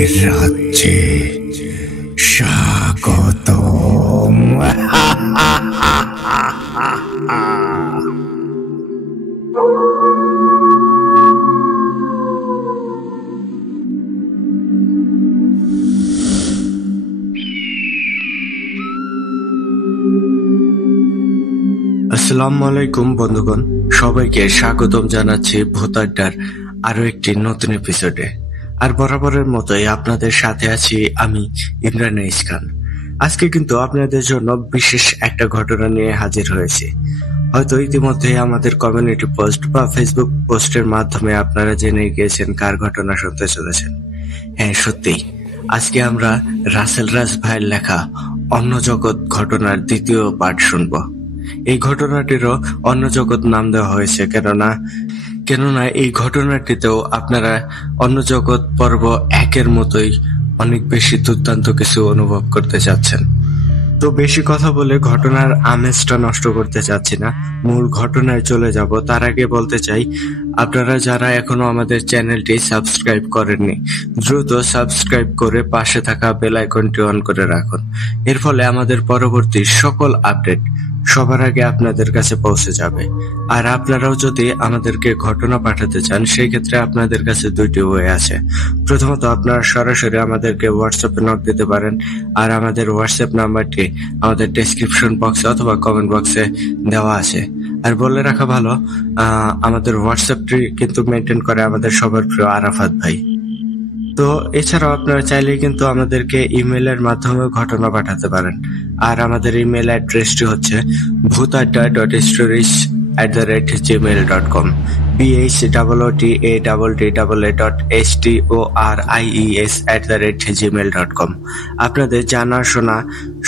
গল্পের রাজ্যে স্বাগতম। আসসালামু আলাইকুম বন্ধুগণ, সবাইকে স্বাগতম জানাচ্ছি ভূত আড্ডার আরো একটি নতুন এপিসোডে। আর বরাবরের মতোই আপনাদের সাথে আছি আমি ইমরান খান। আজকে কিন্তু আপনাদের জন্য বিশেষ একটা ঘটনা নিয়ে হাজির হয়েছি। হয়তো ইতিমধ্যে আমাদের কমিউনিটি পোস্ট বা ফেসবুক পোস্টের মাধ্যমে আপনারা জেনে গিয়েছেন কার ঘটনা শুনতে চলেছেন। হ্যাঁ, সত্যিই আজকে আমরা রাসেল রাজ ভাইয়ের লেখা অন্য জগৎ ঘটনার দ্বিতীয় পার্ট শুনব। এই ঘটনাটিরও অন্য জগৎ নাম দেওয়া হয়েছে কেননা এই ঘটনাটিতেও আপনারা অন্য জগৎ পর্ব 1-এর মতোই অনেক বেশি দুর্দান্ত কিছু অনুভব করতে চাচ্ছেন। তো বেশি কথা বলে ঘটনার আমেজটা নষ্ট করতে চাচ্ছি না, মূল ঘটনায় চলে যাব। তার আগে বলতে চাই, আপনারা যারা এখনো আমাদের চ্যানেলটি সাবস্ক্রাইব করেননি, দ্রুত সাবস্ক্রাইব করে পাশে থাকা বেল আইকনটি অন করে রাখুন। এর ফলে আমাদের পরবর্তী সকল আপডেট সবার আগে আপনাদের কাছে পৌঁছে যাবে। আর আপনারাও যদি আমাদেরকে ঘটনা পাঠাতে চান, সেই ক্ষেত্রে আপনাদের কাছে দুইটি ওয়ে আছে। প্রথমত, আপনারা সরাসরি আমাদেরকে হোয়াটসঅ্যাপে নক দিতে পারেন, আর আমাদের হোয়াটসঅ্যাপ নাম্বারটি আমাদের ডেসক্রিপশন বক্সে অথবা কমেন্ট বক্সে দেওয়া আছে। আর বলে রাখা ভালো, আমাদের হোয়াটসঅ্যাপটি কিন্তু মেনটেন করে আমাদের সবার প্রিয় আরাফাত ভাই। তো এছাড়াও আপনারা চাইলে কিন্তু আমাদেরকে ইমেইলের মাধ্যমে ঘটনা পাঠাতে পারেন। আর আমাদের ইমেইল অ্যাড্রেসটি হচ্ছে bhutadda.stories@gmail.com bhutadda.stories@gmail.com। আপনাদের জানা শোনা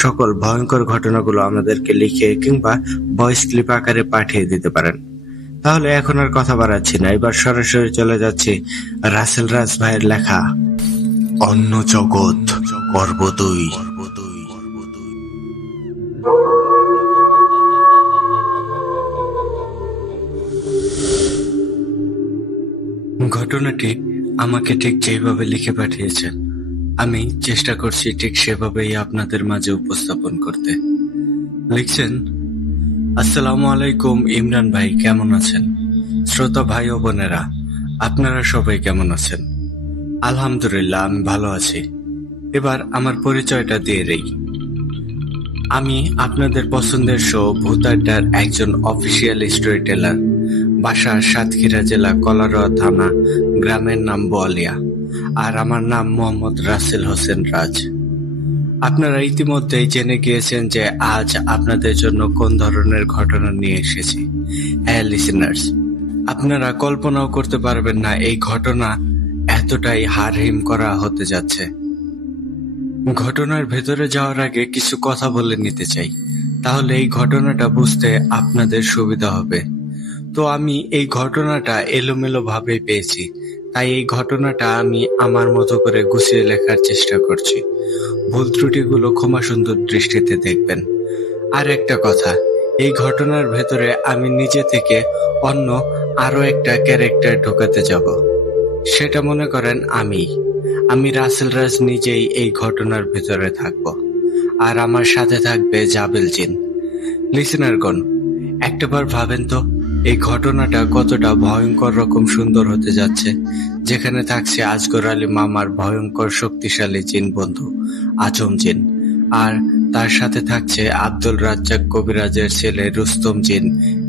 সকল ভয়ঙ্কর ঘটনাগুলো আমাদেরকে লিখে কিংবা ভয়েস ক্লিপ আকারে পাঠিয়ে দিতে পারেন। তাহলে এখন আর কথা বাড়াচ্ছি না, এবার সরাসরি চলে যাচ্ছি রাসেল রাজ ভাইয়ের লেখা অন্য জগৎ পর্ব 2। ঘটনাটি আমাকে ঠিক যেভাবে লিখে পাঠিয়েছেন, আমি চেষ্টা করছি ঠিক সেভাবেই আপনাদের মাঝে উপস্থাপন করতে। লিখছেন, আসসালামু আলাইকুম ইমরান ভাই, কেমন আছেন? শ্রোতা ভাই ও বোনেরা, আপনারা সবাই কেমন আছেন? আলহামদুলিল্লাহ, আমি ভালো আছি। এবার আমার পরিচয়টা দিয়ে দেই। আমি আপনাদের পছন্দের শো ভূত আড্ডার একজন অফিসিয়াল স্টোরি টেলার। বাসা সাতক্ষীরা জেলা কলারোয়া থানা, গ্রামের নাম বোয়ালিয়া। আর আমার নাম মোহাম্মদ রাসেল হোসেন রাজ। আপনারা ইতিমধ্যেই জেনে গিয়েছেন যে আজ আপনাদের জন্য কোন ধরনের ঘটনা নিয়ে এসেছি। হ্যাঁ লিসেনার্স, আপনারা কল্পনাও করতে পারবেন না এই ঘটনা এতটাই হাড়হিম করা হতে যাচ্ছে। ঘটনার ভেতরে যাওয়ার আগে কিছু কথা বলে নিতে চাই, তাহলে এই ঘটনাটা বুঝতে আপনাদের সুবিধা হবে। তো আমি এই ঘটনাটা এলোমেলো ভাবে পেয়েছি, তাই এই ঘটনাটা আমি আমার মতো করে গুছিয়ে লেখার চেষ্টা করছি। ভুল ত্রুটিগুলো ক্ষমা সুন্দর দৃষ্টিতে দেখবেন। আর একটা কথা, এই ঘটনার ভেতরে আমি নিজে থেকে অন্য আরো একটা ক্যারেক্টার ঢোকাতে যাব। সেটা মনে করেন আমি রাসেল রাজ নিজেই এই ঘটনার ভেতরে থাকব। আর আমার সাথে থাকবে জাবেল জিন। লিসেনারগণ, একটাবার ভাবেন তো এই ঘটনাটা কতটা ভয়ঙ্কর রকম সুন্দর হতে যাচ্ছে, যেখানে থাকছে আজগর আলী মামার ভয়ঙ্কর শক্তিশালী জিন বন্ধু আজম জিন, আর তার সাথে থাকছে আব্দুল রাজ্জাক কবিরাজের ছেলে রুস্তম জিন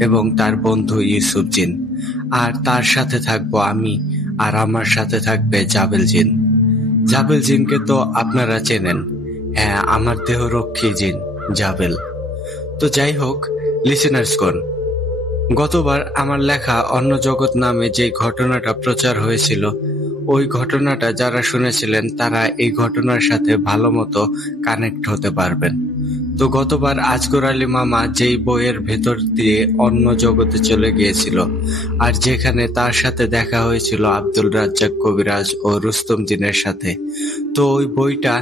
এবং তার বন্ধু ইউসুফ জিন, আর তার সাথে থাকবো আমি, আর আমার সাথে থাকবে জাবেল জিন। জাবেল জিনকে তো আপনারা চেনেন, হ্যাঁ, আমার দেহরক্ষী জিন জাবেল। তো যাই হোক লিসেনার্সগণ, গতবার আমার লেখা অন্য জগৎ নামে যে ঘটনাটা প্রচার হয়েছিল, ওই ঘটনাটা যারা শুনেছিলেন তারা এই ঘটনার সাথে ভালো মতো কানেক্ট হতে পারবেন। তো গতবার আজগর আলী মামা যেই বইয়ের ভেতর দিয়ে অন্য জগতে চলে গিয়েছিল, আর যেখানে তার সাথে দেখা হয়েছিল আব্দুল রাজ্জাক কবিরাজ ও রুস্তম জিনের সাথে, তো ওই বইটা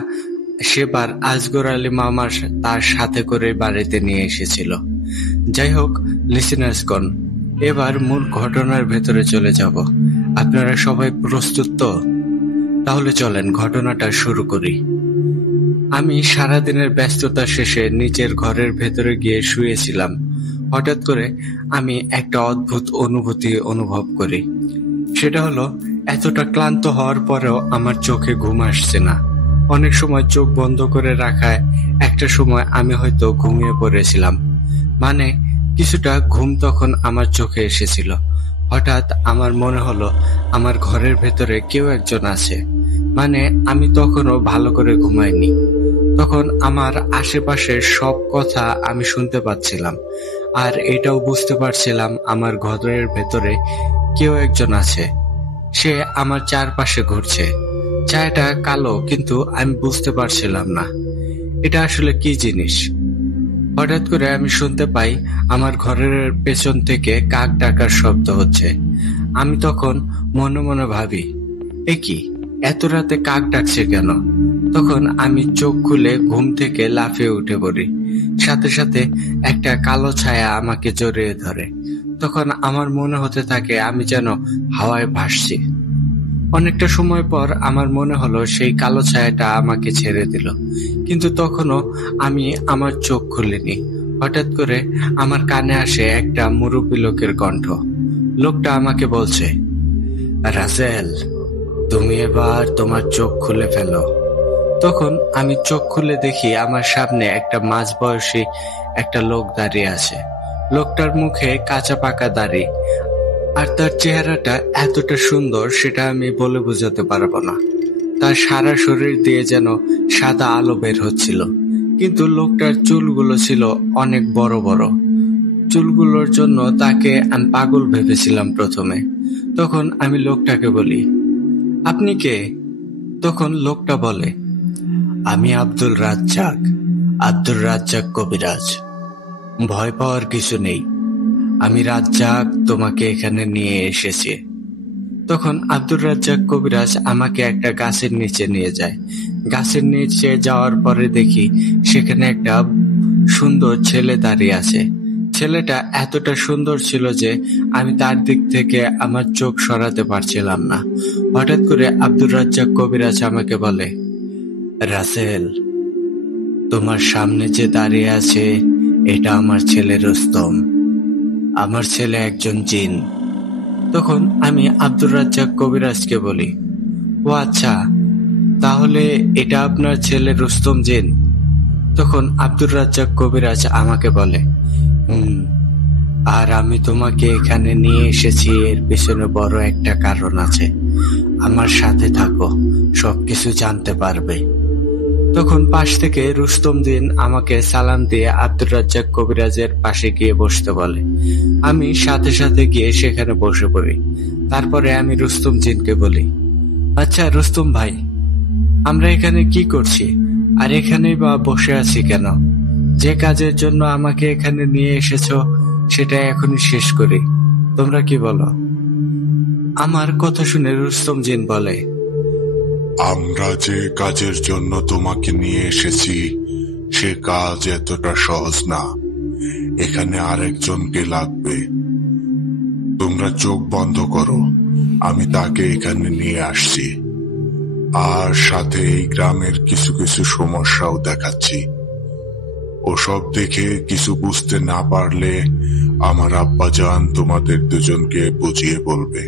সেবার আজগর আলী মামা তার সাথে করে বাড়িতে নিয়ে এসেছিল। যাই হোক লিসেনার্সগণ, এবার মূল ঘটনার ভেতরে চলে যাব। আপনারা সবাই প্রস্তুত তো? তাহলে চলেন ঘটনাটা শুরু করি। আমি সারাদিনের ব্যস্ততা শেষে নিজের ঘরের ভেতরে গিয়ে শুয়েছিলাম। হঠাৎ করে আমি একটা অদ্ভুত অনুভূতি অনুভব করি। সেটা হলো, এতটা ক্লান্ত হওয়ার পরেও আমার চোখে ঘুম আসছে না। অনেক সময় চোখ বন্ধ করে রাখায় একটা সময় আমি হয়তো ঘুমিয়ে পড়েছিলাম। মানে কিছুটা ঘুম তখন আমার চোখে এসেছিল। হঠাৎ আমার মনে হলো আমার ঘরের ভেতরে কেউ একজন আছে। মানে আমি তখনও ভালো করে ঘুমাইনি। তখন আমার আশেপাশের সব কথা আমি শুনতে পাচ্ছিলাম, আর এটাও বুঝতে পারছিলাম আমার ঘরের ভেতরে কেউ একজন আছে। সে আমার চারপাশে ঘুরছে। ছায়াটা কালো, কিন্তু আমি বুঝতে পারছিলাম না এটা আসলে কি জিনিস। হঠাৎ করে আমি শুনতে পাই আমার ঘরের পেছন থেকে কাক ডাকার শব্দ হচ্ছে। আমি তখন মনে মনে ভাবি, এ কি, এত রাতে কাক ডাকছে কেন? তখন আমি চোখ খুলে ঘুম থেকে লাফিয়ে উঠে পড়ি। সাথে সাথে একটা কালো ছায়া আমাকে জড়িয়ে ধরে। তখন আমার মনে হতে থাকে আমি যেন হাওয়ায় ভাসছি। অনেকটা সময় পর আমার মনে হলো সেই কালো ছায়াটা আমাকে ছেড়ে দিল, কিন্তু তখনও আমি আমার চোখ খুলিনি। হঠাৎ করে আমার কানে আসে একটা মুরব্বী লোকের কণ্ঠ। লোকটা আমাকে বলছে, রাসেল, তুমি এবার তোমার চোখ খুলে ফেলো। তখন আমি চোখ খুলে দেখি আমার সামনে একটা মাঝবয়সী একটা লোক দাঁড়িয়ে আছে। লোকটার মুখে কাঁচা পাকা দাড়ি, আর তার চেহারাটা এতটা সুন্দর সেটা আমি বলে বোঝাতে পারবো না। তার সারা শরীর দিয়ে যেন সাদা আলো বের হচ্ছিল, কিন্তু লোকটার চুলগুলো ছিল অনেক বড় বড়। চুলগুলোর জন্য তাকে আমি পাগল ভেবেছিলাম প্রথমে। তখন আমি লোকটাকে বলি, আপনি কে? তখন লোকটা বলে, আমি আব্দুল রাজ্জাক কবিরাজ। ভয় পাওয়ার কিছু নেই, আমি রাজ্জাক তোমাকে এখানে নিয়ে এসেছি। তখন আব্দুর রাজ্জাক কবিরাজ আমাকে একটা গাছের নিচে নিয়ে যায়। গাছের নিচে যাওয়ার পরে দেখি সেখানে একটা সুন্দর ছেলে দাঁড়িয়ে আছে। ছেলেটা এতটা সুন্দর ছিল যে আমি তার দিক থেকে আমার চোখ সরাতে পারছিলাম না। হঠাৎ করে আব্দুর রাজ্জাক কবিরাজ আমাকে বলে, রাসেল, তোমার সামনে যে দাঁড়িয়ে আছে এটা আমার ছেলে রুস্তম। আমার ছেলে একজন জিন। তখন আমি আব্দুর রাজ্জাক কবিরাজকে বলি, ও আচ্ছা, তাহলে এটা আপনার ছেলে রুস্তম জিন? তখন আব্দুর রাজ্জাক কবিরাজ আমাকে বলে, আর আমি তোমাকে এখানে নিয়ে এসেছি এর পেছনে বড় একটা কারণ আছে। আমার সাথে থাকো, সবকিছু জানতে পারবে। তখন পাশ থেকে রুস্তম জিন আমাকে সালাম দিয়ে আব্দুর রাজ্জাক কবিরাজের পাশে গিয়ে বসতে বলে। আমি সাথে সাথে গিয়ে সেখানে বসে পড়ি। তারপরে আমি রুস্তম জিনকে বলি, আচ্ছা রুস্তম ভাই, আমরা এখানে কি করছি, আর এখানেই বা বসে আছি কেন? যে কাজের জন্য আমাকে এখানে নিয়ে এসেছো সেটা এখনই শেষ করি, তোমরা কি বলো? আমার কথা শুনে রুস্তম জিন বলে, আমরা যে কাজের জন্য তোমাকে নিয়ে এসেছি সে কাজ এতটা সহজ না। এখানে আরেকজনকে লাগবে। তোমরা চোখ বন্ধ করো, আমি তাকে এখানে নিয়ে আসছি। আর সাথে এই গ্রামের কিছু কিছু সমস্যাও দেখাচ্ছি। ওসব দেখে কিছু বুঝতে না পারলে আমার আব্বাজান তোমাদের দুজনকে বুঝিয়ে বলবে।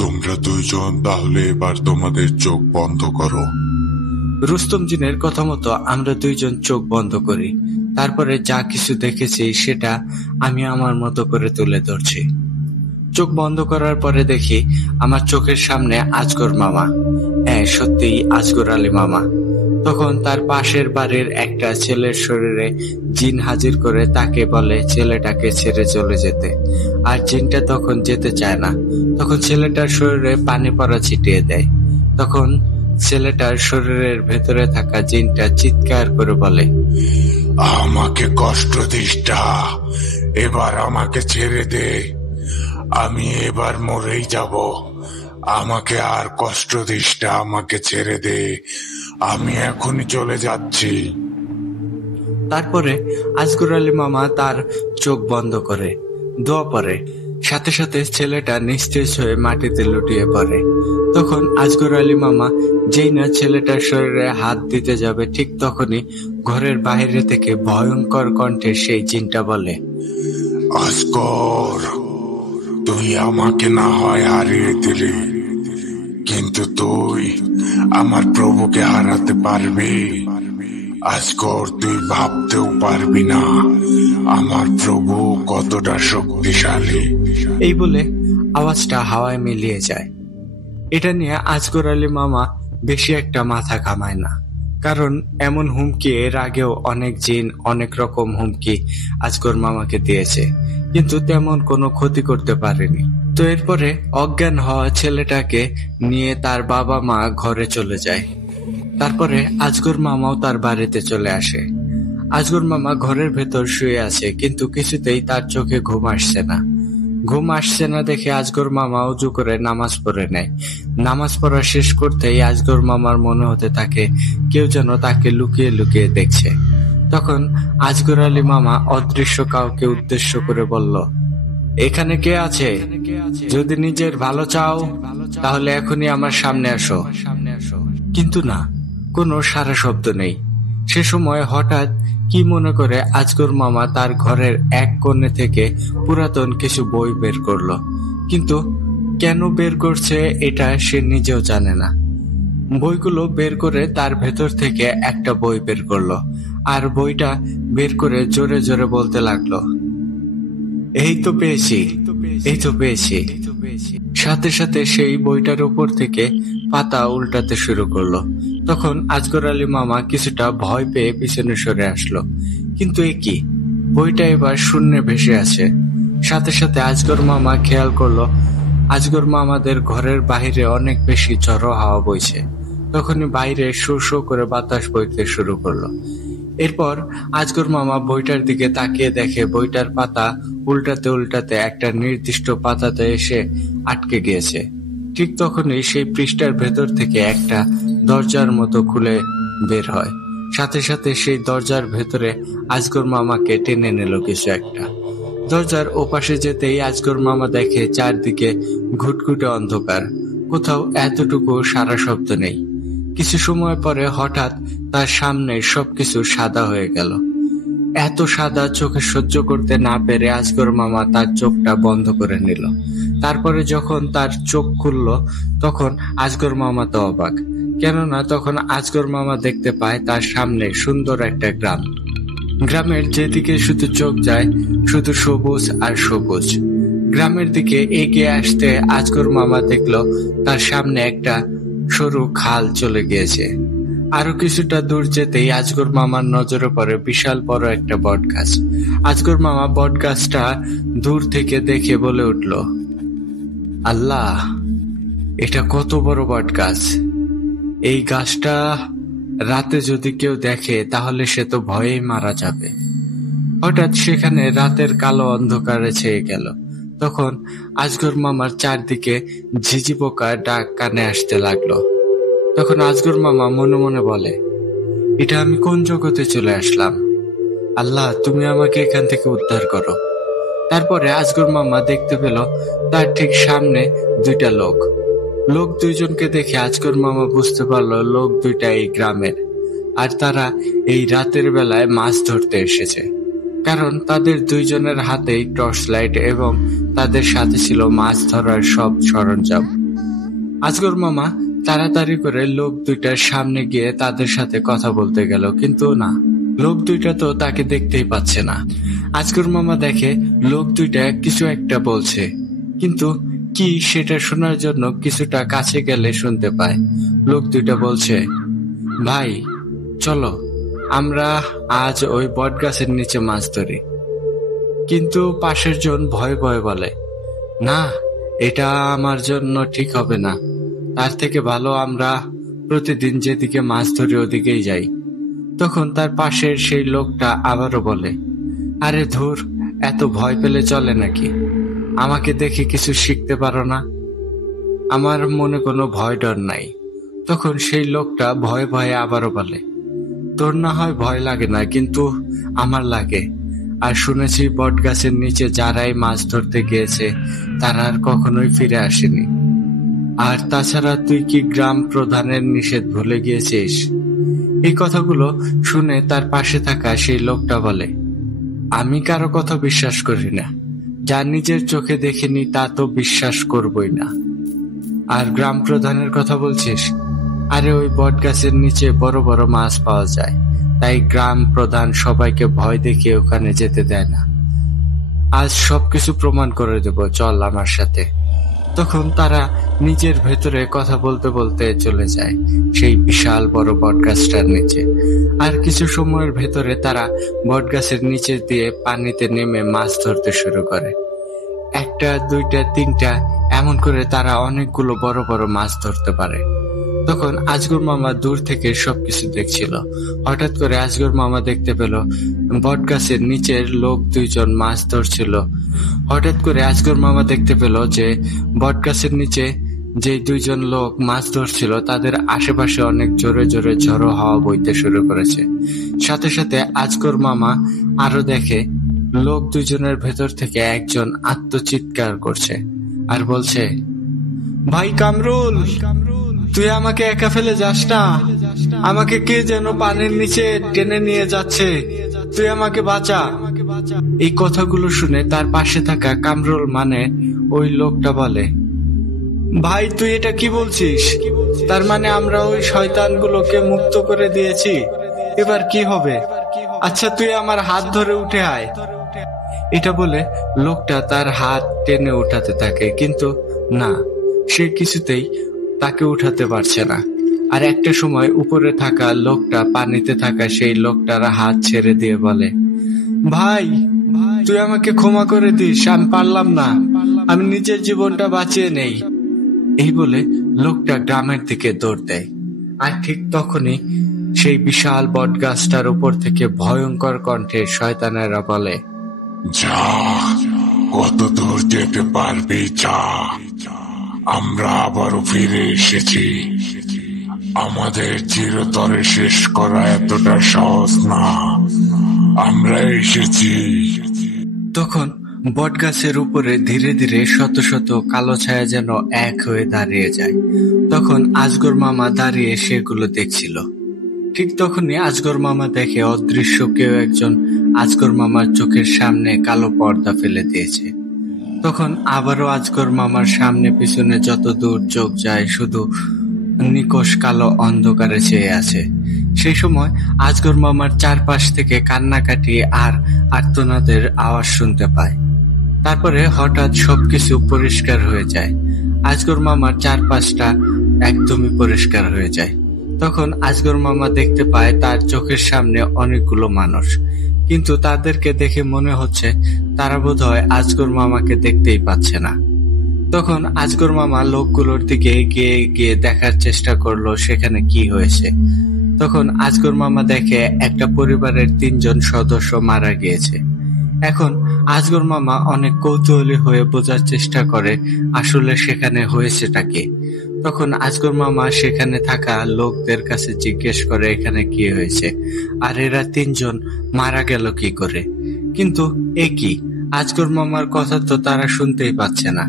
তোমরা দুইজন তাহলে এবার তোমাদের চোখ বন্ধ করো। রুস্তম জিনের কথা মতো আমরা দুইজন চোখ বন্ধ করি। তারপরে যা কিছু দেখেছি সেটা আমি আমার মতো করে তুলে ধরছি। চোখ বন্ধ করার পরে দেখি আমার চোখের সামনে আজগর মামা। হ্যাঁ, সত্যিই আজগর আলী মামা। তখন তার পাশের বাড়ির একটা ছেলের শরীরে জিন হাজির করে তাকে বলে ছেলেটাকে ছেড়ে চলে যেতে। আর জিনটা তখন যেতে চায় না। তখন ছেলেটার শরীরে পানি পড়া ছিটিয়ে দেয়। তখন ছেলেটার শরীরের ভেতরে থাকা জিনটা চিৎকার করে বলে, আমাকে কষ্ট দিস না, এবার আমাকে ছেড়ে দে। আমি এবার মরেই যাব। আমাকে আর কষ্ট দিস না, আমাকে ছেড়ে দে। আমি এখনই চলে যাচ্ছি। তারপরে আজগর আলী মামা তার চোখ বন্ধ করে দোয়া পড়ে। সাথে সাথে ছেলেটা নিস্তেজ হয়ে মাটিতে লুটিয়ে পড়ে। তখন আজগর আলী মামা যেই না ছেলেটার শরীরে হাত দিতে যাবে, ঠিক তখনই ঘরের বাইরে থেকে ভয়ঙ্কর কণ্ঠে সেই জিনটা বলে, আজগর, তুই আমাকে না হয় হারিয়ে দিলি, কিন্তু তুই আমার প্রভুকে হারাতে পারবি? আজগর, তুই ভাবতেও পারবি না আমার প্রভু কতটা শক্তিশালী। এই বলে আওয়াজটা হাওয়ায় মিলিয়ে যায়। এটা নিয়ে আজগর আলী মামা বেশি একটা মাথা ঘামায় না, কারণ এমন হুমকি এর আগেও অনেক জিন অনেক রকম হুমকি আজগর মামাকে দিয়েছে, কিন্তু তেমন কোনো ক্ষতি করতে পারেনি। তো এরপরে অজ্ঞান হওয়া ছেলেটাকে নিয়ে তার বাবা মা ঘরে চলে যায়। তারপরে আজগর মামাও তার বাড়িতে চলে আসে। আজগর মামা ঘরের ভেতর শুয়ে আছে, কিন্তু কিছুতেই তার চোখে ঘুম আসছে না। ঘুম আসছে না দেখে আজগর মামা উজু করে নামাজ পড়ে নেয়। নামাজ পড়া শেষ করতেই আজগর মামার মনে হতে থাকে কেউ যেন তাকে লুকিয়ে লুকিয়ে দেখছে। তখন আজগর আলী মামা অদৃশ্য কাউকে উদ্দেশ্য করে বলল, এখানে কে আছে? যদি নিজের ভালো চাও তাহলে এখনই আমার সামনে আসো। কিন্তু না, কোনো সারা শব্দ নেই। সে সময় হঠাৎ কি মনে করে আজগর মামা তার ঘরের এক কোণে থেকে পুরাতন কিছু বই বের করলো, কিন্তু কেন বের করছে এটা সে নিজেও জানে না। বইগুলো বের করে তার ভেতর থেকে একটা বই বের করলো, আর বইটা বের করে জোরে জোরে বলতে লাগলো, এই তো পেয়েছি, এই তো পেয়েছি। সাথে সাথে সেই বইটার উপর থেকে পাতা উল্টাতে শুরু করলো। তখন আজগর আলী মামা কিছুটা ভয় পেয়ে পিছনে সরে আসলো, কিন্তু এ কি, বইটা এবার শূন্যে ভেসে আছে। সাথে সাথে আজগর মামা খেয়াল করলো আজগর মামাদের ঘরের বাহিরে অনেক বেশি ঝড়ো হাওয়া বইছে। তখনই বাইরে শো শো করে বাতাস বইতে শুরু করলো। এরপর আজগর মামা বইটার দিকে তাকিয়ে দেখে বইটার পাতা উল্টাতে উল্টাতে একটা নির্দিষ্ট পাতাতে এসে আটকে গিয়েছে। ঠিক তখনই সেই পৃষ্ঠার ভেতর থেকে একটা দরজার মতো খুলে বের হয়। সাথে সাথে সেই দরজার ভেতরে আজগর মামাকে টেনে নিল কিছু একটা। দরজার ওপাশে যেতেই আজগর মামা দেখে চারদিকে ঘুটঘুটে অন্ধকার, কোথাও এতটুকু সারা শব্দ নেই। কিছু সময় পরে হঠাৎ তার সামনে সবকিছু সাদা হয়ে গেল। এত সাদা চোখে সহ্য করতে না পেরে আজগর মামা তার চোখটা বন্ধ করে নিল। তারপরে যখন তার চোখ খুলল তখন আজগর মামা তো অবাক, কেননা তখন আজগর মামা দেখতে পায় তার সামনে সুন্দর একটা গ্রাম। গ্রামের যেদিকে শুধু চোখ যায় শুধু সবুজ আর সবুজ। গ্রামের দিকে এগিয়ে আসতে আজগর মামা দেখল তার সামনে একটা সরু খাল চলে গিয়েছে। আরো কিছুটা দূর যেতেই আজগর মামার নজরে পড়ে বিশাল বড় একটা বট গাছ। আজগর মামা বট গাছটা দূর থেকে দেখে বলে উঠল, আল্লাহ, এটা কত বড় বট গাছ! এই গাছটা রাতে যদি কেউ দেখে তাহলে সে তো ভয়েই মারা যাবে। হঠাৎ সেখানে রাতের কালো অন্ধকারে ছেয়ে গেল। তখন আজগর মামার চারদিকে ঝিঝি পোকার ডাক কানে আসতে লাগলো। তখন আজগর মামা মনে মনে বলে, এটা আমি কোন জগতে চলে আসলাম? আল্লাহ, তুমি আমাকে এখান থেকে উদ্ধার করো। তারপরে আজগর মামা দেখতে পেল তার ঠিক সামনে দুইটা লোক। লোক দুইজনকে দেখে আজগর মামা বুঝতে পারলো লোক দুইটা এই গ্রামের, আর তারা এই রাতের বেলায় মাছ ধরতে এসেছে। কারণ তাদের দুইজনের হাতেই টর্চ লাইট এবং তাদের সাথে ছিল মাছ ধরার সব সরঞ্জাম। আজগর মামা তাড়াতাড়ি করে লোক দুইটার সামনে গিয়ে তাদের সাথে কথা বলতে গেল, কিন্তু না, লোক দুইটা তো তাকে দেখতেই পাচ্ছে না। আজগর মামা দেখে লোক দুইটা কিছু একটা বলছে, কিন্তু কি সেটা শোনার জন্য কিছুটা কাছে গেলে শুনতে পায় লোক দুইটা বলছে, ভাই চলো আমরা আজ ওই বট গাছের নিচে মাছ ধরি। কিন্তু পাশের জন ভয়ে ভয়ে বলে, না, এটা আমার জন্য ঠিক হবে না, তার থেকে ভালো আমরা প্রতিদিন যেদিকে মাছ ধরি ওদিকেই যাই। তখন তার পাশের সেই লোকটা আবারও বলে, আরে ধুর, এত ভয় পেলে চলে নাকি? আমাকে দেখে কিছু শিখতে পারো না? আমার মনে কোনো ভয় ডর নাই। তখন সেই লোকটা ভয়ে ভয়ে আবারও বলে, তোর না হয় ভয় লাগে না, কিন্তু আমার লাগে। আর শুনেছি বট গাছের নিচে যারাই মাছ ধরতে গিয়েছে তারা আর কখনোই ফিরে আসেনি। আর তাছাড়া তুই কি গ্রাম প্রধানের নিষেধ ভুলে গিয়েছিস? এই কথাগুলো শুনে তার পাশে থাকা সেই লোকটা বলে, আমি কারো কথা বিশ্বাস করি না, যা নিজের চোখে দেখিনি তা তো বিশ্বাস করবই না। আর গ্রাম প্রধানের কথা বলছিস? আরে ওই বট গাছের নিচে বড় বড় মাছ পাওয়া যায়, তাই গ্রাম প্রধান সবাইকে ভয় দেখিয়ে ওখানে যেতে দেয় না। আজ সবকিছু প্রমাণ করে দেব, চল আমার সাথে। তখন তারা নিজের ভেতরে কথা বলতে বলতে চলে যায় সেই বিশাল বড় বটগাছটার নিচে। আর কিছু সময়ের ভেতরে তারা বটগাছের নিচে দিয়ে পানিতে নেমে মাছ ধরতে শুরু করে। একটা, দুইটা, তিনটা, এমন করে তারা অনেকগুলো বড় বড় মাছ ধরতে পারে। তখন আজগর মামা দূর থেকে সবকিছু দেখছিল। হঠাৎ করে আজগর মামা দেখতে পেল বটগাছের নিচের লোক দুইজন মাছ ধরছিল। হঠাৎ করে আজগর মামা দেখতে পেল যে বটগাছের নিচে যে দুইজন লোক মাছ ধরছিল তাদের আশেপাশে অনেক জোরে জোরে ঝড়ো হাওয়া বইতে শুরু করেছে। সাথে সাথে আজগর মামা আরো দেখে লোক দুইজনের ভেতর থেকে একজন আত্মচিৎকার করছে আর বলছে, ভাই কামরুল, তুই আমাকে একা ফেলে যাস না, আমাকে কে যেন পানির নিচে টেনে নিয়ে যাচ্ছে, তুই আমাকে বাঁচা। এই কথাগুলো শুনে তার পাশে থাকা কামরুল মানে ওই লোকটা বলে, ভাই তুই এটা কি বলছিস? তার মানে আমরা ওই শয়তানগুলোকে মুক্ত করে দিয়েছি, এবার কি হবে? আচ্ছা তুই আমার হাত ধরে উঠে আয়। এটা বলে লোকটা তার হাত টেনে উঠাতে থাকে, কিন্তু না, সে কিছুতেই তাকে উঠাতে পারছে না। আর একটা সময় উপরে থাকা লোকটা পানিতে থাকা সেই লোকটার হাত ছেড়ে দিয়ে বলে, ভাই তুই আমাকে ক্ষমা করে দিস, আমি পারলাম না, আমি নিজের জীবনটা বাঁচিয়ে নেই। এই বলে লোকটা গ্রামের দিকে দৌড় দেয়। আর ঠিক তখনই সেই বিশাল বট গাছটার উপর থেকে ভয়ঙ্কর কণ্ঠে শয়তানেরা বলে, যা, কত দূর যেতে পারবি যা, আমরা আবারও ফিরে এসেছি। আমাদের চিরতরে শেষ করা এতটা সহজ না, আমরা এসেছি। তখন বটগাছের উপরে ধীরে ধীরে শত শত কালো ছায়া যেন এক হয়ে দাঁড়িয়ে যায়। তখন আজগর মামা দাঁড়িয়ে সেগুলো দেখছিল। ঠিক তখনই আজগর মামা দেখে অদৃশ্য কেউ একজন আজগর মামার চোখের সামনে কালো পর্দা ফেলে দিয়েছে। তখন আবারও আজগর মামার সামনে পিছনে যত দূর চোখ যায় শুধু নিকষ কালো অন্ধকারে চেয়ে আছে। সেই সময় আজগর মামার চারপাশ থেকে কান্নাকাটি আর আর্তনাদের আওয়াজ শুনতে পায়। তারপরে হঠাৎ সবকিছু পরিষ্কার হয়ে যায়। আজগর মামার চারপাশটা একদমই পরিষ্কার হয়ে যায়। তখন আজগর মামা দেখতে পায় তার চোখের সামনে অনেকগুলো মানুষ, কিন্তু তাদেরকে দেখে মনে হচ্ছে তারা বোধহয় আজগর মামাকে দেখতেই পাচ্ছে না। তখন আজগর মামা লোকগুলোর দিকে এগিয়ে গিয়ে দেখার চেষ্টা করলো সেখানে কি হয়েছে। তখন আজগর মামা দেখে একটা পরিবারের 3 জন সদস্য মারা গিয়েছে। এখন আজগর মামা অনেক কৌতূহলী হয়ে বোঝার চেষ্টা করে আসলে সেখানে হয়েছেটা কি। তখন আজগর মামা সেখানে থাকা লোকদের কাছে জিজ্ঞেস করে এখানে কি হয়েছে, আর এরা 3 জন মারা গেল কি করে। কিন্তু এ কি, আজগর মামার কথা তো তারা শুনতেই পাচ্ছে না।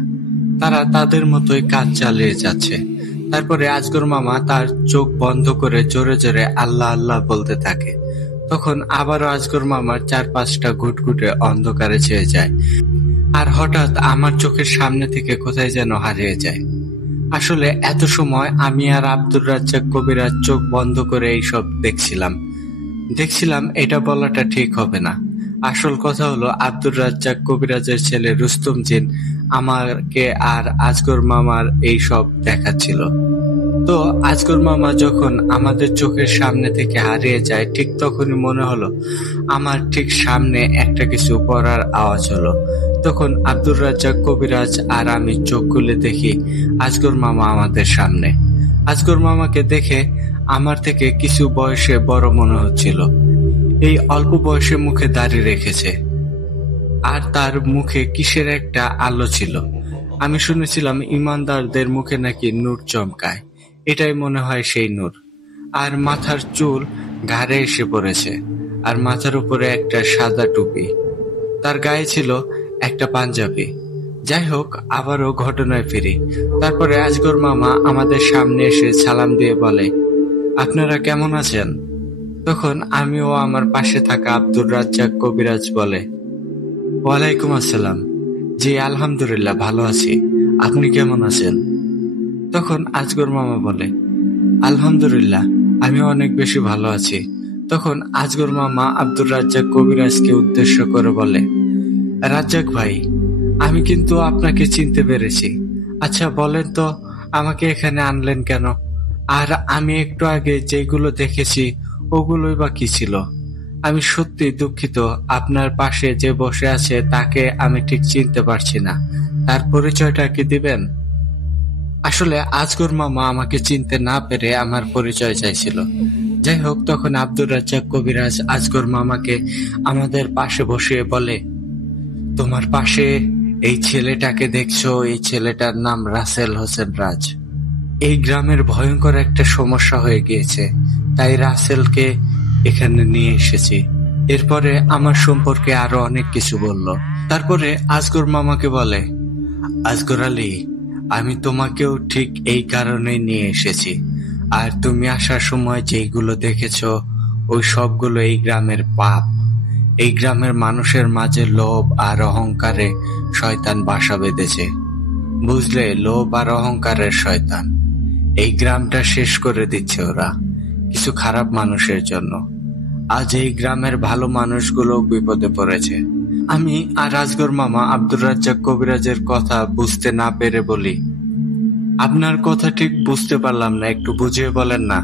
তারা তাদের মতোই কাজ চালিয়ে যাচ্ছে। তারপরে আজগর মামা তার চোখ বন্ধ করে জোরে জোরে আল্লাহ আল্লাহ বলতে থাকে। তখন আবারও আজগর মামার চারপাশটা ঘুটঘুটে অন্ধকারে ছেয়ে যায়। আর হঠাৎ আমার চোখের সামনে থেকে কোথায় যেন হারিয়ে যায়। আসলে এত সময় আমি আর আব্দুর রাজ্জাক কবিরাজ চোখ বন্ধ করে এইসব দেখছিলাম এটা বলাটা ঠিক হবে না। আসল কথা হলো আব্দুর রাজ্জাক কবিরাজের ছেলে রুস্তম জিন আমাকে আর আজগর মামার এই সব দেখাচ্ছিল। তো আজগর মামা যখন আমাদের চোখের সামনে থেকে হারিয়ে যায় ঠিক তখনই মনে হলো আমার ঠিক সামনে একটা কিছু পড়ার আওয়াজ হলো। তখন আব্দুর রাজ্জাক কবিরাজ আর আমি চোখ খুলে দেখি আজগর মামা আমাদের সামনে। আজগর মামাকে দেখে আমার থেকে কিছু বয়সে বড় মনে হচ্ছিল। এই অল্প বয়সে মুখে দাড়ি রেখেছে আর তার মুখে কিসের একটা আলো ছিল। আমি শুনেছিলাম ইমানদারদের মুখে নাকি নূর চমকায়, এটাই মনে হয় সেই নূর। আর মাথার চুল ঘাড়ে এসে পড়েছে, আর মাথার উপরে একটা সাদা টুপি। তার গায়ে ছিল একটা পাঞ্জাবি। যাই হোক, আবারও ঘটনায় ফিরি। তারপরে আজগর মামা আমাদের সামনে এসে সালাম দিয়ে বলে, আপনারা কেমন আছেন? তখন আমি ও আমার পাশে থাকা আব্দুর রাজ্জাক কবিরাজ বলে, ওয়ালাইকুম আসসালাম। জি আলহামদুলিল্লাহ ভালো আছি, আপনি কেমন আছেন? তখন আজগর মামা বলে, আলহামদুলিল্লাহ আমি অনেক বেশি ভালো আছি। তখন আজগর মামা আব্দুর রাজ্জাক কবিরাজকে উদ্দেশ্য করে বলে, রাজ্জাক ভাই, আমি কিন্তু আপনাকে চিনতে পেরেছি। আচ্ছা বলেন তো, আমাকে এখানে আনলেন কেন? আর আমি একটু আগে যেগুলো দেখেছি ওগুলোই বা কি ছিল? আমি সত্যি দুঃখিত, আপনার পাশে যে বসে আছে তাকে আমি ঠিক চিনতে পারছি না। তার পরিচয়টা কি দিবেন? আসলে আজগর মামা আমাকে চিনতে না পেরে আমার পরিচয় চাইছিল। যাই হোক, তখন আব্দুর রাজ্জাক কবিরাজ আজগর মামাকে আমাদের পাশে বসিয়ে বলে, তোমার পাশে এই ছেলেটাকে দেখছো, এই ছেলেটার নাম রাসেল হোসেন রাজ। এই গ্রামের ভয়ঙ্কর একটা সমস্যা হয়ে গিয়েছে, তাই রাসেলকে এখানে নিয়ে এসেছি। এরপরে আমার সম্পর্কে আরো অনেক কিছু বলল। তারপরে আজগর মামাকে বলে, আজগর আলী, আমি তোমাকেও ঠিক এই কারণেই নিয়ে এসেছি। আর তুমি আসার সময় যেইগুলো দেখেছো ওই সবগুলো এই গ্রামের পাপ। এই গ্রামের মানুষের মাঝে লোভ আর অহংকারে শয়তান বাসা বেঁধেছে। বুঝলে, লোভ আর অহংকারের শয়তান। এই গ্রামটা শেষ করে দিচ্ছে ওরা কিছু খারাপ মানুষের জন্য। আজ এই গ্রামের ভালো মানুষগুলো বিপদে পড়েছে। আমি আর আজগর মামা আব্দুর রাজ্জাক কবিরাজের কথা বুঝতে না পেরে বলি, আপনার কথা ঠিক বুঝতে পারলাম না, একটু বুঝিয়ে বলেন না।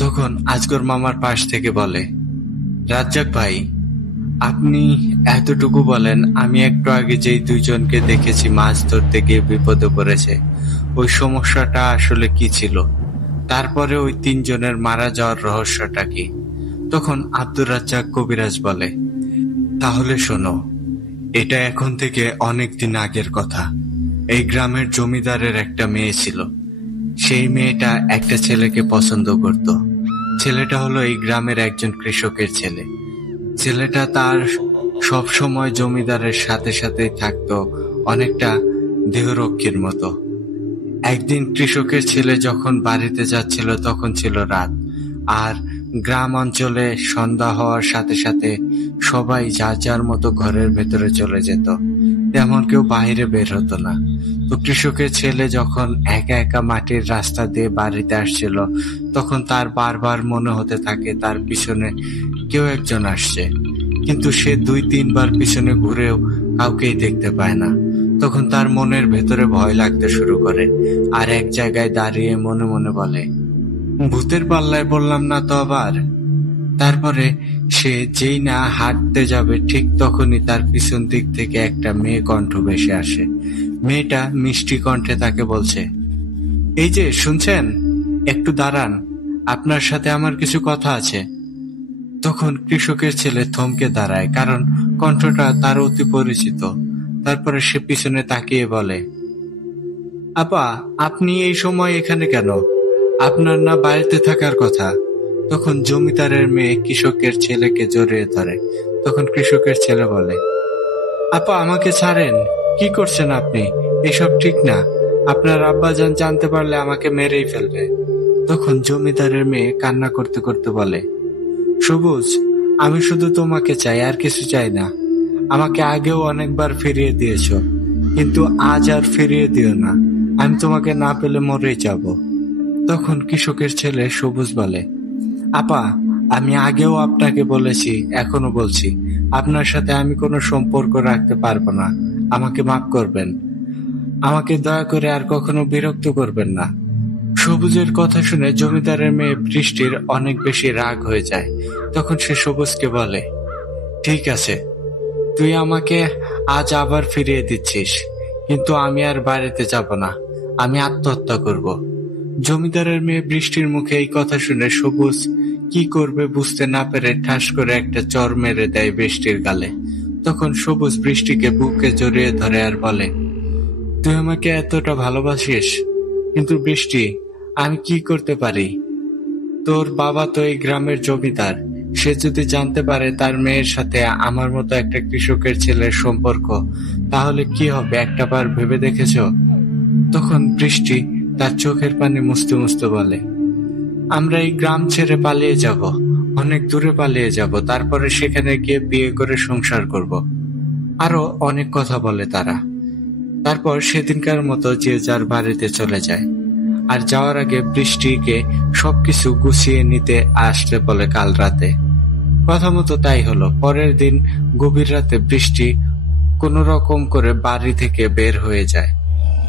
তখন আজগর মামার পাশ থেকে বলে, রাজ্জাক ভাই, আপনি এতটুকু বলেন, আমি একটু আগে যেই দুইজনকে দেখেছি মাছ ধরতে গিয়ে বিপদে পড়েছে, ওই সমস্যাটা আসলে কি ছিল? তারপরে ওই তিনজনের মারা যাওয়ার রহস্যটা কি? তখন আব্দুর রাজ্জাক কবিরাজ বলে, তাহলে শোনো, এটা এখন থেকে অনেক দিন আগের কথা। এই গ্রামের জমিদারের একটা মেয়ে ছিল। সেই মেয়েটা একটা ছেলেকে পছন্দ করত। ছেলেটা হলো এই গ্রামের একজন কৃষকের ছেলে। ছেলেটা তার সব সময় জমিদারের সাথে সাথেই থাকতো, অনেকটা দেহরক্ষীর মতো। একদিন কৃষকের ছেলে যখন বাড়িতে যাচ্ছিল তখন ছিল রাত, আর গ্রাম অঞ্চলে সন্ধ্যা হওয়ার সাথে সাথে সবাই যার যার মতো ঘরের ভেতরে চলে যেত, তেমন কেউ বাইরে বের হতো না। তো কৃষকের ছেলে যখন একা একা মাটির রাস্তা দিয়ে বাড়িতে আসছিল, তখন তার বারবার মনে হতে থাকে তার পিছনে কেউ একজন আসছে, কিন্তু সে 2-3 বার পিছনে ঘুরেও কাউকেই দেখতে পায় না। তখন তার মনের ভেতরে ভয় লাগতে শুরু করে, আর এক জায়গায় দাঁড়িয়ে মনে মনে বলে, ভূতের পাল্লায় বললাম না তো আবার। তারপরে সে যেই না হাঁটতে যাবে, ঠিক তখনই তার পিছন দিক থেকে একটা মেয়ে কণ্ঠ ভেসে আসে। মেয়েটা মিষ্টি কণ্ঠে তাকে বলছে, এই যে শুনছেন, একটু দাঁড়ান, আপনার সাথে আমার কিছু কথা আছে। তখন কৃষকের ছেলে থমকে দাঁড়ায়, কারণ কণ্ঠটা তার অতি পরিচিত। তারপরে সে পিছনে তাকিয়ে বলে, আপা, আপনি এই সময় এখানে কেন? আপনার না বাড়িতে থাকার কথা? তখন জমিদারের মেয়ে কৃষকের ছেলেকে জড়িয়ে ধরে। তখন কৃষকের ছেলে বলে, আপা আমাকে ছাড়েন, কি করছেন আপনি? এসব ঠিক না, আপনার আব্বাজান জানতে পারলে আমাকে মেরেই ফেলবে। তখন জমিদারের মেয়ে কান্না করতে করতে বলে, সবুজ, আমি শুধু তোমাকে চাই, আর কিছু চাই না। আমাকে আগেও অনেকবার ফিরিয়ে দিয়েছো, কিন্তু আজ আর ফিরিয়ে দিও না, আমি তোমাকে না পেলে মরেই যাব। তখন কৃষকের ছেলে সবুজ বলে, আপা, আমি আগেও আপনাকে বলেছি, এখনো বলছি, আপনার সাথে আমি কোনো সম্পর্ক রাখতে পারবো না। আমাকে মাফ করবেন, আমাকে দয়া করে আর কখনো বিরক্ত করবেন না। সবুজের কথা শুনে জমিদারের মেয়ে বৃষ্টির অনেক বেশি রাগ হয়ে যায়। তখন সে সবুজকে বলে, ঠিক আছে, তুই আমাকে আজ আবার ফিরিয়ে দিচ্ছিস, কিন্তু আমি আর বাড়িতে যাব না, আমি আত্মহত্যা করব। জমিদারের মেয়ে বৃষ্টির মুখে এই কথা শুনে সবুজ কি করবে বুঝতে না পেরে ঠাস করে একটা চর মেরে দেয় বৃষ্টির গালে। তখন সবুজ বৃষ্টিকে বুকে জড়িয়ে ধরে আর বলে, তুই আমাকে এতটা ভালোবাসিস, কিন্তু বৃষ্টি, আমি কি করতে পারি? তোর বাবা তো এই গ্রামের জমিদার, সে যদি জানতে পারে তার মেয়ের সাথে আমার মতো একটা কৃষকের ছেলের সম্পর্ক, তাহলে কি হবে একটাবার ভেবে দেখেছো? তখন বৃষ্টি তার চোখের পানি মুছতে মুছতে বলে, আমরা এই গ্রাম ছেড়ে পালিয়ে যাব, অনেক দূরে পালিয়ে যাব, তারপরে সেখানে গিয়ে বিয়ে করে সংসার করব। আরো অনেক কথা বলে তারা। তারপর সেদিনকার মতো যে যার বাড়িতে চলে যায়। আর যাওয়ার আগে বৃষ্টিকে সবকিছু গুছিয়ে নিতে আসতে বলে কাল রাতে। কথা মতো তাই হলো। পরের দিন গভীর রাতে বৃষ্টি কোনো রকম করে বাড়ি থেকে বের হয়ে যায়,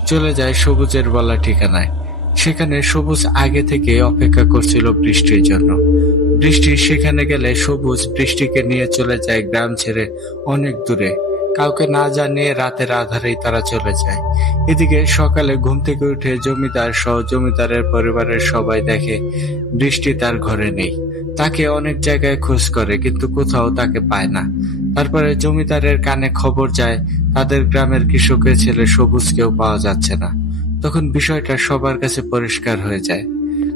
চলে যায় সবুজের বলা ঠিকানায়। সেখানে সবুজ আগে থেকে অপেক্ষা করছিল বৃষ্টির জন্য। বৃষ্টি সেখানে গেলে সবুজ বৃষ্টিকে নিয়ে চলে যায় গ্রাম ছেড়ে অনেক দূরে। কাউকে না জানিয়ে রাতের আঁধারেই তারা চলে যায়। এদিকে সকালে ঘুম থেকে উঠে জমিদার সহ জমিদারের পরিবারের সবাই দেখে বৃষ্টি তার ঘরে নেই। তাকে অনেক জায়গায় খোঁজ করে, কিন্তু কোথাও তাকে পায় না। তারপরে জমিদারের কানে খবর যায় তাদের গ্রামের কৃষকের ছেলে সবুজকেও পাওয়া যাচ্ছে না। তখন বিষয়টা সবার কাছে পরিষ্কার হয়ে যায়।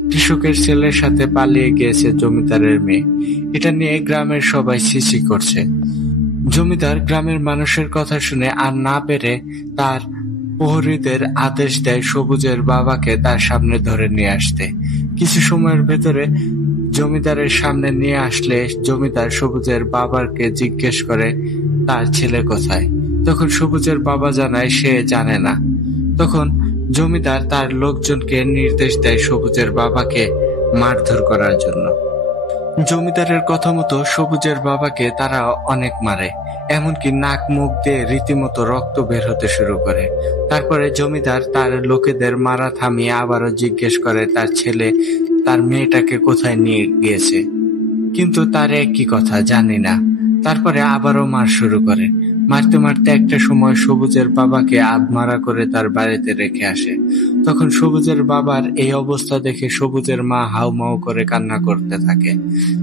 কৃষকের ছেলের সাথে পালিয়ে গিয়েছে জমিদারের মেয়ে। এটা নিয়ে গ্রামের সবাই ছিছি করছে। জমিদার গ্রামের মানুষের কথা শুনে আর না পেরে তার প্রহরীদের আদেশ দেয় সবুজের বাবাকে তার সামনে ধরে নিয়ে আসতে। কিছু সময়ের ভেতরে জমিদারের সামনে নিয়ে আসলে জমিদার সবুজের বাবাকে জিজ্ঞেস করে তার ছেলে কোথায়। তখন সবুজের বাবা জানায় সে জানে না। তখন জমিদার তার লোকজনকে নির্দেশ দেয় সবুজের বাবাকে মারধর করার জন্য। জমিদারের কথা মতো সবুজের বাবাকে তারা অনেক মারে, এমনকি নাক মুখ দিয়ে রীতিমতো রক্ত বের হতে শুরু করে। তারপরে জমিদার তার লোকেদের মারা থামিয়ে আবারও জিজ্ঞেস করে তার ছেলে তার মেয়েটাকে কোথায় নিয়ে গিয়েছে, কিন্তু তার একই কথা, জানি না। তারপরে আবারও মার শুরু করে। মারতে মারতে একটা সময় সবুজের বাবাকে আধমারা করে তার বাড়িতে রেখে আসে। তখন সবুজের বাবার এই অবস্থা দেখে সবুজের মা হাউমাউ করে কান্না করতে থাকে।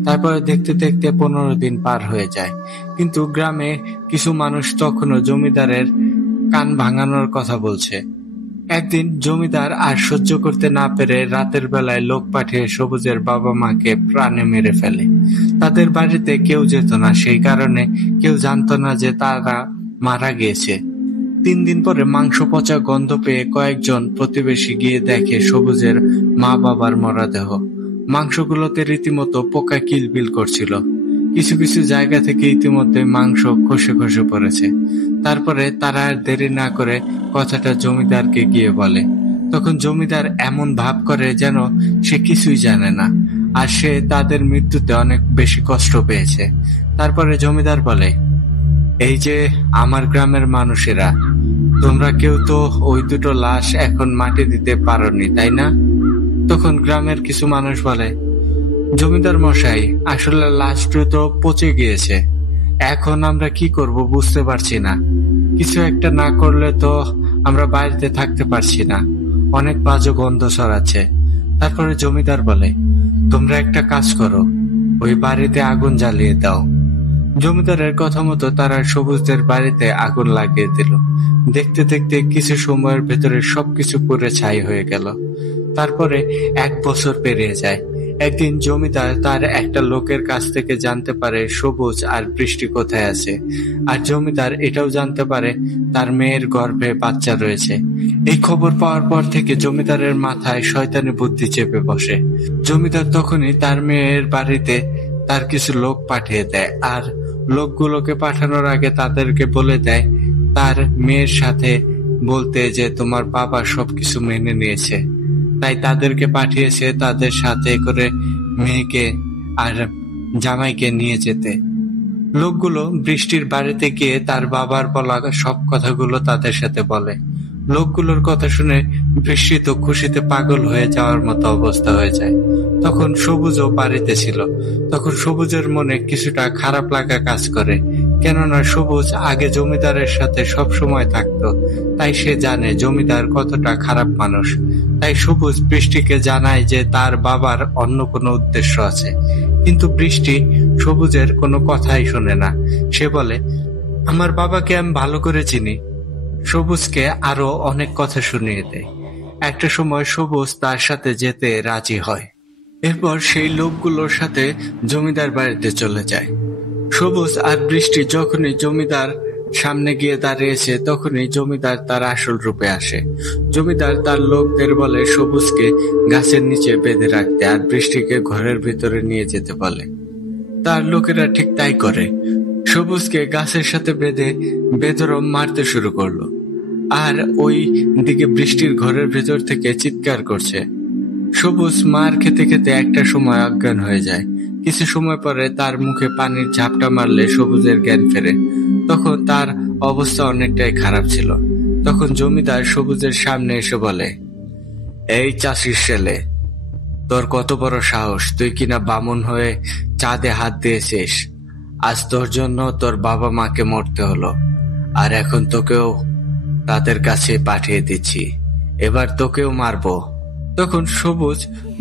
তারপরে দেখতে দেখতে 15 দিন পার হয়ে যায়, কিন্তু গ্রামে কিছু মানুষ তখনও জমিদারের কান ভাঙানোর কথা বলছে। একদিন জমিদার আর সহ্য করতে না পেরে রাতের বেলায় লোক পাঠিয়ে সবুজের বাবা মাকে প্রাণে মেরে ফেলে। তাদের বাড়িতে কেউ যেত না, সেই কারণে কেউ জানতো না যে তারা মারা গিয়েছে। 3 দিন পরে মাংস পচা গন্ধ পেয়ে কয়েকজন প্রতিবেশী গিয়ে দেখে সবুজের মা বাবার মরদেহ। মাংসগুলোতে রীতিমতো পোকা কিলবিল করছিল। কিছু কিছু জায়গা থেকে ইতিমধ্যে মাংস খসে খসে পড়েছে। তারপরে তারা আর দেরি না করে কথাটা জমিদারকে গিয়ে বলে। তখন জমিদার এমন ভাব করে যেন সে কিছুই জানে না, আর সে তাদের মৃত্যুতে অনেক বেশি কষ্ট পেয়েছে। তারপরে জমিদার বলে, এই যে আমার গ্রামের মানুষেরা, তোমরা কেউ তো ওই দুটো লাশ এখন মাটি দিতে পারোনি, তাই না? তখন গ্রামের কিছু মানুষ বলে, জমিদার মশাই, আসলে লাশ তো পচে গিয়েছে, এখন আমরা কি করব বুঝতে পারছি না। কিছু একটা না করলে তো আমরা বাড়িতে থাকতে পারছি না, অনেক বাজে গন্ধ ছড়াচ্ছে। তারপরে জমিদার বলে, তোমরা একটা কাজ করো, ওই বাড়িতে আগুন জ্বালিয়ে দাও। জমিদারের কথা মতো তারা সবুজদের বাড়িতে আগুন লাগিয়ে দিল। দেখতে দেখতে কিছু সময়ের ভেতরে সবকিছু পুড়ে ছাই হয়ে গেল। তারপরে 1 বছর পেরিয়ে যায়। একদিন জমিদার তার একটা লোকের কাছ থেকে জানতে পারে সবুজ আর বৃষ্টি কোথায় আছে, আর জমিদার এটাও জানতে পারে তার মেয়ের গর্ভে বাচ্চা রয়েছে। এই খবর পাওয়ার পর থেকে জমিদারের মাথায় শয়তানি বুদ্ধি চেপে বসে। জমিদার তখনই তার মেয়ের বাড়িতে তার কিছু লোক পাঠিয়ে দেয়, আর লোকগুলোকে পাঠানোর আগে তাদেরকে বলে দেয় তার মেয়ের সাথে বলতে যে তোমার বাবা সবকিছু মেনে নিয়েছে, তাই তাদেরকে পাঠিয়েছে তাদের সাথে করে মেয়েকে আর জামাইকে নিয়ে যেতে। লোকগুলো বৃষ্টির বাড়িতে গিয়ে তার বাবার বলা সব কথাগুলো তাদের সাথে বলে। লোকগুলোর কথা শুনে বৃষ্টি তো খুশিতে পাগল হয়ে যাওয়ার মতো অবস্থা হয়ে যায়। তখন সবুজও বাড়িতে ছিল। তখন সবুজের মনে কিছুটা খারাপ লাগা কাজ করে, কেননা সবুজ আগে জমিদারের সাথে সব সময় থাকতো, তাই সে জানে জমিদার কতটা খারাপ মানুষ। তাই সবুজ বৃষ্টিকে জানায় যে তার বাবার অন্য কোনো উদ্দেশ্য আছে, কিন্তু বৃষ্টি সবুজের কোনো কথাই শোনে না। সে বলে, আমার বাবাকে আমি ভালো করে চিনি। সবুজকে আরো অনেক কথা শুনিয়ে দেয়। একটা সময় সবুজ তার সাথে যেতে রাজি হয় এরপর সেই লোকগুলোর সাথে জমিদার বাড়িতে চলে যায়। সবুজ আর বৃষ্টি যখনই জমিদার সামনে গিয়ে দাঁড়িয়েছে তখনই জমিদার তার আসল রূপে আসে। জমিদার তার লোকদের বলে সবুজকে গাছের নিচে বেঁধে রাখতে আর বৃষ্টিকে ঘরের ভিতরে নিয়ে যেতে বলে। তার লোকেরা ঠিক তাই করে। সবুজকে গাছের সাথে বেঁধে বেধড়ক মারতে শুরু করলো। আর ওই দিকে বৃষ্টির ঘরের ভেতর থেকে চিৎকার করছে। সবুজ মার খেতে খেতে একটা সময় অজ্ঞান হয়ে যায়। কিছু সময় পরে তার মুখে পানির ঝাপটা মারলে সবুজের জ্ঞান ফেরে। তখন তার অবস্থা অনেকটাই খারাপ ছিল। তখন জমিদার সবুজের সামনে এসে বলে, এই চাষির ছেলে, তোর কত বড় সাহস, তুই কিনা বামুন হয়ে চাঁদে হাত দিয়েছিস। আজ তোর জন্য তোর বাবা মাকে মরতে হলো, আর এখন তোকেও তাদের কাছে পাঠিয়ে দিচ্ছি। এবার তোকেও মারবো। তখন সবুজ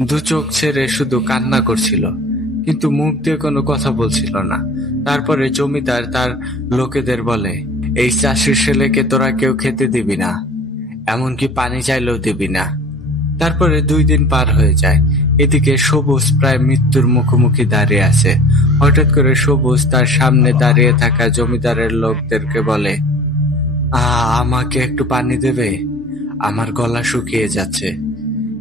দু চোখ ছেড়ে শুধু কান্না করছিল, কিন্তু মুখ দিয়ে কোনো কথা বলছিল না। তারপরে জমিদার তার লোকেদের বলে, এই চাষির ছেলেকে তোরা কেউ খেতে দিবি না, এমনকি পানি চাইলেও দিবি না। তারপরে 2 দিন পার হয়ে যায়। এদিকে সবুজ প্রায় মৃত্যুর মুখোমুখি দাঁড়িয়ে আছে। হঠাৎ করে সবুজ তার সামনে দাঁড়িয়ে থাকা জমিদারের লোকদেরকে বলে, আমাকে একটু পানি দেবে, আমার গলা শুকিয়ে যাচ্ছে।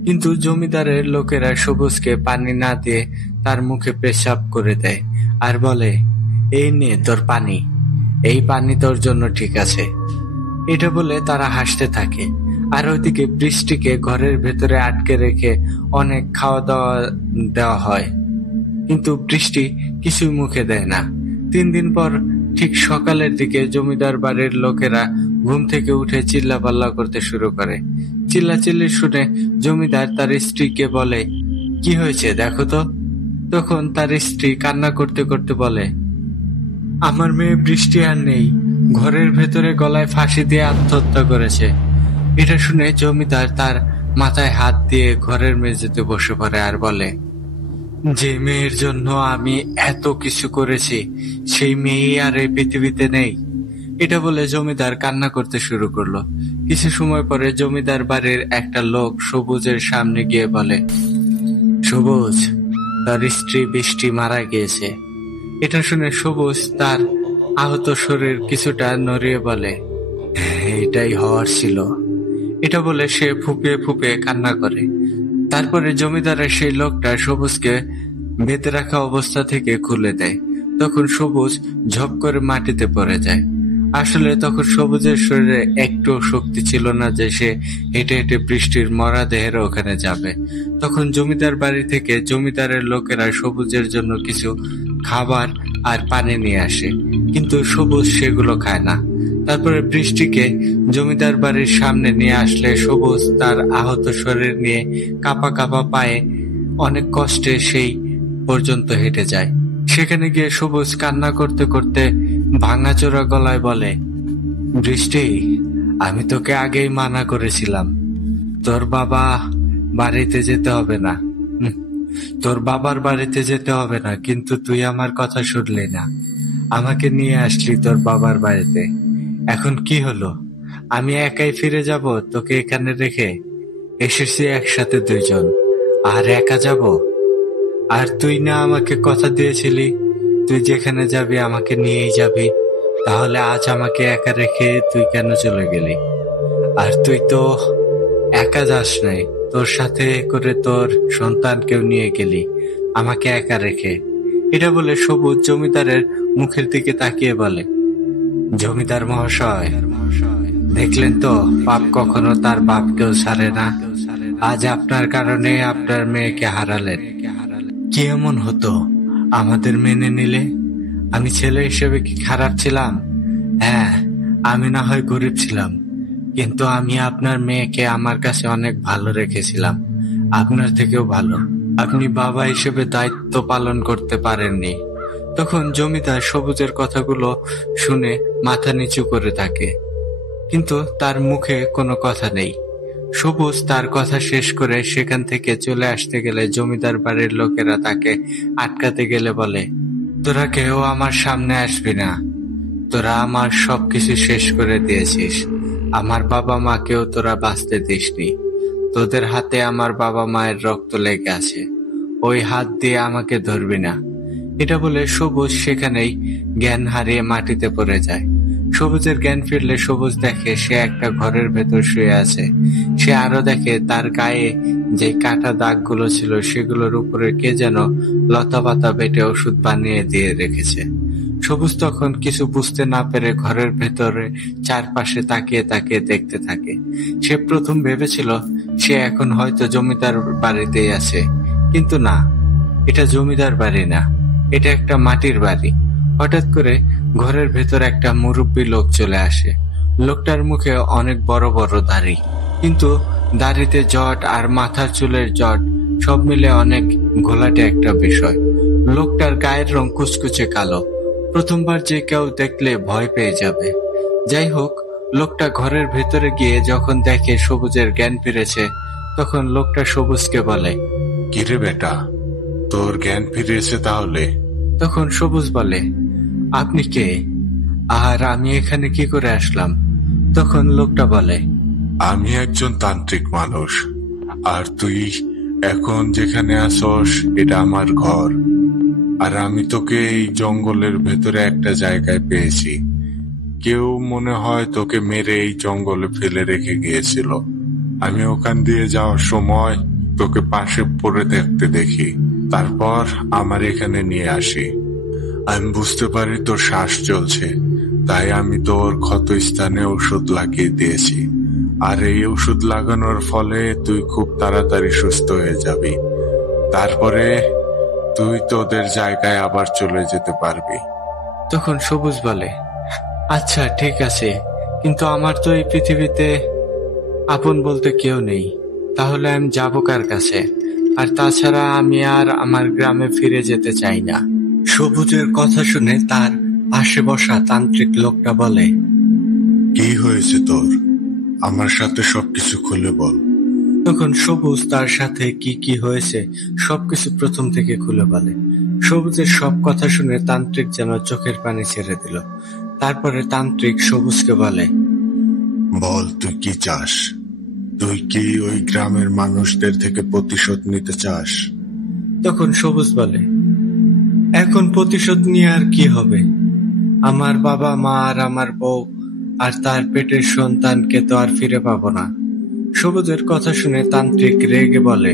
কিন্তু জমিদারের লোকেরা সবুজকে পানি না দিয়ে তার মুখে পেশাব করে দেয় আর বলে, এই নে তোর পানি, এই পানি তোর জন্য ঠিক আছে। এটা বলে তারা হাসতে থাকে। আর ওইদিকে বৃষ্টিকে ঘরের ভেতরে আটকে রেখে অনেক খাওয়া দাওয়া দেওয়া হয়, কিন্তু বৃষ্টি কিছুই মুখে দেয় না। 3 দিন পর ঠিক সকালের দিকে জমিদার বাড়ির লোকেরা ঘুম থেকে উঠে চিল্লাপাল্লা করতে শুরু করে। চিল্লাচিল্লি শুনে জমিদার তার স্ত্রীকে বলে, কি হয়েছে দেখো তো। তখন তার স্ত্রী কান্না করতে করতে বলে, আমার মেয়ে বৃষ্টি আর নেই, ঘরের ভেতরে গলায় ফাঁসি দিয়ে আত্মহত্যা করেছে। এটা শুনে জমিদার তার মাথায় হাত দিয়ে ঘরের মেঝেতে বসে পড়ে আর বলে, যে মেয়ের জন্য আমি এত কিছু করেছি সেই মেয়ে আর এই পৃথিবীতে নেই। এটা বলে জমিদার কান্না করতে শুরু করলো। কিছু সময় পরে জমিদার বাড়ির একটা লোক সবুজের সামনে গিয়ে বলে, সবুজ, তার স্ত্রী বৃষ্টি মারা গিয়েছে। এটা শুনে সবুজ তার আহত শরীর কিছুটা নড়িয়ে বলে, এটাই হওয়ার ছিল। এটা বলে সে ফুঁপিয়ে ফুঁপিয়ে কান্না করে। তারপরে জমিদারের সেই লোকটা সবুজকে বেঁধে রাখা অবস্থা থেকে খুলে দেয়। তখন সবুজ ঝপ করে মাটিতে পড়ে যায়। আসলে তখন সবুজের শরীরে একটু শক্তি ছিল না যে সে হেঁটে হেঁটে বৃষ্টির মরা দেহের ওখানে যাবে। তখন জমিদার বাড়ি থেকে জমিদারের লোকেরা সবুজের জন্য কিছু খাবার আর পানি নিয়ে আসে, কিন্তু সবুজ সেগুলো খায় না। তারপরে বৃষ্টিকে জমিদার বাড়ির সামনে নিয়ে আসলে সবুজ তার আহত শরীর নিয়ে কাঁপা কাঁপা পায়ে অনেক কষ্টে সেই পর্যন্ত হেঁটে যায়। সেখানে গিয়ে সবুজ কান্না করতে করতে ভাঙাচোরা গলায় বলে, বৃষ্টি, আমি তোকে আগেই মানা করেছিলাম, তোর বাবা বাড়িতে যেতে হবে না, তোর বাবার বাড়িতে যেতে হবে না, কিন্তু তুই আমার কথা শুনলি না, আমাকে নিয়ে আসলি তোর বাবার বাড়িতে। এখন কি হলো? আমি একাই ফিরে যাব তোকে এখানে রেখে? এসেছি একসাথে 2 জন, আর একা যাব? আর তুই না আমাকে কথা দিয়েছিলি তুই যেখানে যাবি আমাকে নিয়েই যাবি, তাহলে আজ আমাকে একা রেখে তুই কেন চলে গেলি? আর তুই তো একা যাস নাই, তোর সাথে করে তোর সন্তানকেও নিয়ে গেলি আমাকে একা রেখে। এটা বলে সবুজ জমিদারের মুখের দিকে তাকিয়ে বলে, জমিদার মহাশয়, দেখলেন তো, পাপ কখনো তার বাপকেও ছাড়ে না। আজ আপনার কারণে আপনার মেয়েকে হারালেন। কি এমন হতো আমাদের মেনে নিলে? আমি ছেলে হিসেবে কি খারাপ ছিলাম? হ্যাঁ, আমি না হয় গরিব ছিলাম, কিন্তু আমি আপনার মেয়েকে আমার কাছে অনেক ভালো রেখেছিলাম, আপনার থেকেও ভালো। আপনি বাবা হিসেবে দায়িত্ব পালন করতে পারেননি। তখন জমিদার সবুজের কথাগুলো শুনে মাথা নিচু করে থাকে, কিন্তু তার মুখে কোনো কথা নেই। সবুজ তার কথা শেষ করে সেখান থেকে চলে আসতে গেলে জমিদার বাড়ির লোকেরা তাকে আটকাতে গেলে বলে, তোরা কেউ আমার সামনে আসবি না, তোরা আমার সবকিছু শেষ করে দিয়েছিস, আমার বাবা মাকেও তোরা বাঁচতে দিসনি, তোদের হাতে আমার বাবা মায়ের রক্ত লেগে আছে, ওই হাত দিয়ে আমাকে ধরবি না। এটা বলে সবুজ সেখানেই জ্ঞান হারিয়ে মাটিতে পড়ে যায়। সবুজের জ্ঞান ফিরলে সবুজ দেখে সে একটা ঘরের ভেতর শুয়ে আছে। সে আরো দেখে তার গায়ে যে কাটা দাগগুলো ছিল সেগুলোর উপরে কে যেন লতাপাতা বেটে ওষুধ বানিয়ে দিয়ে রেখেছে। সবুজ তখন কিছু বুঝতে না পেরে ঘরের ভেতরে চারপাশে তাকিয়ে তাকিয়ে দেখতে থাকে। সে প্রথম ভেবেছিল সে এখন হয়তো জমিদার বাড়িতেই আছে, কিন্তু না, এটা জমিদার বাড়ি না, এটা একটা মাটির বাড়ি। হঠাৎ করে ঘরের ভেতর একটা মুরব্বী লোক চলে আসে। লোকটার মুখে অনেক বড় বড় দাড়ি, কিন্তু দাড়িতে জট আর মাথার চুলের জট সব মিলে অনেক ঘোলাটে একটা বিষয়। লোকটার গায়ের রং কুচকুচে কালো। প্রথমবার যে কেউ দেখলে ভয় পেয়ে যাবে। যাই হোক, লোকটা ঘরের ভেতরে গিয়ে যখন দেখে সবুজের জ্ঞান ফিরেছে, তখন লোকটা সবুজকে বলে, কিরে বেটা, তোর জ্ঞান ফিরেছে তাহলে? তখন সবুজ বলে, আপনি কে, আর আমি এখানে কি করে আসলাম? তখন লোকটা বলে, আমি একজন তান্ত্রিক মানুষ, আর তুই এখন যেখানে আসস এটা আমার ঘর। আর আমি তোকে এই জঙ্গলের ভেতরে একটা জায়গায় পেয়েছি। কেউ মনে হয় তোকে মেরে এই জঙ্গলে ফেলে রেখে গিয়েছিল। আমি ওখান দিয়ে যাওয়ার সময় তোকে পাশে পড়ে দেখতে দেখি, তারপর আমার এখানে নিয়ে আসি। আমি বুঝতে পারি তোর শ্বাস চলছে, তাই আমি তোর ক্ষত স্থানে ওষুধ লাগিয়ে দিয়েছি। আর এই ওষুধ লাগানোর ফলে তুই খুব তাড়াতাড়ি সুস্থ হয়ে যাবি। তারপরে তুই তোদের জায়গায় আবার চলে যেতে পারবি। তখন সবুজ বলে, আচ্ছা ঠিক আছে, কিন্তু আমার তো এই পৃথিবীতে আপন বলতে কেউ নেই, তাহলে আমি যাবো কার কাছে? আর তাছাড়া আমি আর আমার গ্রামে ফিরে যেতে চাই না। সবুজের কথা শুনে তার পাশে বসা তান্ত্রিক লোকটা বলে, কি হয়েছে তোর? আমার সাথে সবকিছু খুলে বল। তখন সবুজ তার সাথে কি কি হয়েছে সবকিছু প্রথম থেকে খুলে বলে। সবুজের সব কথা শুনে তান্ত্রিক যেন চোখের পানি ছেড়ে দিল। তারপরে তান্ত্রিক সবুজকে বলে, বল তুই কি চাস? তুই কি ওই গ্রামের মানুষদের থেকে প্রতিশোধ নিতে চাস? তখন সবুজ বলে, এখন প্রতিশোধ নিয়ে আর কি হবে? আমার বাবা মা আর আমার বউ আর তার পেটের সন্তানকে তো আর ফিরে পাবো না। সবুজের কথা শুনে তান্ত্রিক রেগে বলে,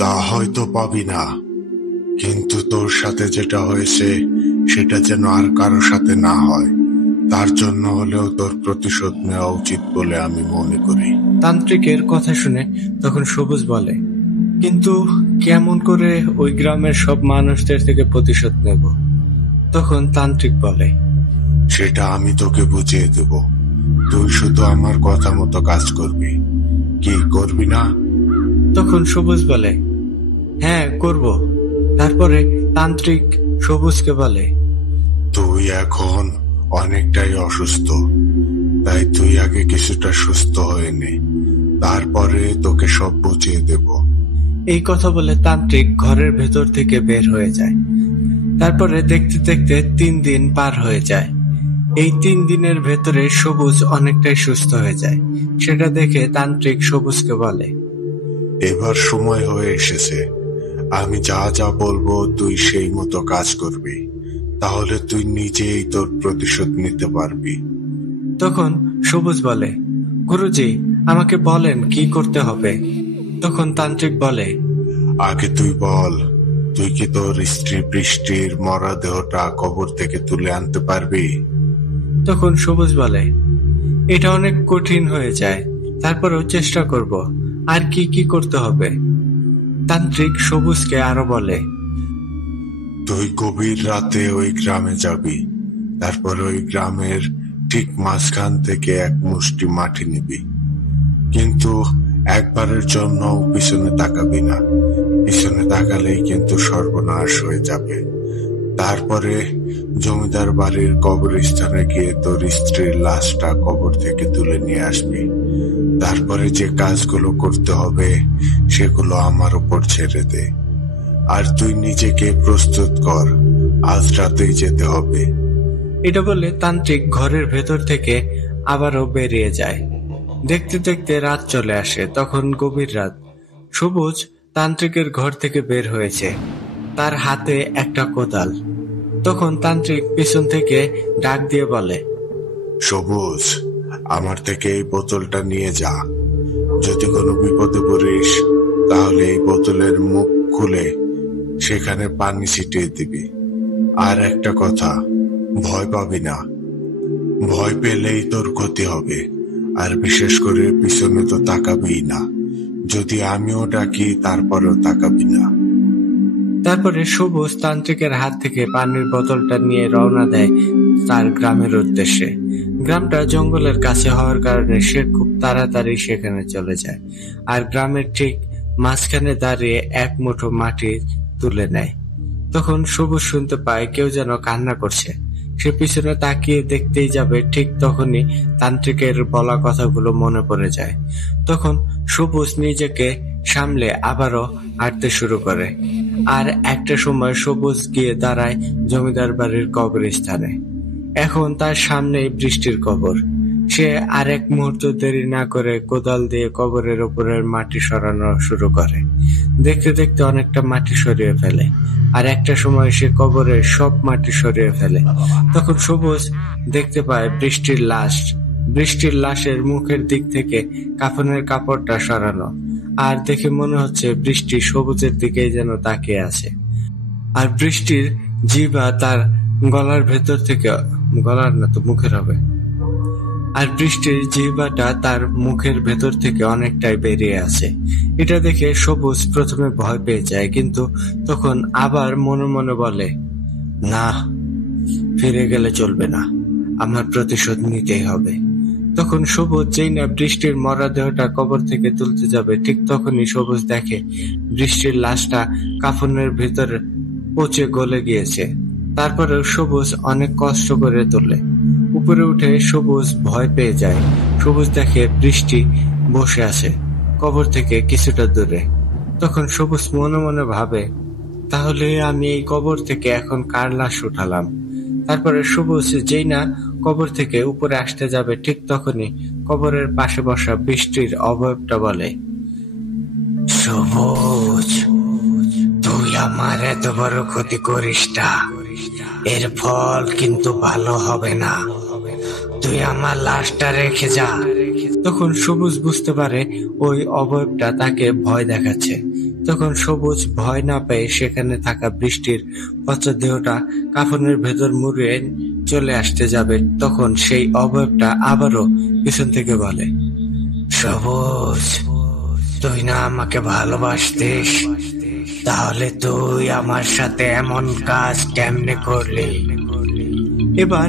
তা হয়তো পাবি না, কিন্তু তোর সাথে যেটা হয়েছে সেটা যেন আর কারো সাথে না হয়। তার জন্য হলেও তোর প্রতিশোধ নেওয়া উচিত বলে আমি মনে করি। তান্ত্রিকের কথা শুনে তখন সবুজ বলে, কিন্তু কেমন করে ওই গ্রামের সব মানুষদের থেকে প্রতিশোধ নেব? তখন তান্ত্রিক বলে, সেটা আমি তোকে বুঝিয়ে দেব। তুই শুধু আমার কথা মতো কাজ করবি। কি করবি না? তখন সবুজ বলে, হ্যাঁ করব। তারপরে তান্ত্রিক সবুজকে বলে, তুই এখন অনেকটাই অসুস্থ, তাই তুই আগে কিছুটা সুস্থ হয়ে নে, তারপরে তোকে সব বুঝিয়ে দেব। এই কথা বলে তান্ত্রিক ঘরের ভেতর থেকে বের হয়ে যায়। তারপরে দেখতে দেখতে 3 দিন পার হয়ে যায়। এই 3 দিনের ভেতরে সবুজ অনেকটাই সুস্থ হয়ে যায়। সেটা দেখে তান্ত্রিক সবুজকে বলে, এবার সময় হয়ে এসেছে। আমি যা যা বলবো তুই সেই মতো কাজ করবি, তাহলে তুই নিজেই তোর প্রতিশোধ নিতে পারবি। তখন সবুজ বলে, গুরুজি আমাকে বলেন কি করতে হবে? তখন তান্ত্রিক বলে, আগে তুই বল, তুই কি তোর স্ত্রী বৃষ্টির মরা দেহটা কবর থেকে তুলে আনতে পারবি? তখন সবুজ বলে, এটা অনেক কঠিন হয়ে যায়, তারপরেও চেষ্টা করব। আর কি কি করতে হবে? তান্ত্রিক সবুজকে আরো বলে, তুই গভীর রাতে ওই গ্রামে যাবি, তারপর ওই গ্রামের ঠিক মাঝখান থেকে এক মুষ্টি মাটি নিবি, কিন্তু একবারের জন্য পিছনে তাকাবি না। পিছনে তাকালেই কিন্তু সর্বনাশ হয়ে যাবে। তারপরে জমিদার বাড়ির কবরস্থানে গিয়ে তোর স্ত্রীর লাশটা কবর থেকে তুলে নিয়ে আসবি। তারপরে যে কাজগুলো করতে হবে সেগুলো আমার উপর ছেড়ে দে। আর তুই নিজেকে প্রস্তুত কর, আজ রাতেই যেতে হবে। এটা বলে তান্ত্রিক ঘরের ভেতর থেকে আবারও বেরিয়ে যায়। দেখতে দেখতে রাত চলে আসে। তখন গভীর রাত। সবুজ তান্ত্রিকের ঘর থেকে বের হয়েছে, তার হাতে একটা কোদাল। তখন তান্ত্রিক পিছন থেকে ডাক দিয়ে বলে, সবুজ, আমার থেকে এই বোতলটা নিয়ে যা। যদি কোনো বিপদে পড়িস তাহলে এই বোতলের মুখ খুলে সেখানে পানি ছিটিয়ে দিবি। আর একটা কথা, ভয় পাবি না। ভয় পেলেই তোর ক্ষতি হবে। আর বিশেষ করে পিছনে তো তাকাবি না। যদি আমিও ডাকি তারপরেও তাকাবি না। তারপরে সবুজ তান্ত্রিকের হাত থেকে পানির বোতলটা নিয়ে রওনা দেয় তার গ্রামের উদ্দেশ্যে। গ্রামটা জঙ্গলের কাছে হওয়ার কারণে সে খুব তাড়াতাড়ি সেখানে চলে যায়, আর গ্রামের ঠিক মাঝখানে দাঁড়িয়ে এক মুঠো মাটি তুলে নেয়। তখন সবুজ শুনতে পায় কেউ যেন কান্না করছে। সে পিছনে তাকিয়ে দেখতেই যাবে, ঠিক তখনই তান্ত্রিকের বলা কথাগুলো মনে পড়ে যায়। তখন সবুজ নিজেকে সামলে আবারও হাঁটতে শুরু করে। আর একটা সময় সবুজ গিয়ে দাঁড়ায় জমিদার বাড়ির কবরস্থানে। এখন তার সামনেই বৃষ্টির কবর। সে আর এক মুহূর্ত দেরি না করে কোদাল দিয়ে কবরের উপরের মাটি সরানো শুরু করে। দেখতে দেখতে অনেকটা মাটি সরিয়ে ফেলে, আর একটা সময় সে কবরের সব মাটি সরিয়ে ফেলে। তখন সবুজ দেখতে পায় বৃষ্টির লাশ। বৃষ্টির লাশের মুখের দিক থেকে কাফনের কাপড়টা সরানো, আর দেখে মনে হচ্ছে বৃষ্টি সবুজের দিকেই যেন তাকিয়ে আছে। আর বৃষ্টির জিহ্বা তার গলার ভেতর থেকে, গলার না তো মুখের হবে, আর বৃষ্টির জিহ্বাটা তার মুখের ভেতর থেকে অনেকটাই বেরিয়ে আছে। এটা দেখে সবুজ প্রথমে ভয় পেয়ে যায়, কিন্তু তখন আবার মনে মনে বলে, না, ফিরে গেলে চলবে না, আমার প্রতিশোধ নিতেই হবে। তখন সবুজ যেই না বৃষ্টির মরা দেহটা কবর থেকে তুলতে যাবে, ঠিক তখনই সবুজ দেখে বৃষ্টির লাশটা কাফনের ভিতরে পচে গলে গিয়েছে। তারপরেও সবুজ অনেক কষ্ট করে তোলে। উপরে উঠে সবুজ ভয় পেয়ে যায়। সবুজ দেখে বৃষ্টি বসে আছে কবর থেকে কিছুটা দূরে। তখন সবুজ মনে মনে ভাবে, তাহলে আমি এই কবর থেকে এখন কার লাশ উঠালাম? তারপরে সবুজ যেই না কবর থেকে উপরে আসতে যাবে, ঠিক তখনই কবরের পাশে বসা বৃষ্টির অবয়বটা বলে, সবুজ, তুই আমার এত বড় ক্ষতি করিস না, এর ফল কিন্তু ভালো হবে না, তুই আমার লাশটা রেখে যা। তখন সবুজ বুঝতে পারে ওই অবয়বটা তাকে ভয় দেখাচ্ছে। তখন সবুজ ভয় না পেয়ে সেখানে থাকা বৃষ্টির পচা দেহটা কাফনের ভেতর মুড়িয়ে চলে আসতে যাবে, তখন সেই অবয়বটা আবারও পিছন থেকে বলে, সবুজ, তুই না আমাকে ভালোবাসতিস, তাহলে তুই আমার সাথে এমন কাজ কেমনে করলি? এবার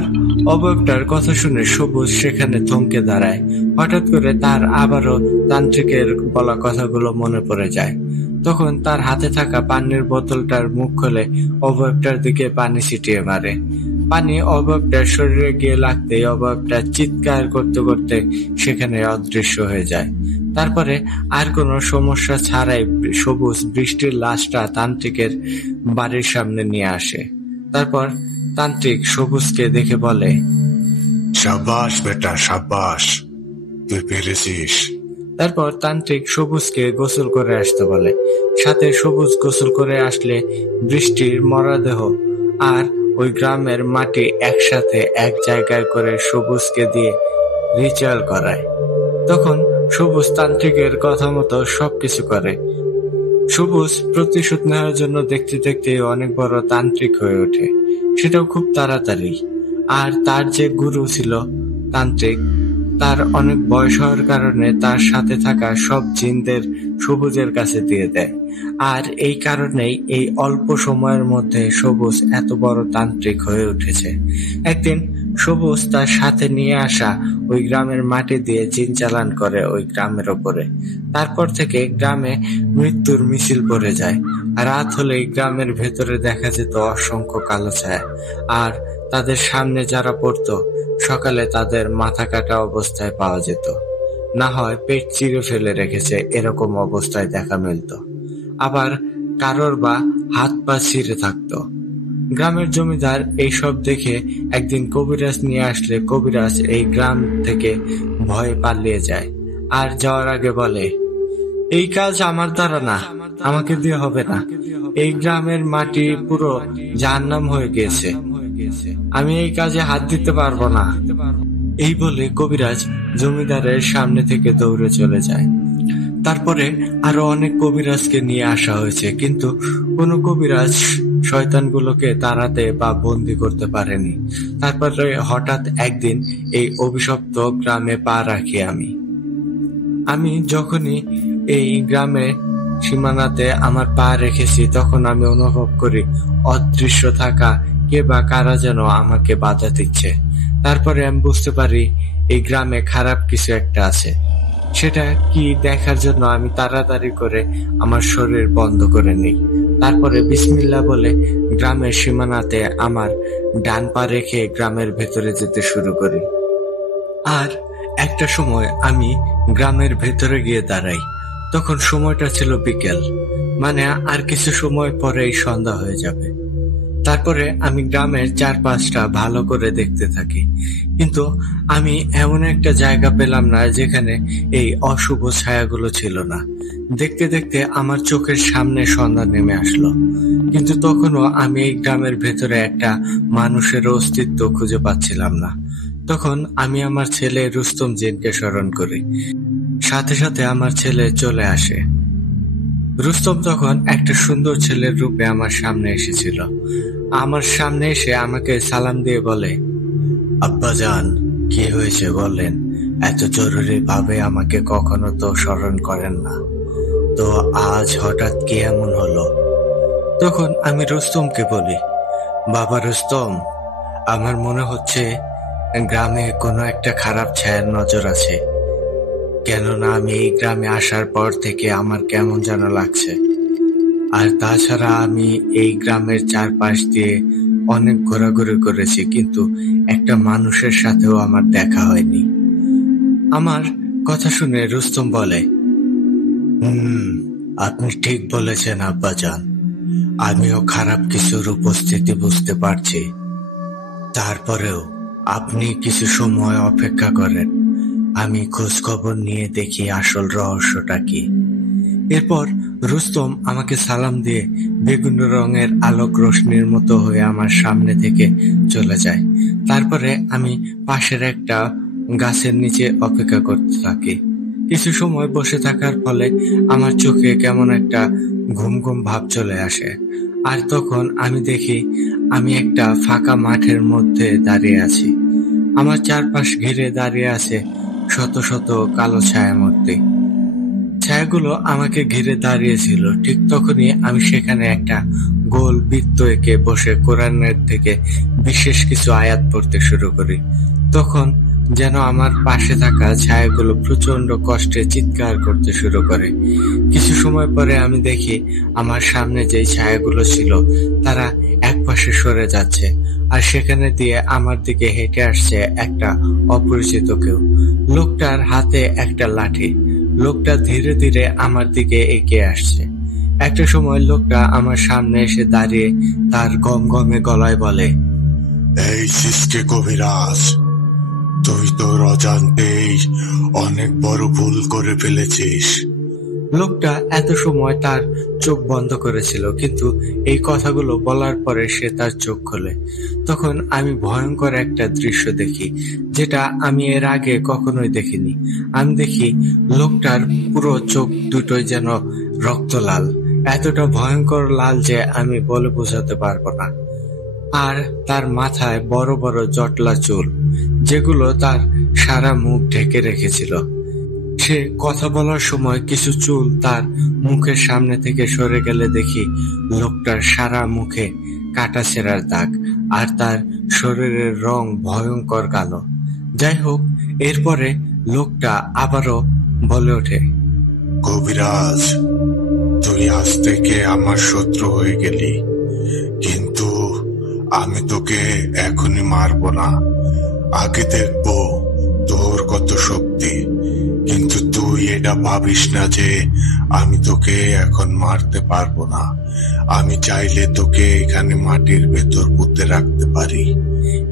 অবয়বটার কথা শুনে সবুজ সেখানে থমকে দাঁড়ায়। হঠাৎ করে তার আবারও তান্ত্রিকের বলা কথাগুলো মনে পড়ে যায়। তখন তার হাতে থাকা পানির বোতলটার মুখ খুলে অবয়বটার দিকে পানি ছিটিয়ে মারে। পানি অবয়বটার শরীরে গিয়ে লাগতেই অবয়বটা চিৎকার করতে করতে সেখানে অদৃশ্য হয়ে যায়। তারপরে আর কোনো সমস্যা ছাড়াই সবুজ বৃষ্টির লাশটা তান্ত্রিকের বাড়ির সামনে নিয়ে আসে। তারপর তান্ত্রিক সবুজকে দেখে বলে, সাবাস বেটা, সাবাস, তুই পেরেছিস। তারপর তান্ত্রিক সবুজকে গোসল করে আসতে বলে। সাথে সবুজ গোসল করে আসলে বৃষ্টির মরদেহ আর ওই গ্রামের মাটি একসাথে এক জায়গায় করে সবুজকে দিয়ে রিচুয়াল করায়। তখন সবুজ তান্ত্রিকের কথা মতো সবকিছু করে। সবুজ প্রতিশোধ নেওয়ার জন্য দেখতে দেখতে অনেক বড় তান্ত্রিক হয়ে ওঠে, সেটাও খুব তাড়াতাড়ি। আর তার যে গুরু ছিল তান্ত্রিক, তার অনেক বয়স হওয়ার কারণে তার সাথে থাকা সব জিনদের সবুজের কাছে দিয়ে দেয়। আর এই কারণেই এই অল্প সময়ের মধ্যে সবুজ এত বড় তান্ত্রিক হয়ে উঠেছে। একদিন সবুজ তার সাথে নিয়ে আসা ওই গ্রামের মাটি দিয়ে জিন চালান করে ওই গ্রামের ওপরে। তারপর থেকে গ্রামে মৃত্যুর মিছিল পড়ে যায়। রাত হলেই গ্রামের ভেতরে দেখা যেত অসংখ্য কালো ছায়া, আর তাদের সামনে যারা পড়তো সকালে তাদের মাথা কাটা অবস্থায় পাওয়া যেত, না হয় পেট চিরে ফেলে রেখেছে এরকম অবস্থায় দেখা মিলত। আবার কারোর বা হাত পা ছিঁড়ে থাকতো। গ্রামের জমিদার এইসব দেখে একদিন কবিরাজ নিয়ে আসলে কবিরাজ এই গ্রাম থেকে ভয়ে পালিয়ে যায়। আর যাওয়ার আগে বলে, এই কাজ আমার দ্বারা না, আমাকে দিয়ে হবে না। এই গ্রামের মাটি পুরো জাহান্নাম হয়ে গিয়েছে, আমি এই কাজে হাত দিতে পারবো না। এই বলে কবিরাজ জমিদারের সামনে থেকে দৌড়ে চলে যায়। তারপরে আরো অনেক কবিরাজকে নিয়ে আসা হয়েছে, কিন্তু কোনো কবিরাজ শয়তানগুলোকে তাড়াতে বা বন্দি করতে পারেনি। তারপরে হঠাৎ একদিন এই অভিশপ্ত গ্রামে পা রাখি আমি যখনই এই গ্রামে সীমানাতে আমার পা রেখেছি, তখন আমি অনুভব করি অদৃশ্য থাকা কে বা কারা যেন আমাকে বাধা দিচ্ছে। তারপরে আমি বুঝতে পারি এই গ্রামে খারাপ কিছু একটা আছে। সেটা কি দেখার জন্য আমি তাড়াতাড়ি করে আমার শরীর বন্ধ করে নিই। তারপরে বিসমিল্লাহ বলে গ্রামের সীমানাতে আমার ডান পা রেখে গ্রামের ভেতরে যেতে শুরু করি। আর একটা সময় আমি গ্রামের ভেতরে গিয়ে দাঁড়াই। তখন সময়টা ছিল বিকেল, মানে আর কিছু সময় পরেই সন্ধ্যা হয়ে যাবে। তারপরে আমি গ্রামের চারপাশটা ভালো করে দেখতে থাকি, কিন্তু আমি এমন একটা জায়গা পেলাম না যেখানে এই অশুভ ছায়াগুলো ছিল না। দেখতে দেখতে আমার চোখের সামনে সন্ধ্যা নেমে আসলো, কিন্তু তখনও আমি এই গ্রামের ভেতরে একটা মানুষের অস্তিত্ব খুঁজে পাচ্ছিলাম না। তখন আমি আমার ছেলে রুস্তম জিনকে স্মরণ করি। সাথে সাথে আমার ছেলে চলে আসে। রুস্তম তখন একটা সুন্দর ছেলের রূপে আমার সামনে এসেছিল। আমার সামনে এসে আমাকে সালাম দিয়ে বলে, আব্বাজান, কি হয়েছে বলেন? এত জরুরি ভাবে আমাকে কখনো তো স্মরণ করেন না, তো আজ হঠাৎ কি এমন হলো? তখন আমি রুস্তমকে বলি, বাবা রুস্তম, আমার মনে হচ্ছে গ্রামে কোনো একটা খারাপ ছায়ার নজর আছে। কেননা আমি এই গ্রামে আসার পর থেকে আমার কেমন যেন লাগছে। আর তাছাড়া আমি এই গ্রামের চারপাশ দিয়ে অনেক ঘোরাঘুরি করেছি, কিন্তু একটা মানুষের সাথেও আমার দেখা হয়নি। আমার কথা শুনে রুস্তম বলে, আপনি ঠিক বলেছেন আব্বাজান, আমিও খারাপ কিছুর উপস্থিতি বুঝতে পারছি। তারপরেও আপনি কিছু সময় অপেক্ষা করেন, আমি খোঁজ খবর নিয়ে দেখি আসল রহস্যটা কি। এরপর রুস্তম আমাকে সালাম দিয়ে বেগুনি রঙের আলোক রোশনির মতো হয়ে আমার সামনে থেকে চলে যায়। তারপরে আমি পাশের একটা গাছের নিচে অপেক্ষা করতে থাকি। কিছু সময় বসে থাকার ফলে আমার চোখে কেমন একটা ঘুম ঘুম ভাব চলে আসে। আর তখন আমি দেখি আমি একটা ফাঁকা মাঠের মধ্যে দাঁড়িয়ে আছি। আমার চারপাশ ঘিরে দাঁড়িয়ে আছে শত শত কালো ছায়ামূর্তি। ছায়াগুলো আমাকে ঘিরে দাঁড়িয়েছিল। ঠিক তখনই আমি সেখানে একটা গোল বৃত্ত এঁকে বসে কোরআনের থেকে বিশেষ কিছু আয়াত পড়তে শুরু করি। তখন যেন আমার পাশে থাকা ছায়াগুলো প্রচন্ড কষ্টে চিৎকার করতে শুরু করে। কিছু সময় পরে আমি দেখি আমার সামনে যেই ছায়াগুলো ছিল তারা একপাশে সরে যাচ্ছে, আর সেখানে দিয়ে আমার দিকে হেঁটে আসছে একটা অপরিচিত কেউ। লোকটার হাতে একটা লাঠি। লোকটা ধীরে ধীরে আমার দিকে এগিয়ে আসছে। একটা সময় লোকটা আমার সামনে এসে দাঁড়িয়ে তার গমগমে গলায় বলে, এই সিসকে কবিরাজ, তুই তোর অজান্তেই অনেক বড় ভুল করে ফেলেছিস। লোকটা এত সময় তার চোখ বন্ধ করেছিল, কিন্তু এই কথাগুলো বলার পরে সে তার চোখ খোলে। তখন আমি ভয়ঙ্কর একটা দৃশ্য দেখি, যেটা আমি এর আগে কখনোই দেখিনি। আমি দেখি লোকটার পুরো চোখ দুটোই যেন রক্ত লাল, এতটা ভয়ঙ্কর লাল যে আমি বলে বোঝাতে পারবো না। আর তার মাথায় বড় বড় জটলা চুল, যেগুলো তার সারা মুখ ঢেকে রেখেছিল। সে কথা বলার সময় কিছু চুল তার মুখের সামনে থেকে সরে গেলে দেখি লোকটার সারা মুখে কাটাছেঁড়ার দাগ, আর তার শরীরের রং ভয়ঙ্কর কালো। যাই হোক, এরপরে লোকটা আবারও বলে ওঠে, কবিরাজ, তুই আজ থেকে আমার শত্রু হয়ে গেলি, কিন্তু আমি তোকে এখনই মারবো না। আগে দেখবো তোর কত শক্তি, কিন্তু তুই এটা ভাবিস না যে আমি তোকে এখন মারতে পারবো না। আমি চাইলে তোকে এখানে মাটির ভেতর পুঁতে রাখতে পারি।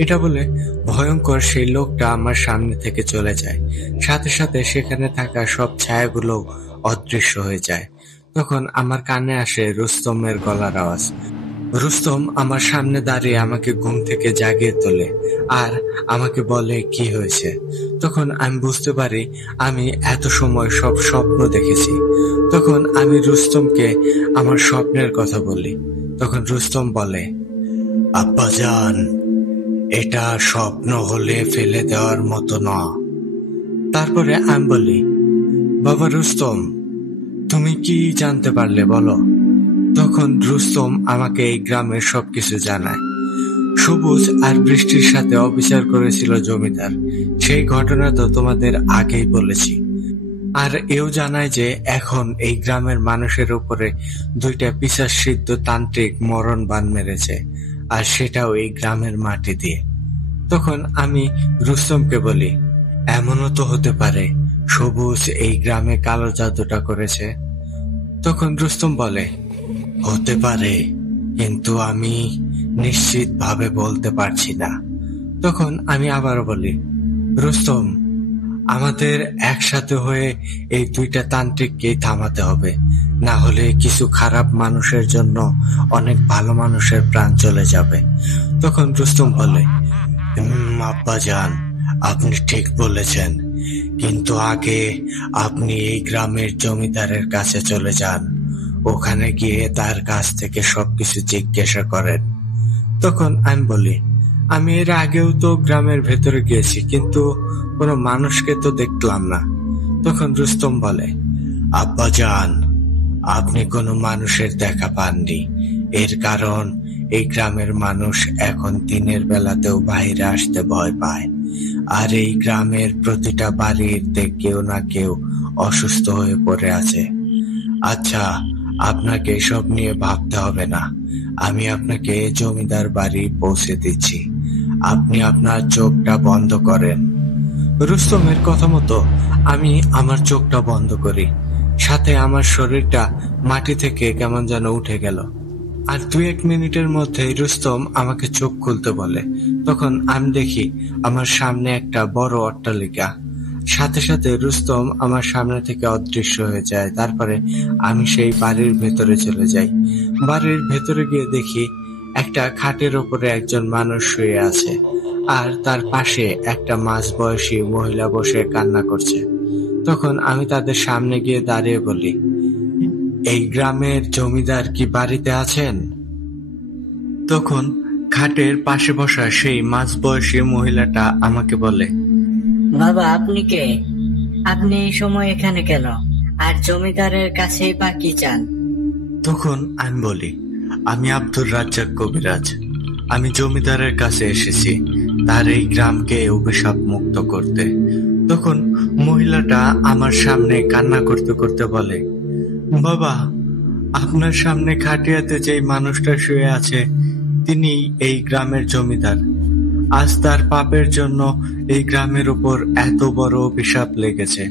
এটা বলে ভয়ঙ্কর সেই লোকটা আমার সামনে থেকে চলে যায়। সাথে সাথে সেখানে থাকা সব ছায়াগুলো অদৃশ্য হয়ে যায়। তখন আমার কানে আসে রুস্তমের গলার আওয়াজ। রুস্তম আমার সামনে দাঁড়িয়ে আমাকে ঘুম থেকে জাগিয়ে তোলে আর আমাকে বলে কি হয়েছে। তখন আমি বুঝতে পারি আমি এত সময় সব স্বপ্ন দেখেছি। তখন আমি রুস্তমকে আমার স্বপ্নের কথা বলি। তখন রুস্তম বলে, আব্বাজান, এটা স্বপ্ন হলে ফেলে দেওয়ার মতো না। তারপরে আমি বলি, বাবা রুস্তম, তুমি কি জানতে পারলে বলো। তখন রুস্তম আমাকে এই গ্রামের সবকিছু জানায়। সবুজ আর বৃষ্টির সাথে অবিচার করেছিল জমিদার, সেই ঘটনা তো তোমাদের আগেই বলেছি। আর এও জানায় যে এখন এই গ্রামের মানুষের উপরে 2টা পিশাচসিদ্ধ তান্ত্রিক মরণ বান মেরেছে, আর সেটাও এই গ্রামের মাটি দিয়ে। তখন আমি রুস্তমকে বলি, এমনও তো হতে পারে সবুজ এই গ্রামে কালো জাদুটা করেছে। তখন রুস্তম বলে, হতে পারে, কিন্তু আমি নিশ্চিতভাবে বলতে পারছি না। তখন আমি আবার বলি, রুস্তম, আমাদের একসাথে হয়ে এই 2টা তান্ত্রিককেই থামাতে হবে, না হলে কিছু খারাপ মানুষের জন্য অনেক ভালো মানুষের প্রাণ চলে যাবে। তখন রুস্তম বলে, আব্বাজান, আপনি ঠিক বলেছেন, কিন্তু আগে আপনি এই গ্রামের জমিদারের কাছে চলে যান, ওখানে গিয়ে তার কাছ থেকে সবকিছু জিজ্ঞাসা করেন। তখন আমি বলি, আমি এর আগেও তো গ্রামের ভেতরে গিয়েছি, কিন্তু কোনো মানুষকে তো দেখলাম না। তখন রুস্তম বলে, আব্বাজান, আপনি কোনো মানুষের দেখা পাননি। এর কারণ এই গ্রামের মানুষ এখন দিনের বেলাতেও বাইরে আসতে ভয় পায়, আর এই গ্রামের প্রতিটা বাড়িতে কেউ না কেউ অসুস্থ হয়ে পড়ে আছে। আচ্ছা, আপনাকে এসব নিয়ে ভাবতে হবে না, আমি আপনাকে জমিদার বাড়ি পৌঁছে দিচ্ছি, আপনি আপনার চোখটা বন্ধ করেন। রুস্তমের কথা মতো আমি আমার চোখটা বন্ধ করি, সাথে আমার শরীরটা মাটি থেকে কেমন যেন উঠে গেল। আর 2-1 মিনিটের মধ্যে রুস্তম আমাকে চোখ খুলতে বলে। তখন আমি দেখি আমার সামনে একটা বড় অট্টালিকা। সাথে সাথে রুস্তম আমার সামনে থেকে অদৃশ্য হয়ে যায়। তারপরে আমি সেই বাড়ির ভেতরে চলে যাই। বাড়ির ভেতরে গিয়ে দেখি একটা খাটের ওপরে একজন মানুষ শুয়ে আছে, আর তার পাশে একটা মাঝবয়সী মহিলা বসে কান্না করছে। তখন আমি তাদের সামনে গিয়ে দাঁড়িয়ে বলি, এই গ্রামের জমিদার কি বাড়িতে আছেন? তখন খাটের পাশে বসা সেই মাঝবয়সী মহিলাটা আমাকে বলে, বাবা, আপনি কে? আপনি এই সময় এখানে কেন? আর জমিদারের কাছেই বা কি চান? তখন আমি বলি, আমি আব্দুর রাজ্জাক কবিরাজ, আমি জমিদারের কাছে এসেছি তার এই গ্রামকে অভিশাপ মুক্ত করতে। তখন মহিলাটা আমার সামনে কান্না করতে করতে বলে, বাবা, আপনার সামনে খাটিয়াতে যেই মানুষটা শুয়ে আছে তিনি এই গ্রামের জমিদার। আজ তার পাপের জন্য এই গ্রামের উপর এত বড় অভিশাপ লেগেছে।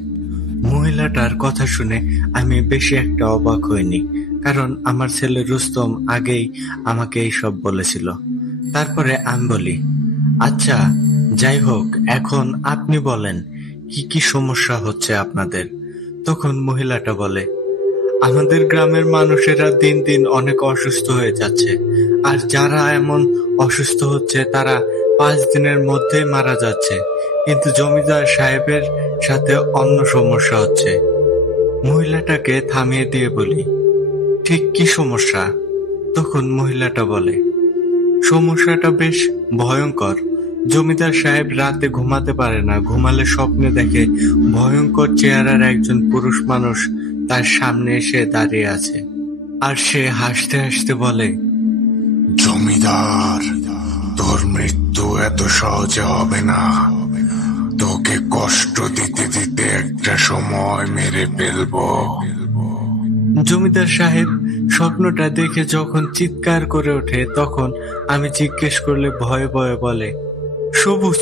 মহিলাটার কথা শুনে আমি বেশি একটা অবাক হইনি, কারণ আমার ছেলে রুস্তম আগেই আমাকে এইসব বলেছিল। তারপরে আমি বলি, আচ্ছা যাই হোক, এখন আপনি বলেন কি কি সমস্যা হচ্ছে আপনাদের। তখন মহিলাটা বলে, আমাদের গ্রামের মানুষেরা দিন দিন অনেক অসুস্থ হয়ে যাচ্ছে, আর যারা এমন অসুস্থ হচ্ছে তারা 5 দিনের মধ্যেই মারা যাচ্ছে, কিন্তু জমিদার সাহেবের সাথে অন্য সমস্যা হচ্ছে। মহিলাটাকে থামিয়ে দিয়ে বলি, ঠিক কি সমস্যা? তখন মহিলাটা বলে, সমস্যাটা বেশ ভয়ঙ্কর। জমিদার সাহেব রাতে ঘুমাতে পারে না, ঘুমালে স্বপ্নে দেখে ভয়ঙ্কর চেহারার একজন পুরুষ মানুষ তার সামনে এসে দাঁড়িয়ে আছে, আর সে হাসতে হাসতে বলে, জমিদার, তোর মৃত্যু এত সহজে হবে না, তোকে কষ্ট দিতে দিতে একটা সময় মেরে ফেলবো। জমিদার সাহেব স্বপ্নটা দেখে যখন চিৎকার করে ওঠে, তখন আমি জিজ্ঞেস করলে ভয়ে ভয়ে বলে, সবুজ,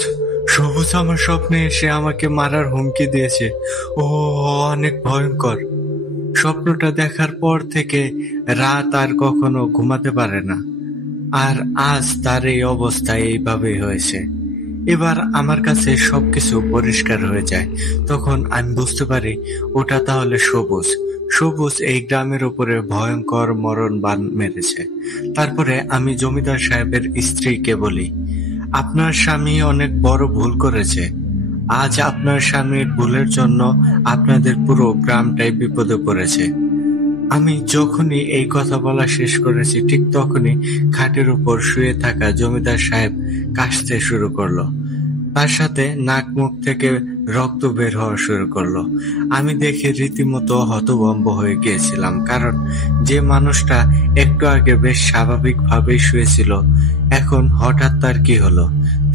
সবুজ আমার স্বপ্নে এসে আমাকে মারার হুমকি দিয়েছে, ও অনেক ভয়ঙ্কর। স্বপ্নটা দেখার পর থেকে রাত আর কখনো ঘুমাতে পারে না, আর আজ তার এই অবস্থা এইভাবেই হয়েছে। এবার আমার কাছে সবকিছু পরিষ্কার হয়ে যায়। তখন আমি বুঝতে পারি ওটা তাহলে সবুজ। সবুজ এই গ্রামের উপরে ভয়ঙ্কর মরণ বান মেরেছে। তারপরে আমি জমিদার সাহেবের স্ত্রীকে বলি, আপনার স্বামী অনেক বড় ভুল করেছে। আজ আপনার স্বামীর ভুলের জন্য আপনাদের পুরো গ্রামটাই বিপদে পড়েছে। আমি যখনই এই কথা বলা শেষ করেছি ঠিক তখনই খাটের উপর শুয়ে থাকা জমিদার সাহেব কাশতে শুরু করলো। তার সাথে নাক মুখ থেকে রক্ত বের হওয়া শুরু করলো। আমি দেখে রীতিমতো হতভম্ব হয়ে গিয়েছিলাম, কারণ যে মানুষটা একটু আগে বেশ স্বাভাবিকভাবেই শুয়েছিল এখন হঠাৎ তার কি হলো।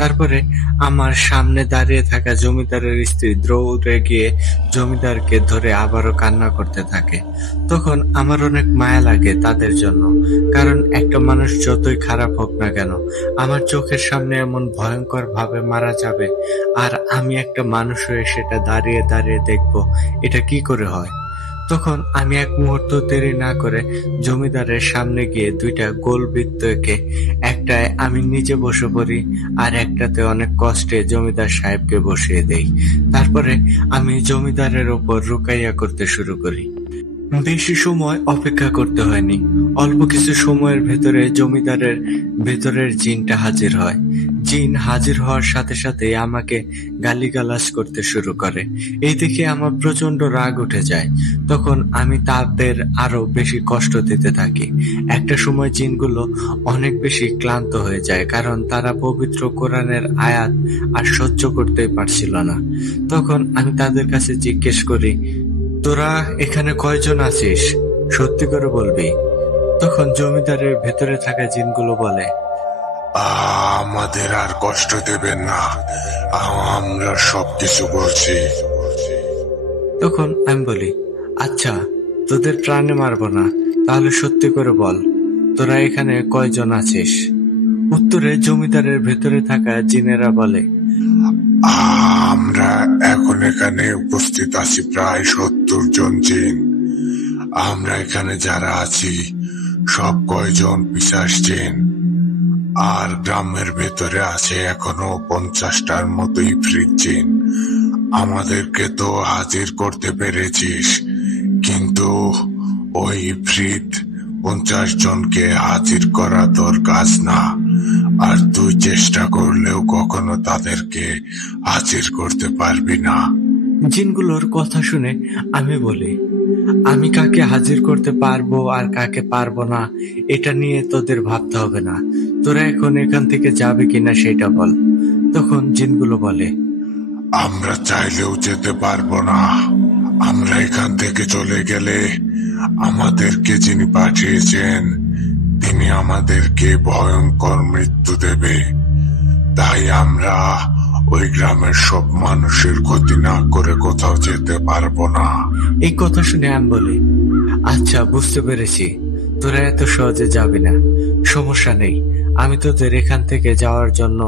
তারপরে আমার সামনে দাঁড়িয়ে থাকা জমিদারের স্ত্রী দৌড়ে গিয়ে জমিদারকে ধরে আবারও কান্না করতে থাকে। তখন আমার অনেক মায়া লাগে তাদের জন্য, কারণ একটা মানুষ যতই খারাপ হোক না কেন আমার চোখের সামনে এমন ভয়ঙ্কর ভাবে মারা যাবে, আর আমি একটা মানুষ হয়ে সেটা দাঁড়িয়ে দাঁড়িয়ে দেখবো, এটা কি করে হয়। তখন আমি এক মুহূর্ত দেরি না করে জমিদারের সামনে গিয়ে দুইটা গোল বৃত্ত এঁকে একটায় আমি নিজে বসে পড়ি আর একটাতে অনেক কষ্টে জমিদার সাহেবকে বসিয়ে দেই। তারপরে আমি জমিদারের ওপর রুকাইয়া করতে শুরু করি। বেশি সময় অপেক্ষা করতে হয়নি। অল্প কিছু সময়ের ভেতরে জমিদারের ভেতরের জিনটা হাজির হয়। জিন হাজির হওয়ার সাথে সাথে আমাকে গালিগালাজ করতে শুরু করে। এই দেখে আমার প্রচন্ড রাগ উঠে যায়। তখন আমি তাদের আরো বেশি কষ্ট দিতে থাকি। একটা সময় জিনগুলো অনেক বেশি ক্লান্ত হয়ে যায়, কারণ তারা পবিত্র কোরআনের আয়াত আর সহ্য করতেই পারছিল না। তখন আমি তাদের কাছে জিজ্ঞেস করি, তোরা এখানে কয়জন আছিস? সত্যি করে বলবি। তখন জমিদারের ভেতরে থাকা জিনগুলো বলে, আমাদের আর কষ্ট দেবেন না, আমরা সবকিছু বলছি। তখন আমি বলি, আচ্ছা তোদের প্রাণে মারবো না, তাহলে সত্যি করে বল তোরা এখানে কয়জন আছিস? উত্তরে জমিদারের ভেতরে থাকা জিনেরা বলে, আমরা এখন এখানে উপস্থিত আছি প্রায় 70 জন জিন। আমরা এখানে যারা আছি সব কয়জন পিশাচ জিন, আর গ্রামের ভেতরে আছে এখনো 50টার মতো ইফরিত জিন। আমাদেরকে তো হাজির করতে পেরেছিস, কিন্তু ওই ইফরিত 50 জনকে হাজির করা তোর কাজ না, আর তুই চেষ্টা করলেও কখনো তাদেরকে হাজির করতে পারবি না। জিনগুলোর কথা শুনে আমি বলি, আমি কাকে হাজির করতে পারবো আর কাকে পারবো না এটা নিয়ে তোদের ভাবতে হবে না, তোরা এখন এখান থেকে যাবে কিনা সেটা বল। তখন জিনগুলো বলে, আমরা চাইলেও যেতে পারবো না। আমরা এখান থেকে চলে গেলে আমাদেরকে যিনি পাঠিয়েছেন তিনি আমাদেরকে ভয়ঙ্কর মৃত্যু দেবে। তাই আমরা ওই গ্রামের সব মানুষের ক্ষতি না করে কোথাও যেতে পারবো না। এই কথা শুনে আমি বলি, আচ্ছা বুঝতে পেরেছি, তোরা এত সহজে যাবি না, সমস্যা নেই, আমি তোদের এখান থেকে যাওয়ার জন্য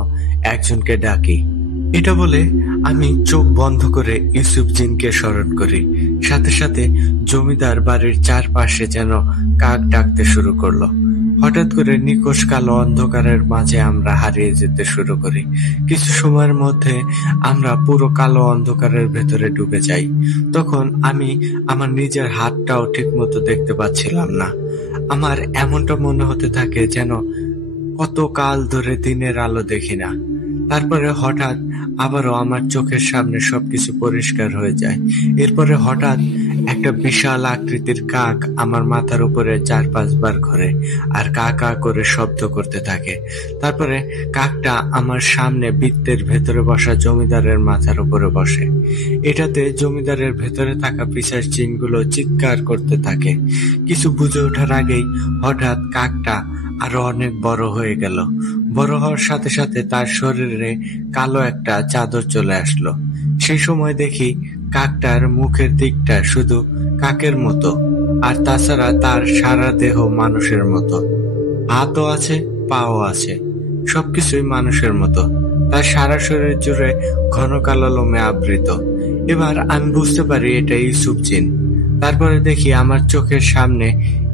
একজনকে ডাকি। এটা বলে আমি চোখ বন্ধ করে ইউসুফ জিনকে স্মরণ করি। সাথে সাথে জমিদার বাড়ির চারপাশে যেন কাক ডাকতে শুরু করলো। হঠাৎ করে নিকষ কালো অন্ধকারের মাঝে আমরা হারিয়ে যেতে শুরু করি। কিছু সময়ের মধ্যে আমরা পুরো কালো অন্ধকারের ভেতরে ডুবে যাই। তখন আমি আমার নিজের হাতটাও ঠিক মতো দেখতে পাচ্ছিলাম না। আমার এমনটা মনে হতে থাকে যেন কত কাল ধরে দিনের আলো দেখি না। তারপরে হঠাৎ আবারও আমার চোখের সামনে সবকিছু পরিষ্কার হয়ে যায়। এরপরে হঠাৎ একটা বিশাল আকৃতির কাক আমার মাথার উপরে 4-5 বার ঘোরে আর কা কা করে শব্দ করতে থাকে। তারপরে কাকটা আমার সামনে বৃত্তের ভেতরে বসা জমিদারের মাথার উপরে বসে। এটাতে জমিদারের ভেতরে থাকা পিশাচ জিনগুলো চিৎকার করতে থাকে। কিছু বুঝে ওঠার আগেই হঠাৎ কাকটা আরো অনেক বড় হয়ে গেল। বড় হওয়ার সাথে সাথে তার শরীরে কালো একটা চাদর চলে আসলো। সেই সময় দেখি কাকটার মুখের দিকটা শুধু কাকের মতো, আর তাছাড়া তার সারা দেহ মানুষের মতো। হাতও আছে, পাও আছে, সবকিছুই মানুষের মতো। তার সারা শরীর জুড়ে ঘন কালো লোমে আবৃত। এবার আমি বুঝতে পারি এটা ইউসুফ জিন। তারপরে দেখি আমার চোখের সামনে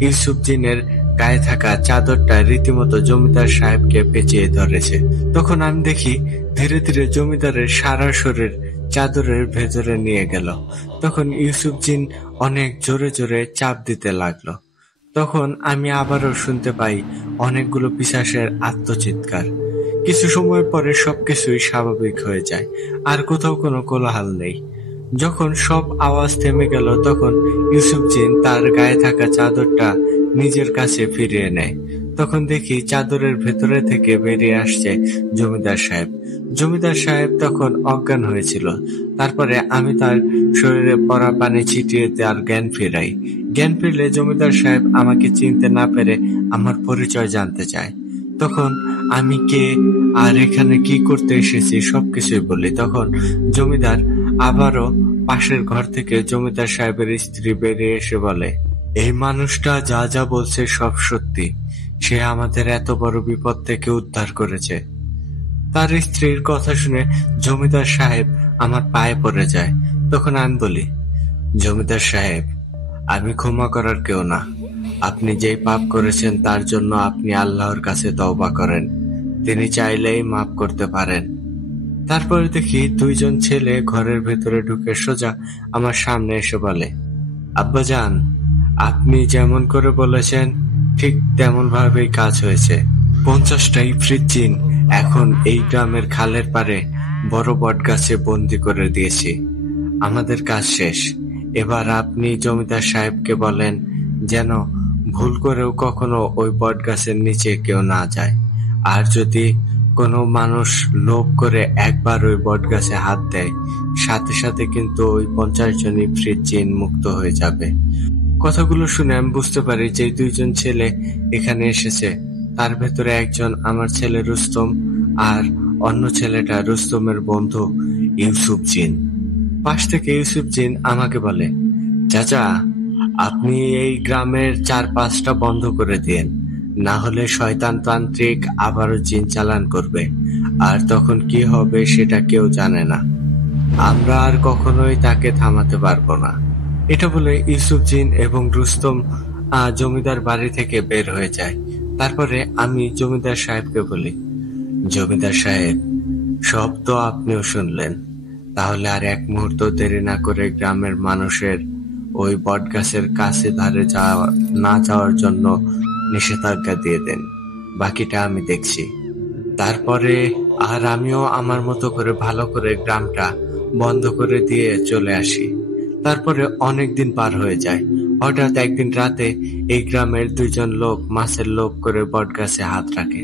ইউসুফ জিনের গায়ে থাকা চাদরটা রীতিমতো জমিদার সাহেবকে পেঁচিয়ে ধরেছে। তখন আমি দেখি ধীরে ধীরে জমিদারের সারা শরীর চাদরের ভেতরে নিয়ে গেল। তখন ইউসুফ জিন অনেক জোরে জোরে চাপ দিতে লাগলো। তখন আমি আবারও শুনতে পাই অনেকগুলো পিশাচের আর্তচিৎকার। কিছু সময় পরে সবকিছুই স্বাভাবিক হয়ে যায়, আর কোথাও কোনো কোলাহল নেই। যখন সব আওয়াজ থেমে গেল তখন ইউসুফ জিন তার গায়ে থাকা চাদরটা নিজের কাছে ফিরিয়ে নেয়। তখন দেখি চাদরের ভেতরে থেকে বেরিয়ে আসছে জমিদার সাহেব। জমিদার সাহেব তখন অজ্ঞান হয়েছিল। তারপরে আমি তার শরীরে পড়া পানি ছিটিয়ে তার জ্ঞান ফেরাই। জ্ঞান ফিরলে জমিদার সাহেব আমাকে চিনতে না পেরে আমার পরিচয় জানতে চায়। তখন আমি কে আর এখানে কি করতে এসেছি সবকিছুই বলি। তখন জমিদার আবারও পাশের ঘর থেকে জমিদার সাহেবের স্ত্রী বেরিয়ে এসে বলে, এই মানুষটা যা যা বলছে সব সত্যি। সে আমাদের এত বড় বিপদ থেকে উদ্ধার করেছে। তার স্ত্রীর কথা শুনে জমিদার সাহেব আমার পায়ে পড়ে যায়। তখন আমি বলি, জমিদার সাহেব, আমি ক্ষমা করার কেউ না। আপনি যেই পাপ করেছেন তার জন্য আপনি আল্লাহর কাছে তওবা করেন, তিনি চাইলেই মাফ করতে পারেন। তারপরে দেখি দুইজন ছেলে ঘরের ভেতরে ঢুকে সোজা আমার সামনে এসে বলে, আব্বাজান, আপনি যেমন করে বলেছেন ঠিক তেমন ভাবেই কাজ হয়েছে। 50টা ইফরিত জিন এখন এই গ্রামের খালের পারে বড় বটগাছে বন্দি করে দিয়েছি। আমাদের কাজ শেষ। এবার আপনি জমিদার সাহেবকে বলেন যেন ভুল করেও কখনো ওই বটগাছের নিচে কেউ না যায়। আর যদি কোনো মানুষ লোভ করে একবার ওই বটগাছে হাত দেয়, সাথে সাথে কিন্তু ওই 50 জন ইফরিত জিন মুক্ত হয়ে যাবে। কথাগুলো শুনে আমি বুঝতে পারি যে দুইজন ছেলে এখানে এসেছে। তার ভেতরে একজন আমার ছেলে রুস্তম, আর অন্য ছেলেটা রুস্তমের বন্ধু ইউসুফ জিন। পাশ থেকে ইউসুফ জিন আমাকে বলে, চাচা, আপনি এই গ্রামের 4-5টা বন্ধ করে দিন, না হলে শয়তান তান্ত্রিক আবারও জিন চালান করবে, আর তখন কি হবে সেটা কেউ জানে না। আমরা আর কখনোই তাকে থামাতে পারবো না। এটা বলে ইউসুফ জিন এবং রুস্তম জমিদার বাড়ি থেকে বের হয়ে যায়। তারপরে আমি জমিদার সাহেবকে বলি, জমিদার সাহেব, সব তো আপনিও শুনলেন। তাহলে আর এক মুহূর্ত দেরি না করে গ্রামের মানুষের ওই বটগাছের কাছে ধারে না যাওয়ার জন্য নিষেধাজ্ঞা দিয়ে দেন। বাকিটা আমি দেখছি। তারপরে আর আমিও আমার মতো করে ভালো করে গ্রামটা বন্ধ করে দিয়ে চলে আসি। তারপরে অনেক দিন পার হয়ে যায়। হঠাৎ একদিন রাতে এই গ্রামের দুইজন লোক মাছের লোভ করে বটগাছে হাত রাখে।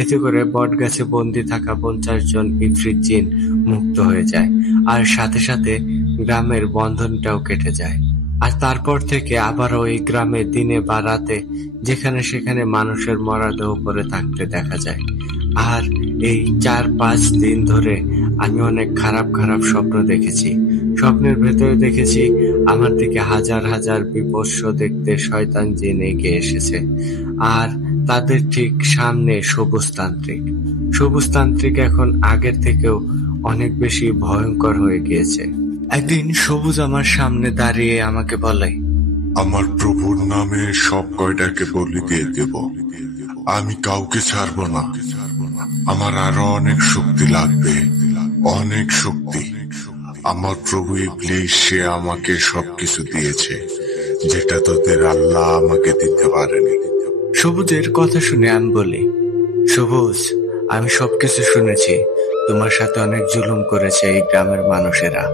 এতে করে বটগাছে বন্দি থাকা 50 জন ইফরিত জিন মুক্ত হয়ে যায়, আর সাথে সাথে গ্রামের বন্ধনটাও কেটে যায়। আর তারপর থেকে আবারও এই গ্রামে দিনে বা রাতে যেখানে সেখানে মানুষের মরদেহ পড়ে থাকতে দেখা যায়। আর এই 4-5 দিন ধরে আমি অনেক খারাপ খারাপ স্বপ্ন দেখেছি। স্বপ্নের ভেতরে দেখেছি আমার দিকে হাজার হাজার বিপস্য দেখতে শয়তান জিন এগিয়ে এসেছে, আর তাদের ঠিক সামনে সবুজতান্ত্রিক। সবুজতান্ত্রিক এখন আগের থেকেও অনেক বেশি ভয়ঙ্কর হয়ে গিয়েছে। একদিন সবুজ আমার সামনে দাঁড়িয়ে আমাকে বলে, আমার প্রভুর নামে সব কয়টাকে বলি দিয়ে দেব। আমি কাউকে ছাড়বো না। আমার আরো অনেক শক্তি লাগবে, অনেক শক্তি। আমার প্রভু ইবলিস, সে আমাকে সবকিছু দিয়েছে যেটা তোদের আল্লাহ আমাকে দিতে পারেনি। সবুজের কথা শুনে আমি বলি, সবুজ, আমি সবকিছু শুনেছি। তোমার সাথে অনেক জুলুম করেছে এই গ্রামের মানুষেরা,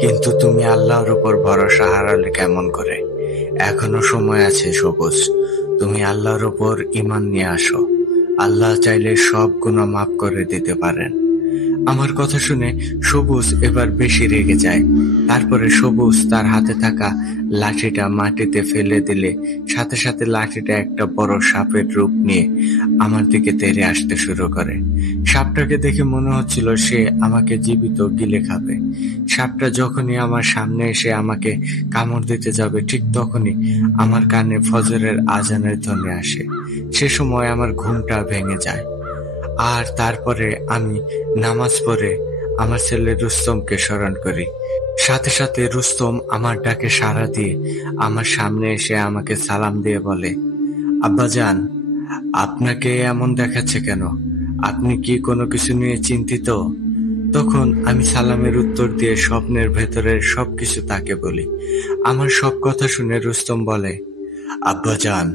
কিন্তু তুমি আল্লাহর উপর ভরসা হারালে কেমন করে? এখনো সময় আছে সবুজ, তুমি আল্লাহর উপর ঈমান নিয়ে আসো। আল্লাহ চাইলে সব গুনাহ মাফ করে দিতে পারেন। আমার কথা শুনে সবুজ এবার বেশি রেগে যায়। তারপরে সবুজ তার হাতে থাকা লাঠিটা মাটিতে ফেলে দিলে সাথে সাথে লাঠিটা একটা বড় সাপের রূপ নিয়ে আমার দিকে তেড়ে আসতে শুরু করে। সাপটাকে দেখে মনে হচ্ছিল সে আমাকে জীবিত গিলে খাবে। সাপটা যখনই আমার সামনে এসে আমাকে কামড় দিতে যাবে ঠিক তখনই আমার কানে ফজরের আজানের ধ্বনি আসে। সে সময় আমার ঘুমটা ভেঙে যায়। আর তারপরে আমি নামাজ পড়ে আমার ছেলে রুস্তমকে স্মরণ করি। সাথে সাথে রুস্তম আমার ডাকে সাড়া দিয়ে আমার সামনে এসে আমাকে সালাম দিয়ে বলে, আব্বাজান, আপনাকে এমন দেখাচ্ছে কেন? আপনি কি কোনো কিছু নিয়ে চিন্তিত? তখন আমি সালামের উত্তর দিয়ে স্বপ্নের ভেতরের সবকিছু তাকে বলি। আমার সব কথা শুনে রুস্তম বলে, আব্বাজান,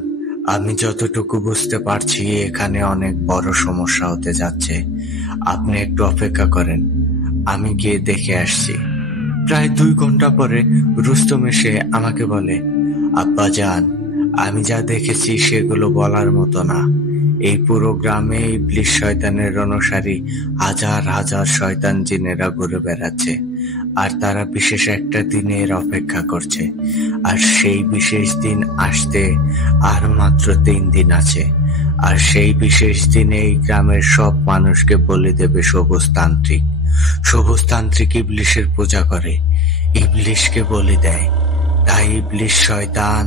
আমি যতটুকু বুঝতে পারছি এখানে অনেক বড় সমস্যা হতে যাচ্ছে। আপনি একটু অপেক্ষা করেন, আমি গিয়ে দেখে আসছি। প্রায় 2 ঘন্টা পরে রুস্তম এসে আমাকে বলে, আব্বাজান, আমি যা দেখেছি সেগুলো বলার মতো না। এই পুরো গ্রামে ইবলিশ শয়তানের অনুসারী হাজার হাজার শয়তান জিনেরা ঘুরে বেড়াচ্ছে, আর তারা বিশেষ একটা দিনের অপেক্ষা করছে। আর সেই বিশেষ দিন আসতে আর মাত্র 3 দিন আছে। আর সেই বিশেষ দিনে এই গ্রামের সব মানুষকে বলি দেবে সবুজতান্ত্রিক। সবুজতান্ত্রিক ইবলিশের পূজা করে, ইবলিশকে বলি দেয়। তাই ইবলিশ শয়তান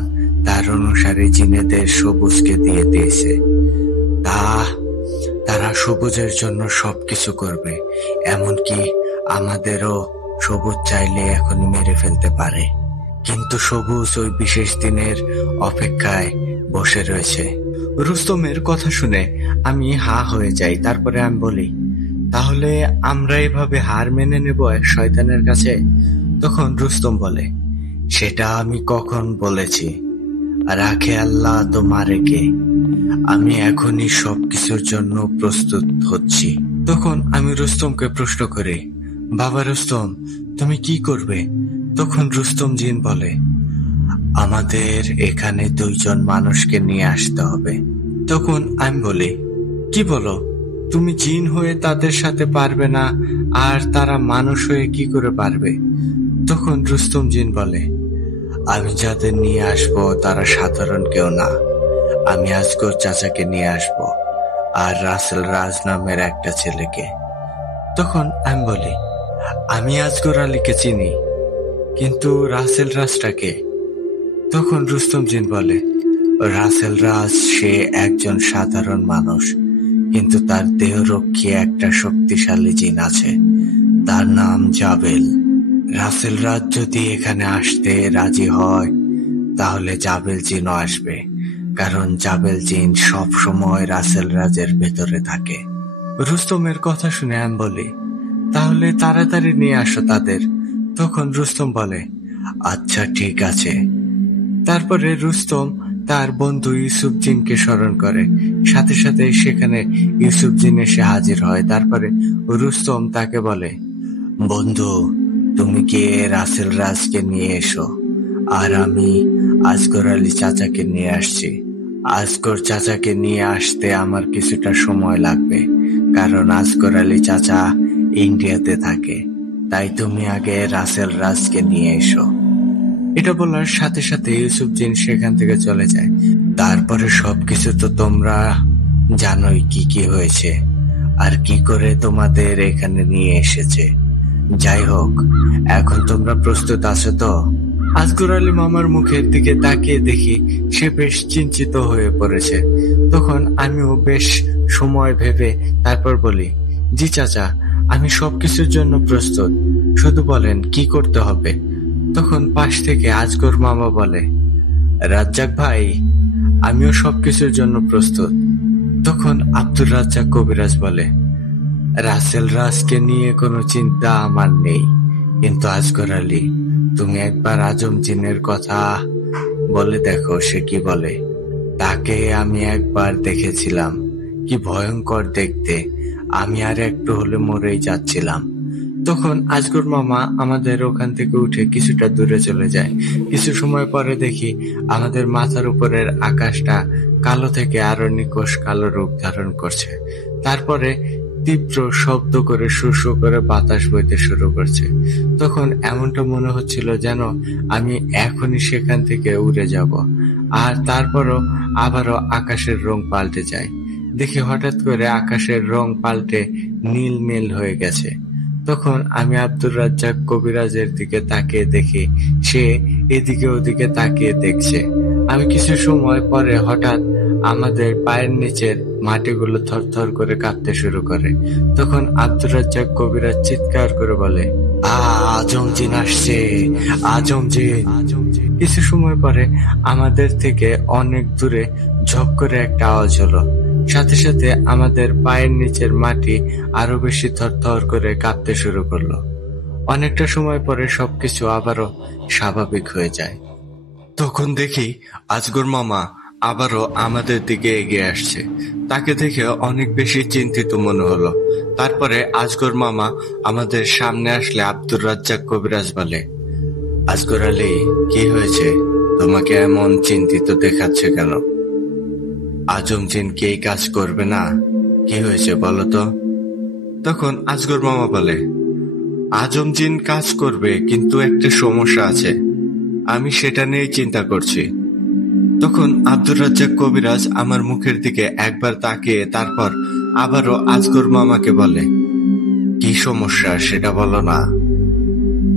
তার অনুসারী জিনেদের সবুজকে দিয়ে দিয়েছে। তারা সবুজের জন্য সবকিছু করবে, এমনকি আমাদেরও সবুজ চাইলে এখন মেরে ফেলতে পারে। কিন্তু সবুজ ওই বিশেষ দিনের অপেক্ষায় বসে রয়েছে। রুস্তমের কথা শুনে আমি হা হয়ে যাই। তারপরে আমি বলি, তাহলে আমরা এভাবে হার মেনে নেব এক শয়তানের কাছে? তখন রুস্তম বলে, সেটা আমি কখন বলেছি? রাখে আল্লাহ তো মারে কে? আমি এখনই সবকিছুর জন্য প্রস্তুত হচ্ছি। তখন আমি রুস্তমকে প্রশ্ন করি, বাবা রুস্তম, তুমি কি করবে? তখন রুস্তম জিন বলে, আমাদের এখানে 2 জন মানুষকে নিয়ে আসতে হবে। তখন আমি বলি, কি বলো? তুমি জিন হয়ে তাদের সাথে পারবে না, আর তারা মানুষ হয়ে কি করে পারবে? তখন রুস্তম জিন বলে, আমি যাদের নিয়ে আসবো তারা সাধারণ কেউ না। আমি আজগর চাচাকে নিয়ে আসবো, আর রাসেল রাজ নামের একটা ছেলেকে। তখন আমি বলি, আমি আজগর আলীকে চিনি, কিন্তু রাসেল রাজটাকে? তখন রুস্তম জিন বলে, রাসেল রাজ সে একজন সাধারণ মানুষ, কিন্তু তার দেহরক্ষী একটা শক্তিশালী জিন আছে, তার নাম জাবেল। রাসেল রাজ যদি এখানে আসতে রাজি হয় তাহলে জাবেল জিনও আসবে, কারণ জাবেল জিন সব সময় রাসেল রাজের ভেতরে থাকে। রুস্তমের কথা শুনে আমি বলি, তাহলে তাড়াতাড়ি নিয়ে আসো তাদের। তখন রুস্তম বলে, আচ্ছা ঠিক আছে। তারপরে রুস্তম তার বন্ধু ইউসুফ জিনকে স্মরণ করে। সাথে সাথে সেখানে ইউসুফ জিন এসে হাজির হয়। তারপরে রুস্তম তাকে বলে, বন্ধু, তুমি গিয়ে রাসেল রাজকে নিয়ে এসো, আর আমি আজগর আলী চাচাকে নিয়ে আসছি। আজগর চাচাকে নিয়ে আসতে আমার কিছুটা সময় লাগবে, কারণ আজগর আলী চাচা ইন্ডিয়াতে থাকে। তাই তুমি আগে রাসেল রাজকে নিয়ে এসো। এটা বলার সাথে সাথে ইউসুফ জিন সেখান থেকে চলে যায়। তারপরে সবকিছু তো তোমরা জানোই কি কি হয়েছে, আর কি করে তোমাদের এখানে নিয়ে এসেছে। যাই হোক, এখন তোমরা প্রস্তুত আছো তো? আজগর আলী মামার মুখের দিকে তাকিয়ে দেখি সে বেশ চিন্তিত হয়ে পড়েছে। তখন আমিও বেশ সময় ভেবে তারপর বলি, জি চাচা, আমি সবকিছুর জন্য প্রস্তুত, শুধু বলেন কি করতে হবে। তখন পাশ থেকে আজগর মামা বলে, রাজ্জাক ভাই, আমিও সবকিছুর জন্য প্রস্তুত। তখন আব্দুর রাজ্জাক কবিরাজ বলে, রাসেল রাজকে নিয়ে কোনো চিন্তা আমার নেই, কিন্তু আজগর আলী, তুমি একবার আজম জিনের কথা বলে দেখো সে কি বলে। তাকে আমি একবার দেখেছিলাম, কি ভয়ঙ্কর দেখতে, আমি আর একটু হলে মরেই যাচ্ছিলাম। তখন আজগর মামা আমাদের ওখান থেকে উঠে কিছুটা দূরে চলে যায়। কিছু সময় পরে দেখি আমাদের মাথার উপরের আকাশটা কালো থেকে আরো নিকষ কালো রূপ ধারণ করছে। তারপরে তীব্র শব্দ করে শু করে বাতাস বইতে শুরু করছে। তখন এমনটা মনে হচ্ছিল যেন আমি এখনই সেখান থেকে উড়ে যাব। আর তারপরও আবারও আকাশের রং পাল্টে যায়। দেখি হঠাৎ করে আকাশের রং পাল্টে নীল হয়ে গেছে। তখন আমি আব্দুর রাজ্জাক কবিরাজের দিকে তাকিয়ে দেখি সে এদিকে ওদিকে তাকিয়ে দেখছে। আমি কিছু সময় পরে হঠাৎ আমাদের পায়ের নিচের মাটিগুলো থরথর করে কাঁপতে শুরু করে। তখন আব্দুর রাজ্জাক কবিরাজ চিৎকার করে বলে, আজম জিন আসছে, আজম জিন। কিছু সময় পরে আমাদের থেকে অনেক দূরে ঝপ করে একটা আওয়াজ হলো। সাথে সাথে আমাদের পায়ের নিচের মাটি আরো বেশি থরথর করে কাঁপতে শুরু করলো। অনেকটা সময় পরে সবকিছু আবারও স্বাভাবিক হয়ে যায়। তখন দেখি আজগর মামা আবারও আমাদের দিকে এগিয়ে আসছে। তাকে দেখে অনেক বেশি চিন্তিত মনে হলো। তারপরে আজগর মামা আমাদের সামনে আসলে আব্দুর রাজ্জাক কবিরাজ বলে, আজগর আলী, কি হয়েছে? তোমাকে এমন চিন্তিত দেখাচ্ছে কেন? আজম জিন কি এই কাজ করবে না? কি হয়েছে বলো তো? তখন আজগর মামা বলে, আজম জিন কাজ করবে, কিন্তু একটা সমস্যা আছে, আমি সেটা নিয়েই চিন্তা করছি। তখন আব্দুর রাজ্জাক কবিরাজ আমার মুখের দিকে একবার তাকিয়ে তারপর আবারও আজগর মামাকে বলে, কি সমস্যা সেটা বলো না।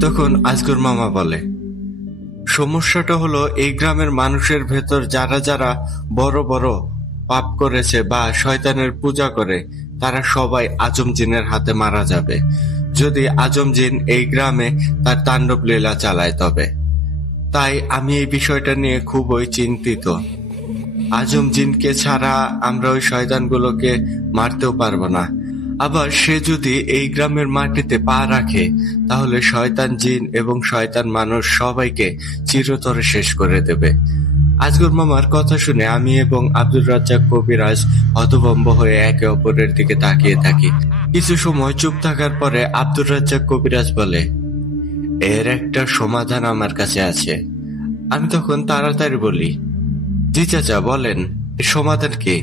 তখন আজগর মামা বলে, সমস্যাটা হলো এই গ্রামের মানুষের ভেতর যারা যারা বড় বড় পাপ করেছে বা শয়তানের পূজা করে তারা সবাই আজম জিনের হাতে মারা যাবে, যদি আজম জিন এই গ্রামে তার তাণ্ডব লীলা চালায় তবে। তাই আমি এই বিষয়টা নিয়ে খুবই চিন্তিত। আজম জিনকে ছাড়া আমরা ওই শয়তানগুলোকে মারতেও পারবো না। আবার সে যদি এই গ্রামের মাটিতে পা রাখে তাহলে শয়তান জিন এবং শয়তান মানুষ সবাইকে চিরতরে শেষ করে দেবে। আজগর মামার কথা শুনে আমি এবং আব্দুর রাজ্জাক কবিরাজ হতভম্ব হয়ে একে অপরের দিকে তাকিয়ে থাকি। কিছু সময় চুপ থাকার পরে আব্দুর রাজ্জাক কবিরাজ বলে, এর একটা সমাধান আমার কাছে আছে। আমি তখন তাড়াতাড়ি বলি, জি চাচা বলেন, এর সমাধান কি?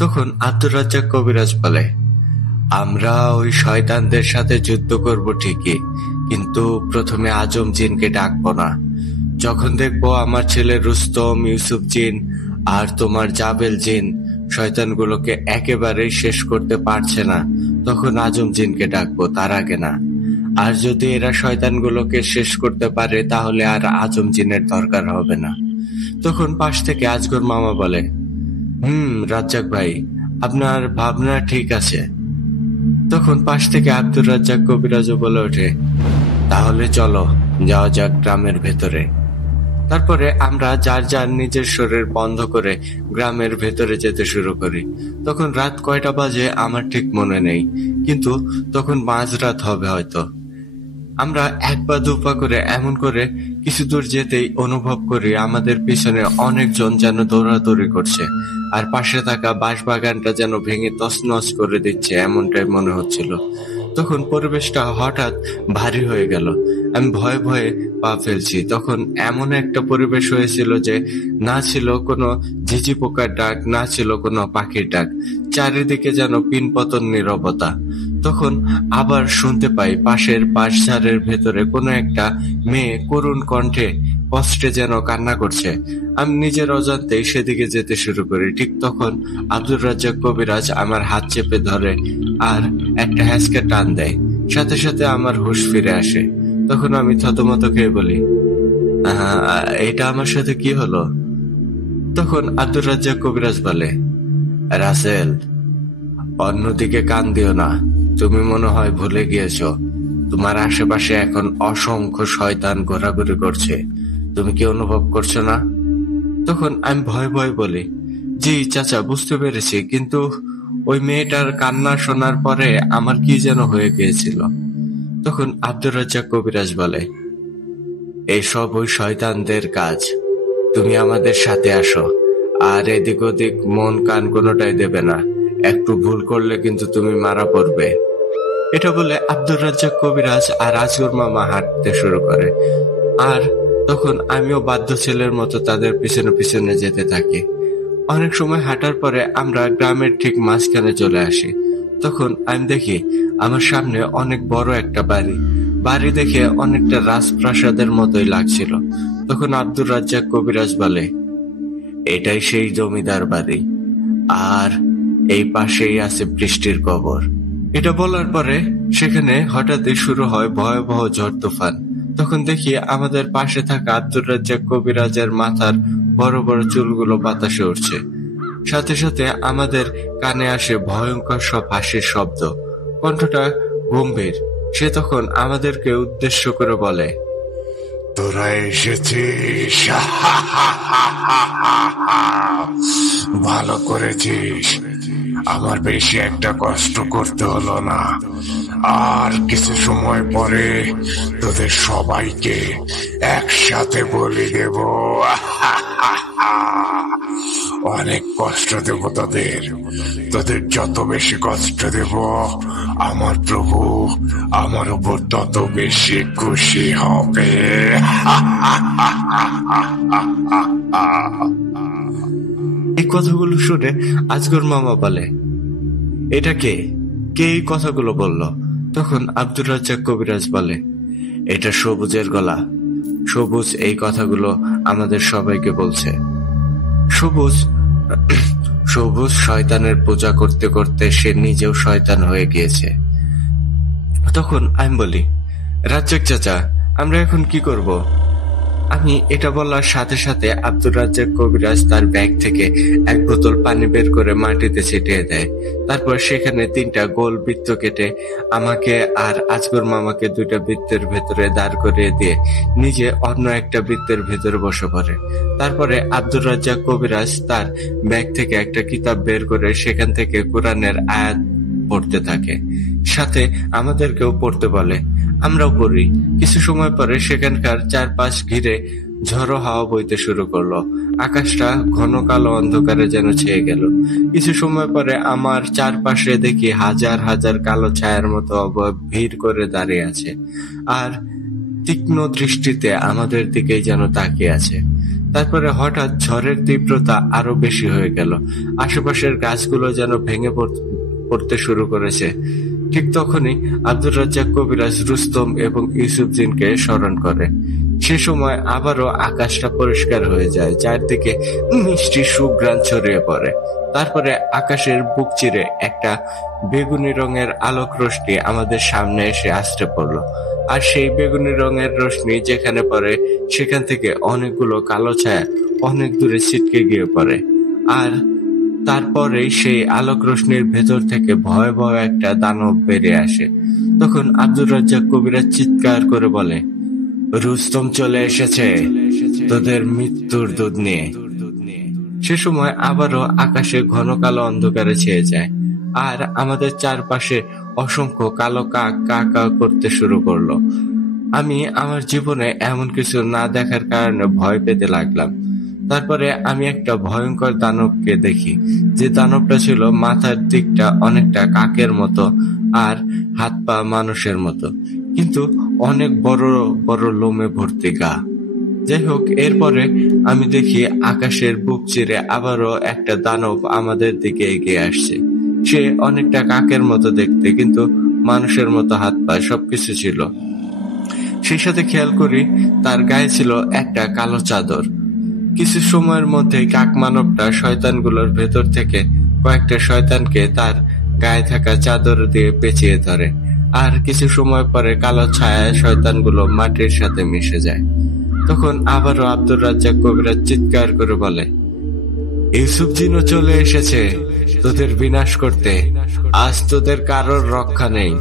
তখন আব্দুর রাজ্জাক কবিরাজ বলে, আমরা ওই শয়তানদের সাথে যুদ্ধ করব ঠিকই, কিন্তু প্রথমে আজম জিনকে ডাকবো না। যখন দেখবো আমার ছেলে রুস্তম, ইউসুফ জিন আর তোমার জাবেল জিন শয়তানগুলোকে একেবারেই শেষ করতে পারছে না, তখন আজম জিনকে ডাকবো, তার আগে না। আর যদি এরা শয়তানগুলোকে শেষ করতে পারে তাহলে আর আজম জিনের দরকার হবে না। তখন পাশ থেকে আজগর মামা বলে, রাজ্জাক ভাই, আপনার ভাবনা ঠিক আছে। তখন পাশ থেকে আব্দুর রাজ্জাক কবিরাজও বলে ওঠে, তাহলে চলো যাওয়া যাক গ্রামের ভেতরে। তারপরে আমরা যার যার নিজের শরীর বন্ধ করে গ্রামের ভেতরে যেতে শুরু করি। তখন রাত কয়টা বাজে আমার ঠিক মনে নেই, কিন্তু তখন মাঝরাত হবে হয়তো। আমরা এক পা দু পা করে এমন করে কিছু দূর যেতেই অনুভব করি আমাদের পিছনে অনেকজন যেন দৌড়াদৌড়ি করছে, আর পাশে থাকা বাঁশবাগানটা যেন ভেঙে তছনছ করে দিচ্ছে, এমনটাই মনে হচ্ছিল। তখন পরিবেশটা হঠাৎ ভারী হয়ে গেল। আমি ভয়ে ভয়ে পা ফেলছি। তখন এমন একটা পরিবেশ হয়েছিল যে না ছিল কোনো ঝিঝি পোকার ডাক, না ছিল কোনো পাখির ডাক, চারিদিকে যেন পিনপতন নীরবতা। তখন আবার শুনতে পাই পাশের বাঁশঝাড়ের ভেতরে কোনো একটা মেয়ে করুণ কণ্ঠে কষ্টে যেন কান্না করছে। আমি নিজের অজান্তেই সেদিকে যেতে শুরু করি। ঠিক তখন আব্দুর রাজ্জাক কবিরাজ আমার হাত চেপে ধরে আর একটা হ্যাঁচকা টান দেয়। সাথে সাথে আমার হুঁশ ফিরে আসে। তখন আমি থতমত খেয়ে বলি, এটা আমার সাথে কি হলো? তখন আব্দুর রাজ্জাক কবিরাজ বলে, রাসেল, অন্যদিকে কান দিও না। তুমি মনে হয় ভুলে গিয়েছো, তোমার আশেপাশে এখন অসংখ্য শয়তান ঘোরাঘুরি করছে। তুমি কি অনুভব করছো না? তখন আমি ভয়ে ভয়ে বলি, জি চাচা, বুঝতে পেরেছি, কিন্তু ওই মেয়েটার কান্না শোনার পরে আমার কি যেন হয়ে গিয়েছিল। তখন আব্দুর রাজ্জাক কবিরাজ বলে, এসব ওই শয়তানদের কাজ। তুমি আমাদের সাথে আসো, আর এদিক ওদিক মন কান কোনোটাই দেবে না। একটু ভুল করলে কিন্তু তুমি মারা পড়বে। এটা বলে আব্দুর রাজ্জাক কবিরাজ আর আজগর মামা হাঁটতে শুরু করে, আর তখন আমিও বাধ্য ছেলের মতো তাদের পিছনে পিছনে যেতে থাকি। অনেক সময় হাঁটার পরে আমরা গ্রামের ঠিক মাঝখানে চলে আসি। তখন আমি দেখি আমার সামনে অনেক বড় একটা বাড়ি দেখে অনেকটা রাজপ্রাসাদের মতোই লাগছিল। তখন আব্দুর রাজ্জাক কবিরাজ বলে, এটাই সেই জমিদার বাড়ি, আর এই পাশেই আছে বৃষ্টির কবর। এটা বলার পরে সেখানে হঠাৎই শুরু হয় ভয়াবহ ঝড় তুফান। তখন দেখি আমাদের পাশে থাকা আব্দুর রাজ্জাক কবিরাজের মাথার বড় বড় চুলগুলো বাতাসে উঠছে। সাথে সাথে আমাদের কানে আসে ভয়ঙ্কর সব হাসির শব্দ। কণ্ঠটা গম্ভীর। সে তখন আমাদেরকে উদ্দেশ্য করে বলে, তোরা এসেছিস। ভালো করেছিস, আমার বেশি একটা কষ্ট করতে হলো না। আর কিছু সময় পরে তোদের সবাইকে একসাথে বলি দেব। অনেক কষ্ট দেব তোদের। তোদের যত বেশি কষ্ট দেব, আমার প্রভু আমার উপর তত বেশি খুশি হবে। এই কথাগুলো শুনে আজগর মামা বলে, এটা কে এই কথাগুলো বলল? তখন আব্দুর রাজ্জাক কবিরাজ বলে, এটা সবুজের গলা। সবুজ এই কথাগুলো আমাদের সবাইকে বলছে। সবুজ শয়তানের পূজা করতে করতে সে নিজেও শয়তান হয়ে গিয়েছে। তখন আমি বলি, রাজ্জাক চাচা, আমরা এখন কি করব? আমি এটা বলার সাথে সাথে আব্দুর রাজ্জাক কবিরাজ তার ব্যাগ থেকে এক বোতল পানি বের করে মাটিতে ছিটিয়ে দেয়। তারপর সেখানে 3টা গোল বৃত্ত কেটে আমাকে আর আজগর মামাকে 2টা বৃত্তের ভেতরে দাঁড় করিয়ে দিয়ে নিজে অন্য একটা বৃত্তের ভেতরে বসে পড়ে। তারপরে আব্দুর রাজ্জাক কবিরাজ তার ব্যাগ থেকে একটা কিতাব বের করে সেখান থেকে কোরআনের আয়াত পড়তে থাকে, সাথে আমাদেরকেও পড়তে বলে। আমরাও পড়ি। কিছু সময় পরে সেখানকার চারপাশ ঘিরে ঝড়ো হাওয়া বইতে শুরু করলো। আকাশটা ঘন কালো অন্ধকারে যেন ছেয়ে গেল। কিছু সময় পরে আমার চারপাশে দেখি হাজার হাজার কালো ছায়ার মতো অবয়ব ভিড় করে দাঁড়িয়ে আছে আর তীক্ষ্ণ দৃষ্টিতে আমাদের দিকেই যেন তাকিয়ে আছে। তারপরে হঠাৎ ঝড়ের তীব্রতা আরো বেশি হয়ে গেল। আশেপাশের গাছগুলো যেন ভেঙে পড়তে শুরু করেছে। ঠিক তখনই আব্দুর রাজ্জাক কবিরাজ রুস্তম এবং ইউসুফজিনকে স্মরণ করে। সে সময় আবারও আকাশটা পরিষ্কার হয়ে যায়, চারদিকে মিষ্টি সুঘ্রাণ ছড়িয়ে পড়ে। তারপরে আকাশের বুক চিরে একটা বেগুনি রঙের আলোক রশ্মি আমাদের সামনে এসে আছড়ে পড়ল। আর সেই বেগুনি রঙের রশ্মি যেখানে পড়ে সেখান থেকে অনেকগুলো কালো ছায়া অনেক দূরে ছিটকে গিয়ে পড়ে। আর তারপরেই সেই আলোক রশ্মির ভেতর থেকে ভয়াবহ একটা দানব বেরিয়ে আসে। তখন আব্দুর রাজ্জাক কবিরাজ চিৎকার করে বলে, রুস্তম চলে এসেছে তোদের মৃত্যুর দুধ নিয়ে। সে সময় আবারও আকাশে ঘন কালো অন্ধকারে ছেয়ে যায় আর আমাদের চারপাশে অসংখ্য কালো কাক কা কা করতে শুরু করলো। আমি আমার জীবনে এমন কিছু না দেখার কারণে ভয় পেতে লাগলাম। তারপরে আমি একটা ভয়ঙ্কর দানবকে দেখি, যে দানবটা ছিল মাথার দিকটা অনেকটা কাকের মতো আর হাত পা মানুষের মতো, কিন্তু অনেক বড় বড় লোমে ভর্তি গা। যাই হোক, এরপরে আমি দেখি আকাশের বুক চিরে আবারও একটা দানব আমাদের দিকে এগিয়ে আসছে। সে অনেকটা কাকের মতো দেখতে, কিন্তু মানুষের মতো হাত পা সবকিছু ছিল। সেই সাথে খেয়াল করি তার গায়ে ছিল একটা কালো চাদর। কিছু সময়ের মধ্যেই কাক মানবটা শয়তানগুলোর ভেতর থেকে কয়েকটা শয়তানকে তার গায়ে থাকা চাদর দিয়ে পেঁচিয়ে ধরে। আর কিছু সময় পরে কালো ছায়ায় শয়তানগুলো মাটির সাথে মিশে যায়। তখন আবারও আব্দুর রাজ্জাক কবিরাজ চিৎকার করে বলে, ইউসুফজিনও চলে এসেছে তোদের বিনাশ করতে। আজ তোদের কারোর রক্ষা নেই।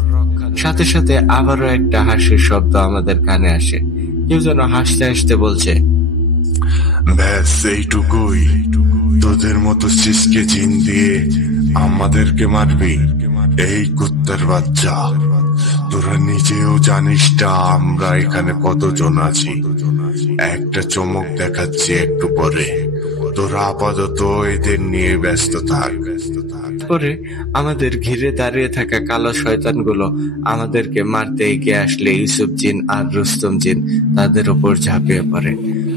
সাথে সাথে আবারও একটা হাসির শব্দ আমাদের কানে আসে। কেউ যেন হাসতে হাসতে বলছে, ব্যাস এইটুকুই? তোদের মতো সিসকে জিন দিয়ে আমাদেরকে মারবি? এই কুত্তার বাচ্চা, তোরা নিজেও জানিস না আমরা এখানে কতজন আছি। একটা চমক দেখাচ্ছি একটু পরে, তোরা আপাতত এদের নিয়ে ব্যস্ত থাক। পরে আমাদের ঘিরে দাঁড়িয়ে থাকা কালো শয়তানগুলো আমাদেরকে মারতে এগিয়ে আসলে ইউসুফ জিন আর রুস্তম জিন তাদের উপর ঝাঁপিয়ে পড়ে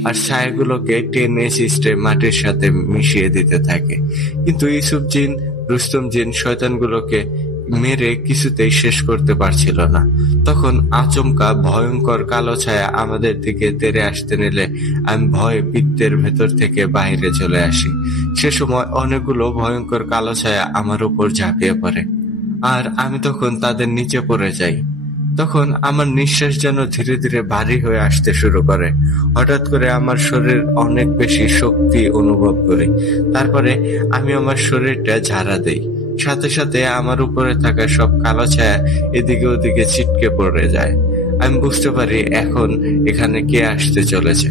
আর ছায়াগুলোকে টেনে সিস্টে মাটির সাথে মিশিয়ে দিতে থাকে। কিন্তু ইউসুফ জিন রুস্তম জিন শয়তানগুলোকে মেরে কিছুতেই শেষ করতে পারছিল না। তখন আচমকা ভয়ঙ্কর কালো ছায়া আমাদের দিকে তেড়ে আসতে নিলে আমি ভয়ে বৃত্তের ভেতর থেকে বাইরে চলে আসি। সে সময় অনেকগুলো ভয়ঙ্কর কালো ছায়া আমার উপর ঝাঁপিয়ে পড়ে আর আমি তখন তাদের নিচে পড়ে যাই। তখন আমার নিঃশ্বাস যেন ধীরে ধীরে ভারী হয়ে আসতে শুরু করে। হঠাৎ করে আমার শরীর অনেক বেশি শক্তি অনুভব করি। তারপরে আমি আমার শরীরটা ঝাড়া দেই। সাথে সাথে আমার উপরে থাকা সব কালো ছায়া এদিকে ওদিকে ছিটকে পড়ে যায় আমি বুঝতে পারি এখন এখানে কে আসতে চলেছে।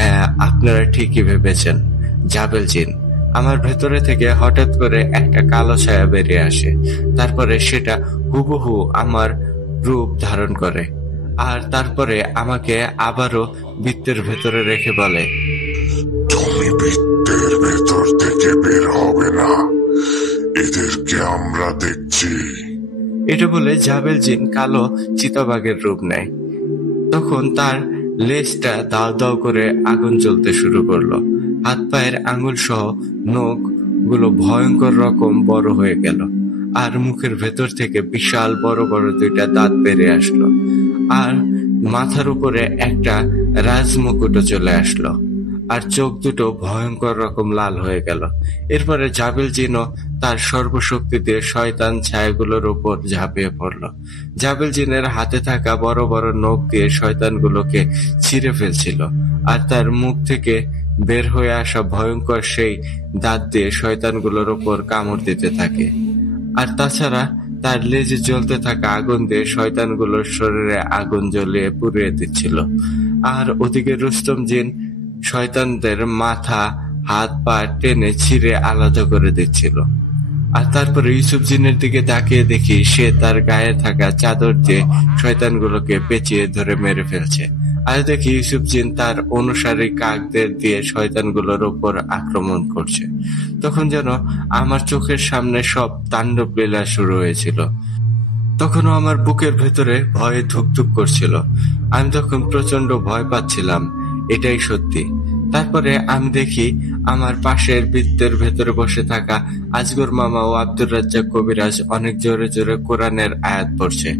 হ্যাঁ, আপনারা ঠিকই ভেবেছেন, জাবেল জিন। আমার ভেতরে থেকে হঠাৎ করে একটা কালো ছায়া বেরিয়ে আসে, তারপরে সেটা হুবহু আমার রূপ ধারণ করে, আর তারপরে আমাকে আবারও বৃত্তের ভেতরে রেখে বলে, তুমি বৃত্তের ভেতর থেকে বের হবে না, এদেরকে আমরা দেখছি। এটা বলে জাবেল জিন কালো চিতাবাঘের রূপ নেয়। তখন তার লেজটা দাও দাও করে আগুন জ্বলতে শুরু করলো। হাত পায়ের আঙুল সহ নখ গুলো ভয়ঙ্কর রকম বড় হয়ে গেল, আর মুখের ভেতর থেকে বিশাল বড় বড় দুইটা দাঁত বেরিয়ে আসলো, আর মাথার উপরে একটা রাজমুকুটও চলে আসলো, আর চোখ দুটো ভয়ঙ্কর রকম লাল হয়ে গেল। এরপরে জাবেল জিনও তার সর্বশক্তি দিয়ে শয়তান ছায়াগুলোর উপর ঝাঁপিয়ে পড়ল। জাবেল জিনের হাতে থাকা বড় বড় নখ দিয়ে শয়তানগুলোকে ছিঁড়ে ফেলছিল, আর তার মুখ থেকে বের হয়ে আসা ভয়ঙ্কর সেই দাঁত দিয়ে শয়তানগুলোর উপর কামড় দিতে থাকে। আর তাছাড়া তার লেজে জ্বলতে থাকা আগুন দিয়ে শয়তানগুলোর শরীরে আগুন জ্বলিয়ে পুড়িয়ে দিচ্ছিল। আর ওদিকে রুস্তম জিন শয়তানদের মাথা, হাত পা টেনে ছিঁড়ে আলাদা করে দিচ্ছিল। আর তারপরে ইউসুফ জিনের দিকে তাকিয়ে দেখি সে তার গায়ে থাকা চাদর দিয়ে শয়তানগুলোকে পেঁচিয়ে ধরে মেরে ফেলছে। আর দেখি ইউসুফ জিন তার অনুসারী কাকদের দিয়ে শয়তানগুলোর উপর আক্রমণ করছে। তখন যেন আমার চোখের সামনে সব তাণ্ডব লীলা শুরু হয়েছিল। তখনও আমার বুকের ভেতরে ভয়ে ধুকধুক করছিল। আমি তখন প্রচন্ড ভয় পাচ্ছিলাম, এটাই সত্যি। তারপরে আমি দেখি আমার পাশের বৃত্তের ভেতরে বসে থাকা আজগর মামা ও আব্দুর রাজ্জাক কবিরাজ অনেক জোরে জোরে কোরআনের আয়াত পড়ছে।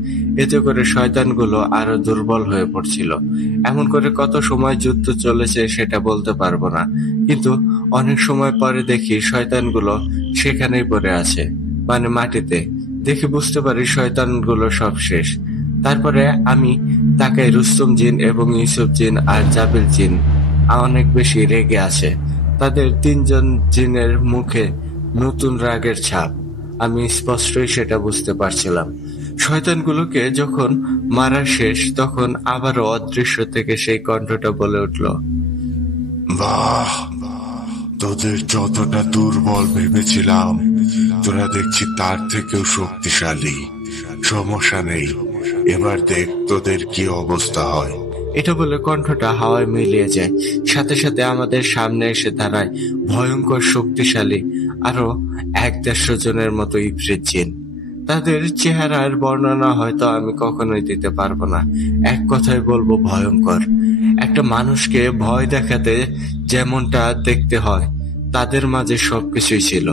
এতে করে শয়তানগুলো আরো দুর্বল হয়ে পড়ছিল। এমন করে কত সময় যুদ্ধ চলেছে সেটা বলতে পারবো না, কিন্তু অনেক সময় পরে দেখি শয়তানগুলো সেখানেই পড়ে আছে, মানে মাটিতে। দেখে বুঝতে পারি শয়তানগুলো সব শেষ। তারপরে আমি তাকাই, রুস্তম জিন এবং ইউসুফ জিন আর জাবেল জিন অনেক বেশি রেগে আছে। তাদের তিনজন জিনের মুখে নতুন রাগের ছাপ। আমি স্পষ্টই সেটা বুঝতে পারছিলাম। শয়তানগুলোকে যখন মারা শেষ, তখন আবারও অদৃশ্য থেকে সেই কণ্ঠটা বলে উঠল, বাহ, তোদের যতটা দুর্বল ভেবেছিলাম তোরা দেখছি তার থেকেও শক্তিশালী। সমস্যা নেই, এবার দেখ তোদের কি অবস্থা হয়। এটা বলে কণ্ঠটা হাওয়ায় মিলিয়ে যায়। সাথে সাথে আমাদের সামনে এসে দাঁড়ায় ভয়ঙ্কর শক্তিশালী আরো 100-150 জনের মতো ইফরিত জিন। তাদের চেহারার বর্ণনা হয়তো আমি কখনোই দিতে পারবো না। এক কথায় বলবো ভয়ঙ্কর। একটা মানুষকে ভয় দেখাতে যেমনটা দেখতে হয়, তাদের মাঝে সবকিছুই ছিল।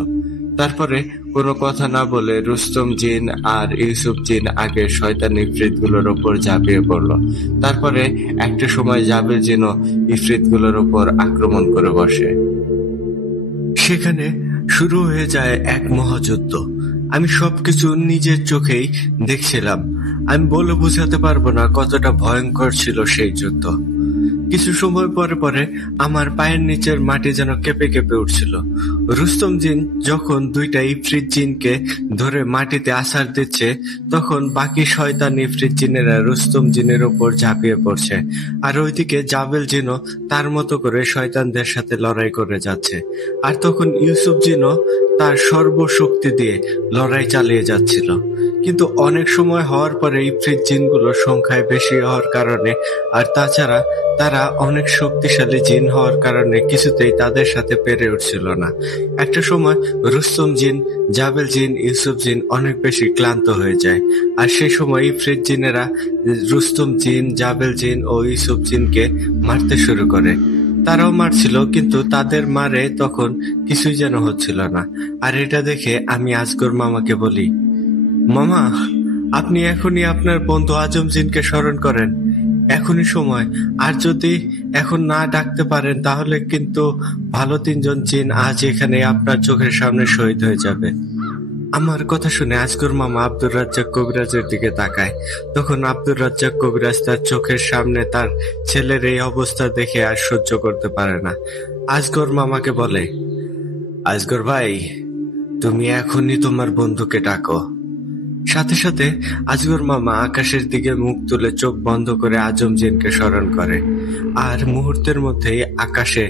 তারপরে কোনো কথা না বলে রুস্তম জিন আর ইউসুফ জিন আগে শয়তান ইফরিতগুলোর উপর ঝাঁপিয়ে পড়ল। তারপরে একটা সময় জাবেল জিনও ইফরিতগুলোর উপর আক্রমণ করে বসে। সেখানে শুরু হয়ে যায় এক মহাযুদ্ধ। আমি সবকিছু নিজের চোখেই দেখছিলাম। আমি বলে বোঝাতে পারবো না কতটা ভয়ঙ্কর ছিল সেই যুদ্ধ। কিছু সময় পরে পরে আমার পায়ের নিচের মাটি যেন কেঁপে কেঁপে উঠছিল। রুস্তম জিন যখন দুইটা ইফরিত জিনকে ধরে মাটিতে আছাড় দিচ্ছে, তখন বাকি শয়তান ইফরিত জিনেরা রুস্তম জিনের ওপর ঝাঁপিয়ে পড়ছে। আর ওইদিকে জাবেল জিনও তার মতো করে শয়তানদের সাথে লড়াই করে যাচ্ছে। আর তখন ইউসুফ জিনও তার সর্বশক্তি দিয়ে লড়াই চালিয়ে যাচ্ছিল। কিন্তু অনেক সময় হওয়ার পরে ইফরিত জিনগুলোর সংখ্যায় বেশি হওয়ার কারণে, আর তাছাড়া তারা অনেক শক্তিশালী জিন হওয়ার কারণে কিছুতেই তাদের সাথে পেরে উঠছিল না। একটা সময় রুস্তম জিন, জাবেল জিন, ইউসুফ জিন অনেক বেশি ক্লান্ত হয়ে যায়। আর সেই সময় ইফরিত জিনেরা রুস্তম জিন, জাবেল জিন ও ইউসুফ জিনকে মারতে শুরু করে। তারাও মারছিল, কিন্তু তাদের মারে তখন কিছুই যেন হচ্ছিল না। আর এটা দেখে আমি আজগর মামাকে বলি, মামা, আপনি এখনই আপনার বন্ধু আজম জিনকে স্মরণ করেন, এখনই সময়। আর যদি এখন না ডাকতে পারেন তাহলে কিন্তু ভালো 3 জন জিন আজ এখানে আপনার চোখের সামনে শহীদ হয়ে যাবে। আমার কথা শুনে আজগর মামা আব্দুর রাজ্জাক কবিরাজের দিকে তাকায়। তখন আব্দুর রাজ্জাক কবিরাজ তার চোখের সামনে তার ছেলের এই অবস্থা দেখে আর সহ্য করতে পারে না। আজগর মামাকে বলে, আজগর ভাই, তুমি এখনই তোমার বন্ধুকে ডাকো। সাথে সাথে আজগর মামা আকাশের দিকে মুখ তুলে চোখ বন্ধ করে আজম জিনকে স্মরণ করে, আর মুহূর্তের মধ্যেই আকাশে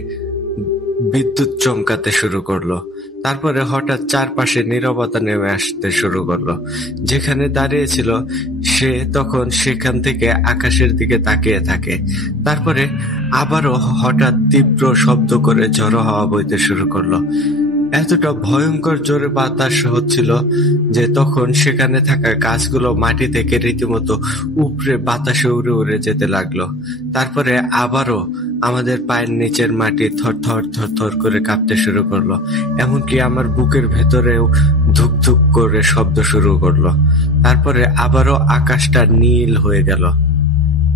বিদ্যুৎ চমকাতে শুরু করলো। তারপরে হঠাৎ চারপাশে নীরবতা নেমে আসতে শুরু করলো। যেখানে দাঁড়িয়েছিল সে তখন সেখান থেকে আকাশের দিকে তাকিয়ে থাকে। তারপরে আবারও হঠাৎ তীব্র শব্দ করে ঝড়ো হাওয়া বইতে শুরু করলো। এতটা ভয়ঙ্কর জোরে বাতাস হচ্ছিল যে তখন সেখানে থাকা গাছগুলো মাটি থেকে রীতিমতো উপড়ে বাতাসে উড়ে উড়ে যেতে লাগলো। তারপরে আবারও আমাদের পায়ের নিচের মাটি থরথর থরথর করে কাঁপতে শুরু করলো। এমনকি আমার বুকের ভেতরেও ধুক ধুক করে শব্দ শুরু করলো। তারপরে আবারও আকাশটা নীল হয়ে গেল।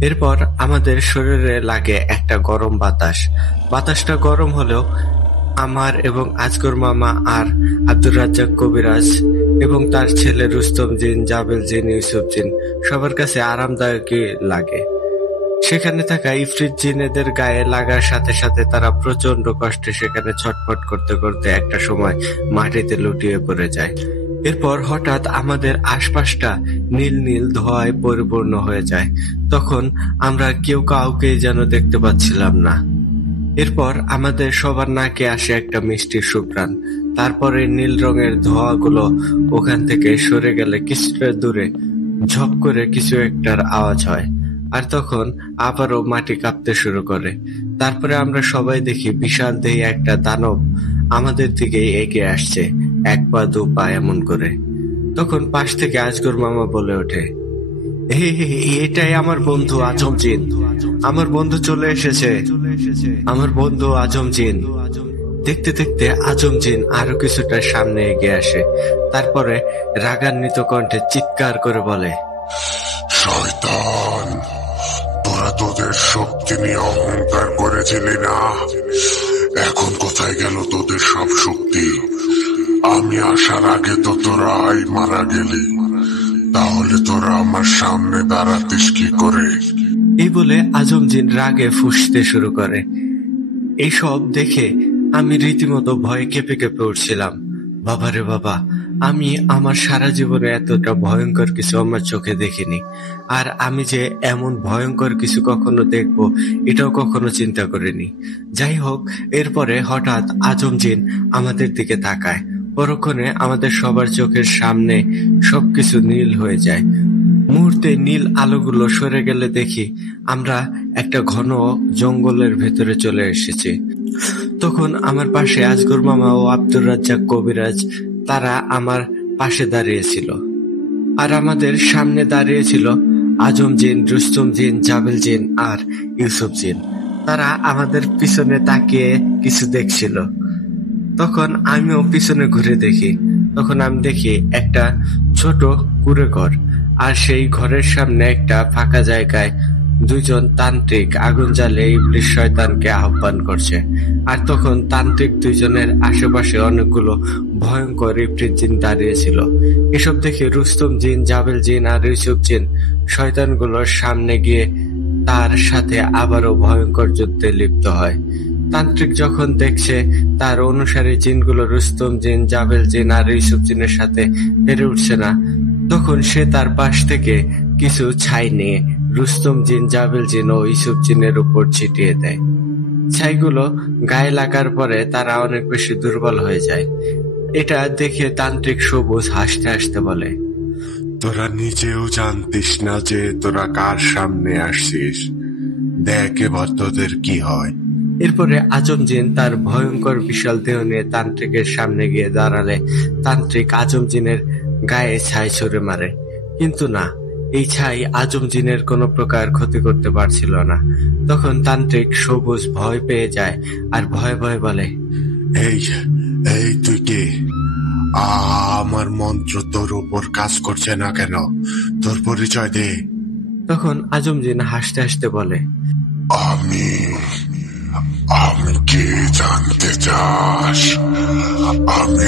এরপর আমাদের শরীরে লাগে একটা গরম বাতাস। বাতাসটা গরম হলেও আমার এবং আজগর মামা আর আব্দুর রাজ্জাক কবিরাজ এবং তার ছেলে রুস্তম জিন, জাবেল জিন, ইউসুফ জিন সবার কাছে আরামদায়কই লাগে। সেখানে থাকা ইফরিত জিনেদের গায়ে লাগার সাথে সাথে তারা প্রচন্ড কষ্টে সেখানে ছটফট করতে করতে একটা সময় মাটিতে লুটিয়ে পড়ে যায়। এরপর হঠাৎ আমাদের আশপাশটা নীল নীল ধোঁয়ায় পরিপূর্ণ হয়ে যায়। তখন আমরা কেউ কাউকে যেন দেখতে পাচ্ছিলাম না। এরপর আমাদের সবার নাকে আসে একটা মিষ্টি সুঘ্রাণ। তারপরে নীল রঙের ধোঁয়াগুলো ওখান থেকে সরে গেলে কিছুটা দূরে ঝপ করে কিছু একটার আওয়াজ হয়, আর তখন আবারও মাটি কাঁপতে শুরু করে। তারপরে আমরা সবাই দেখি বিশাল দেহী একটা দানব আমাদের দিকে এগিয়ে আসছে, এক পা দু পা এমন করে। তখন পাশ থেকে আজগর মামা বলে ওঠে, এটাই আমার বন্ধু আজম জিন, আমার বন্ধু চলে এসেছে, আমার বন্ধু আজম জিন। দেখতে দেখতে আজম জিন আরো কিছুটা সামনে এগিয়ে আসে। তারপরে রাগান্বিত কণ্ঠে চিৎকার করে বলে, শয়তান, তোরা তোদের শক্তি নিয়ে অহংকার করেছিলি না? এখন কোথায় গেল তোদের সব শক্তি? আমি আসার আগে তো তোরাই মারা গেলি, তাহলে তোরা আমার সামনে দাঁড়াতিস কি করে? এই বলে আজম জিন রাগে ফুঁসতে শুরু করে। এইসব দেখে আমি রীতিমতো ভয়ে কেঁপে কেঁপে উঠছিলাম। বাবারে বাবা, আমি আমার সারা জীবনে এতটা ভয়ঙ্কর কিছু আমার চোখে দেখিনি। আর আমি যে এমন ভয়ঙ্কর কিছু কখনো দেখব এটাও কখনো চিন্তা করিনি। যাই হোক, এরপরে হঠাৎ আজম জিন আমাদের দিকে তাকায়। পরক্ষণে আমাদের সবার চোখের সামনে সবকিছু নীল হয়ে যায়। মুহূর্তে নীল আলোগুলো সরে গেলে দেখি আমরা একটা ঘন জঙ্গলের ভেতরে চলে এসেছি। তখন আমার পাশে আজগর মামা ও আব্দুর রাজ্জাক কবিরাজ তারা আমার পাশে দাঁড়িয়েছিল, আর আমাদের সামনে দাঁড়িয়েছিল আজম জিন, রুস্তম জিন, জাবেল জিন আর ইউসুফ জিন। তারা আমাদের পিছনে তাকিয়ে কিছু দেখছিল। তখন আমিও পিছনে ঘুরে দেখি। তখন আমি দেখি একটা ছোট কুঁড়ে ঘর, আর সেই ঘরের সামনে একটা ফাঁকা জায়গায় দুইজন তান্ত্রিক আগুন জ্বালিয়ে ইবলিস শয়তানকে আহ্বান করছে। আর তখন তান্ত্রিক দুইজনের আশেপাশে অনেকগুলো ভয়ঙ্কর ইফরিত জিন দাঁড়িয়েছিল। এসব দেখে রুস্তম জিন, জাবেল জিন আর ইউসুফ জিন শয়তানগুলোর সামনে গিয়ে তার সাথে আবারও ভয়ঙ্কর যুদ্ধে লিপ্ত হয়। তান্ত্রিক যখন দেখছে তার অনুসারী জিনগুলো রুস্তম জিন, জাবেল জিন আর ইউসুফ জিনের সাথে পেরে উঠছে না, তখন সে তার পাশ থেকে কিছু ছাই নিয়ে রুস্তম জিন, জাবেল জিন ও ইউসুফ জিনের উপর ছিটিয়ে দেয়। ছাইগুলো গায়ে লাগার পরে তারা অনেক বেশি দুর্বল হয়ে যায়। এটা দেখে তান্ত্রিক সবুজ হাসতে হাসতে বলে, তোরা নিজেও জানতিস না যে তোরা কার সামনে আসছিস, দেখ এবার তোদের কি হয়। এরপরে আজম জিন তার ভয়ঙ্কর বিশাল দেহ নিয়ে তান্ত্রিকের সামনে গিয়ে দাঁড়ালে তান্ত্রিক আজম জিনের গায়ে ছাই ছুড়ে মারে। কিন্তু না, এই ছাই আজম জিনের কোনো প্রকার ক্ষতি করতে পারছিল না। তখন তান্ত্রিক সবুজ ভয় পেয়ে যায় আর ভয়ে ভয়ে বলে, এই এই তুই কে? আমার মন্ত্র তোর উপর কাজ করছে না কেন? তোর পরিচয় দে। তখন আজম জিন হাসতে হাসতে বলে, আমি কে জানতে চাস? আমি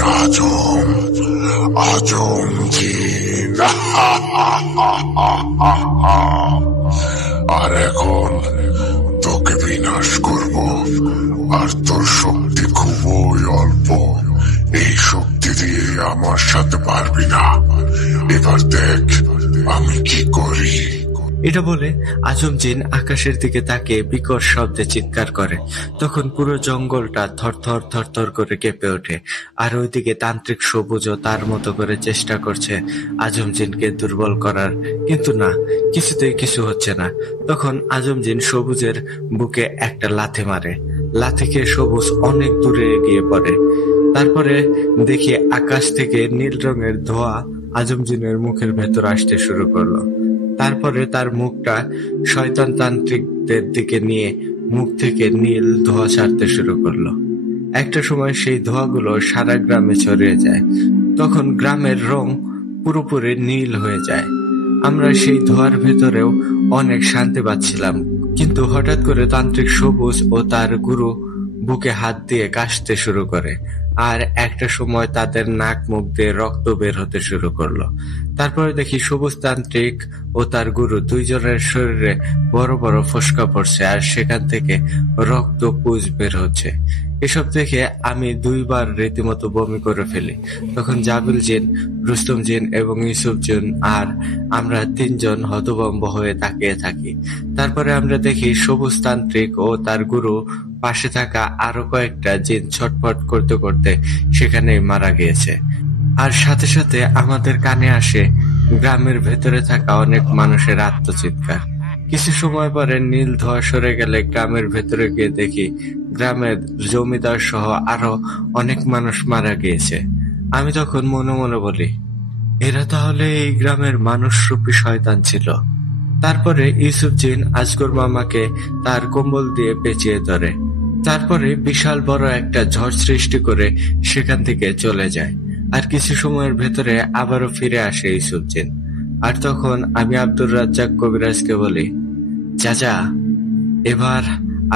আজম জিন। আর এখন তোকে বিনাশ করব। আর তোর শক্তি খুবই অল্প, এই শক্তি দিয়ে আমার সাথে পারবি না। এবার দেখ আমি কি করি। এটা বলে আজম জিন আকাশের দিকে তাকিয়ে বিকট শব্দে চিৎকার করে। তখন পুরো জঙ্গলটা থরথর থরথর করে কেঁপে ওঠে। আর ওইদিকে তান্ত্রিক সবুজও তার মতো করে চেষ্টা করছে আজম জিনকে দুর্বল করার, কিন্তু না, কিছুতেই কিছু হচ্ছে না। তখন আজম জিন সবুজের বুকে একটা লাথি মারে। লাথি খেয়ে সবুজ অনেক দূরে এগিয়ে পড়ে। তারপরে দেখি আকাশ থেকে নীল রঙের ধোঁয়া আজম জিনের মুখের ভেতর আসতে শুরু করলো। তারপরে তার মুখটা শয়তান তান্ত্রিকদের দিকে নিয়ে মুখ থেকে নীল ধোঁয়া ছাড়তে শুরু করলো। একটা সময় সেই ধোঁয়াগুলো সারা গ্রামে ছড়িয়ে যায়। তখন গ্রামের রং পুরোপুরি নীল হয়ে যায়। আমরা সেই ধোঁয়ার ভেতরেও অনেক শান্তি পাচ্ছিলাম। কিন্তু হঠাৎ করে তান্ত্রিক সবুজ ও তার গুরু বুকে হাত দিয়ে কাশতে শুরু করে। আর একটা সময় তাদের নাক মুখ দিয়ে রক্ত বের হতে শুরু করলো। তারপরে দেখি সবুজ তান্ত্রিক ও তার গুরু দুইজনের শরীরে বড় বড় ফোস্কা পড়ছে, আর সেখান থেকে রক্ত পুঁজ বের হচ্ছে। এসব দেখে আমি দুইবার রীতিমতো বমি করে ফেলি। তখন জাবিল জিন, রুস্তম জিন এবং ইউসুফ জিন আর আমরা তিনজন হতভম্ব হয়ে তাকিয়ে থাকি। তারপরে আমরা দেখি সবুজ তান্ত্রিক ও তার গুরু পাশে থাকা আরো কয়েকটা জিন ছটফট করতে করতে সেখানেই মারা গিয়েছে। আর সাথে সাথে আমাদের কানে আসে গ্রামের ভেতরে থাকা অনেক মানুষের আত্মচিৎকার। কিছু সময় পরে নীল ধোঁয়া সরে গেলে গ্রামের ভেতরে গিয়ে দেখি গ্রামের জমিদার সহ আরো অনেক মানুষ মারা গিয়েছে। আমি তখন মনে মনে বলি, এরা তাহলে এই গ্রামের মানুষরূপী শয়তান ছিল। তারপরে ইউসুফ জিন আজগর মামাকে তার কম্বল দিয়ে পেঁচিয়ে ধরে। তারপরে বিশাল বড় একটা ঝড় সৃষ্টি করে সেখান থেকে চলে যায়। আর কিছু সময়ের ভেতরে আবারও ফিরে আসে ইউসুফ জিন। আর তখন আমি আব্দুর রাজ্জাক কবিরাজকে বলি, চাচা, এবার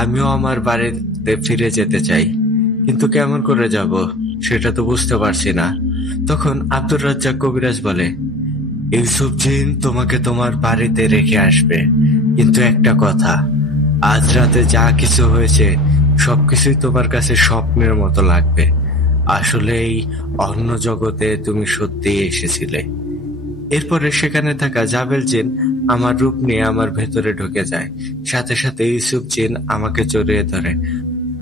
আমিও আমার বাড়িতে ফিরে যেতে চাই, কিন্তু কেমন করে যাব সেটা তো বুঝতে পারছি না। তখন আব্দুর রাজ্জাক কবিরাজ বলে, ইউসুফ জিন তোমাকে তোমার বাড়িতে রেখে আসবে, কিন্তু একটা কথা, আজ রাতে যা কিছু হয়েছে সবকিছুই তোমার কাছে স্বপ্নের মতো লাগবে। আসলেই অন্য জগতে তুমি সত্যিই এসেছিলে। এরপরে সেখানে থাকা জাবেল জিন আমার রূপ নিয়ে আমার ভেতরে ঢুকে যায়। সাথে সাথে ইউসুফ জিন আমাকে জড়িয়ে ধরে।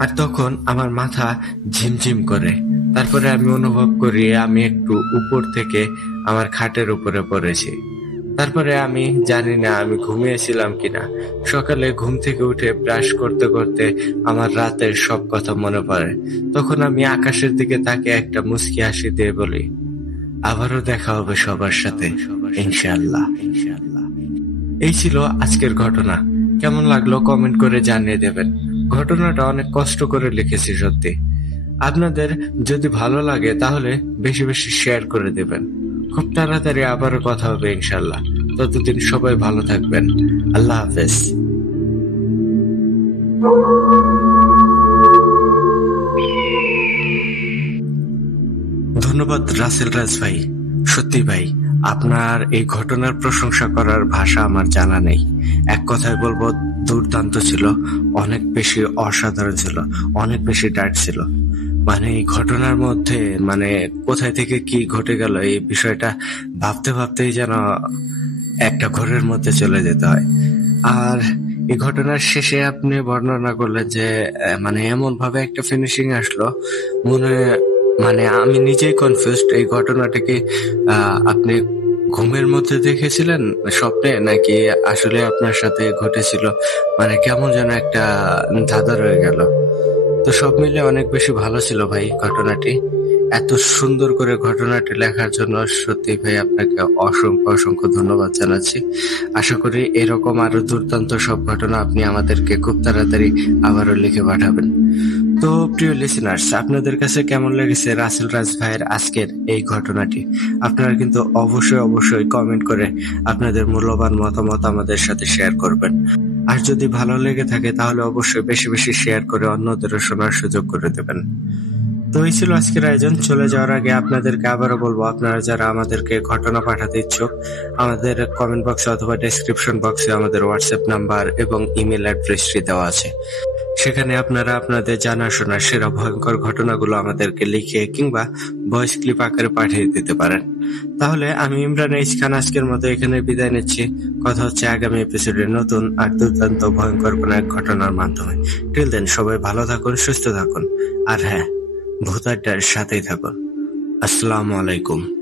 আর তখন আমার মাথা ঝিমঝিম করে। তারপরে আমি অনুভব করি আমি একটু উপর থেকে আমার খাটের উপরে পড়েছি। তারপরে আমি জানি না আমি ঘুমিয়েছিলাম কিনা। সকালে ঘুম থেকে উঠে ব্রাশ করতে করতে আমার রাতের সব কথা মনে পড়ে। তখন আমি আকাশের দিকে তাকিয়ে একটা মুচকি হাসি দিয়ে বলি, আবারও দেখা হবে সবার সাথে ইনশাআল্লাহ। এই ছিল আজকের ঘটনা। কেমন লাগলো কমেন্ট করে জানিয়ে দেবেন। ঘটনাটা অনেক কষ্ট করে লিখেছি সত্যি। আপনাদের যদি ভালো লাগে তাহলে বেশি বেশি শেয়ার করে দেবেন। খুব তাড়াতাড়ি আবারও কথা হবে ইনশাআল্লাহ। ততদিন সবাই ভালো থাকবেন। আল্লাহ হাফেজ। ধন্যবাদ রাসেল রাজ ভাই। সত্যি ভাই, আপনার এই ঘটনার প্রশংসা করার ভাষা আমার জানা নেই। এক কথায় বলবো, দুর্দান্ত ছিল, অনেক বেশি অসাধারণ ছিল, অনেক বেশি ডার্ক ছিল। মানে এই ঘটনার মধ্যে কোথায় থেকে কি ঘটে গেল এই বিষয়টা ভাবতে ভাবতেই যেন একটা ঘরের মধ্যে চলে যেতে হয়। আর এই ঘটনার শেষে আপনি বর্ণনা করলেন যে এমন ভাবে একটা ফিনিশিং আসলো, আমি নিজেই কনফিউজড। এই ঘটনাটাকে আপনি ঘুমের মধ্যে দেখেছিলেন স্বপ্নে, নাকি আসলে আপনার সাথে ঘটেছিল? কেমন যেন একটা ধাঁধা রয়ে গেল। তো সব মিলে অনেক বেশি ভালো ছিল ভাই ঘটনাটি। এত সুন্দর করে ঘটনাটি লেখার জন্য সত্যি ভাই আপনাকে অসংখ্য অসংখ্য ধন্যবাদ জানাচ্ছি। আশা করি এরকম আরো দুর্দান্ত সব ঘটনা আপনি আমাদেরকে খুব তাড়াতাড়ি আবারও লিখে পাঠাবেন। তো প্রিয় লিসেনার্স, আপনাদের কাছে কেমন লেগেছে রাসেল রাজ ভাইয়ের আজকের এই ঘটনাটি? আপনারা কিন্তু অবশ্যই অবশ্যই কমেন্ট করে আপনাদের মূল্যবান মতামত আমাদের সাথে শেয়ার করবেন। আর যদি ভালো লেগে থাকে তাহলে অবশ্যই বেশি বেশি শেয়ার করে অন্যদেরও শোনার সুযোগ করে দেবেন। তো এই ছিল আজকের আয়োজন। চলে যাওয়ার আগে আপনাদেরকে আবারও বলবো, আপনারা যারা আমাদেরকে ঘটনা পাঠাতে ইচ্ছুক, আমাদের কমেন্ট বক্সে অথবা ডেসক্রিপশন বক্সে আমাদের হোয়াটসঅ্যাপ নাম্বার এবং ইমেল অ্যাড্রেসটি দেওয়া আছে। সেখানে আপনারা আপনাদের জানাশোনা সেরা ভয়ঙ্কর ঘটনাগুলো আমাদেরকে লিখে কিংবা ভয়েস ক্লিপ আকারে পাঠিয়ে দিতে পারেন। তাহলে আমি ইমরান এইচ খান আজকের মতো এখানে বিদায় নিচ্ছি। কথা হচ্ছে আগামী এপিসোডে নতুন আর দুর্দান্ত ভয়ঙ্কর কোনো এক ঘটনার মাধ্যমে। টিল দেন সবাই ভালো থাকুন, সুস্থ থাকুন, আর হ্যাঁ, ভূত আড্ডার সাথেই থাকুন। আসসালামু আলাইকুম।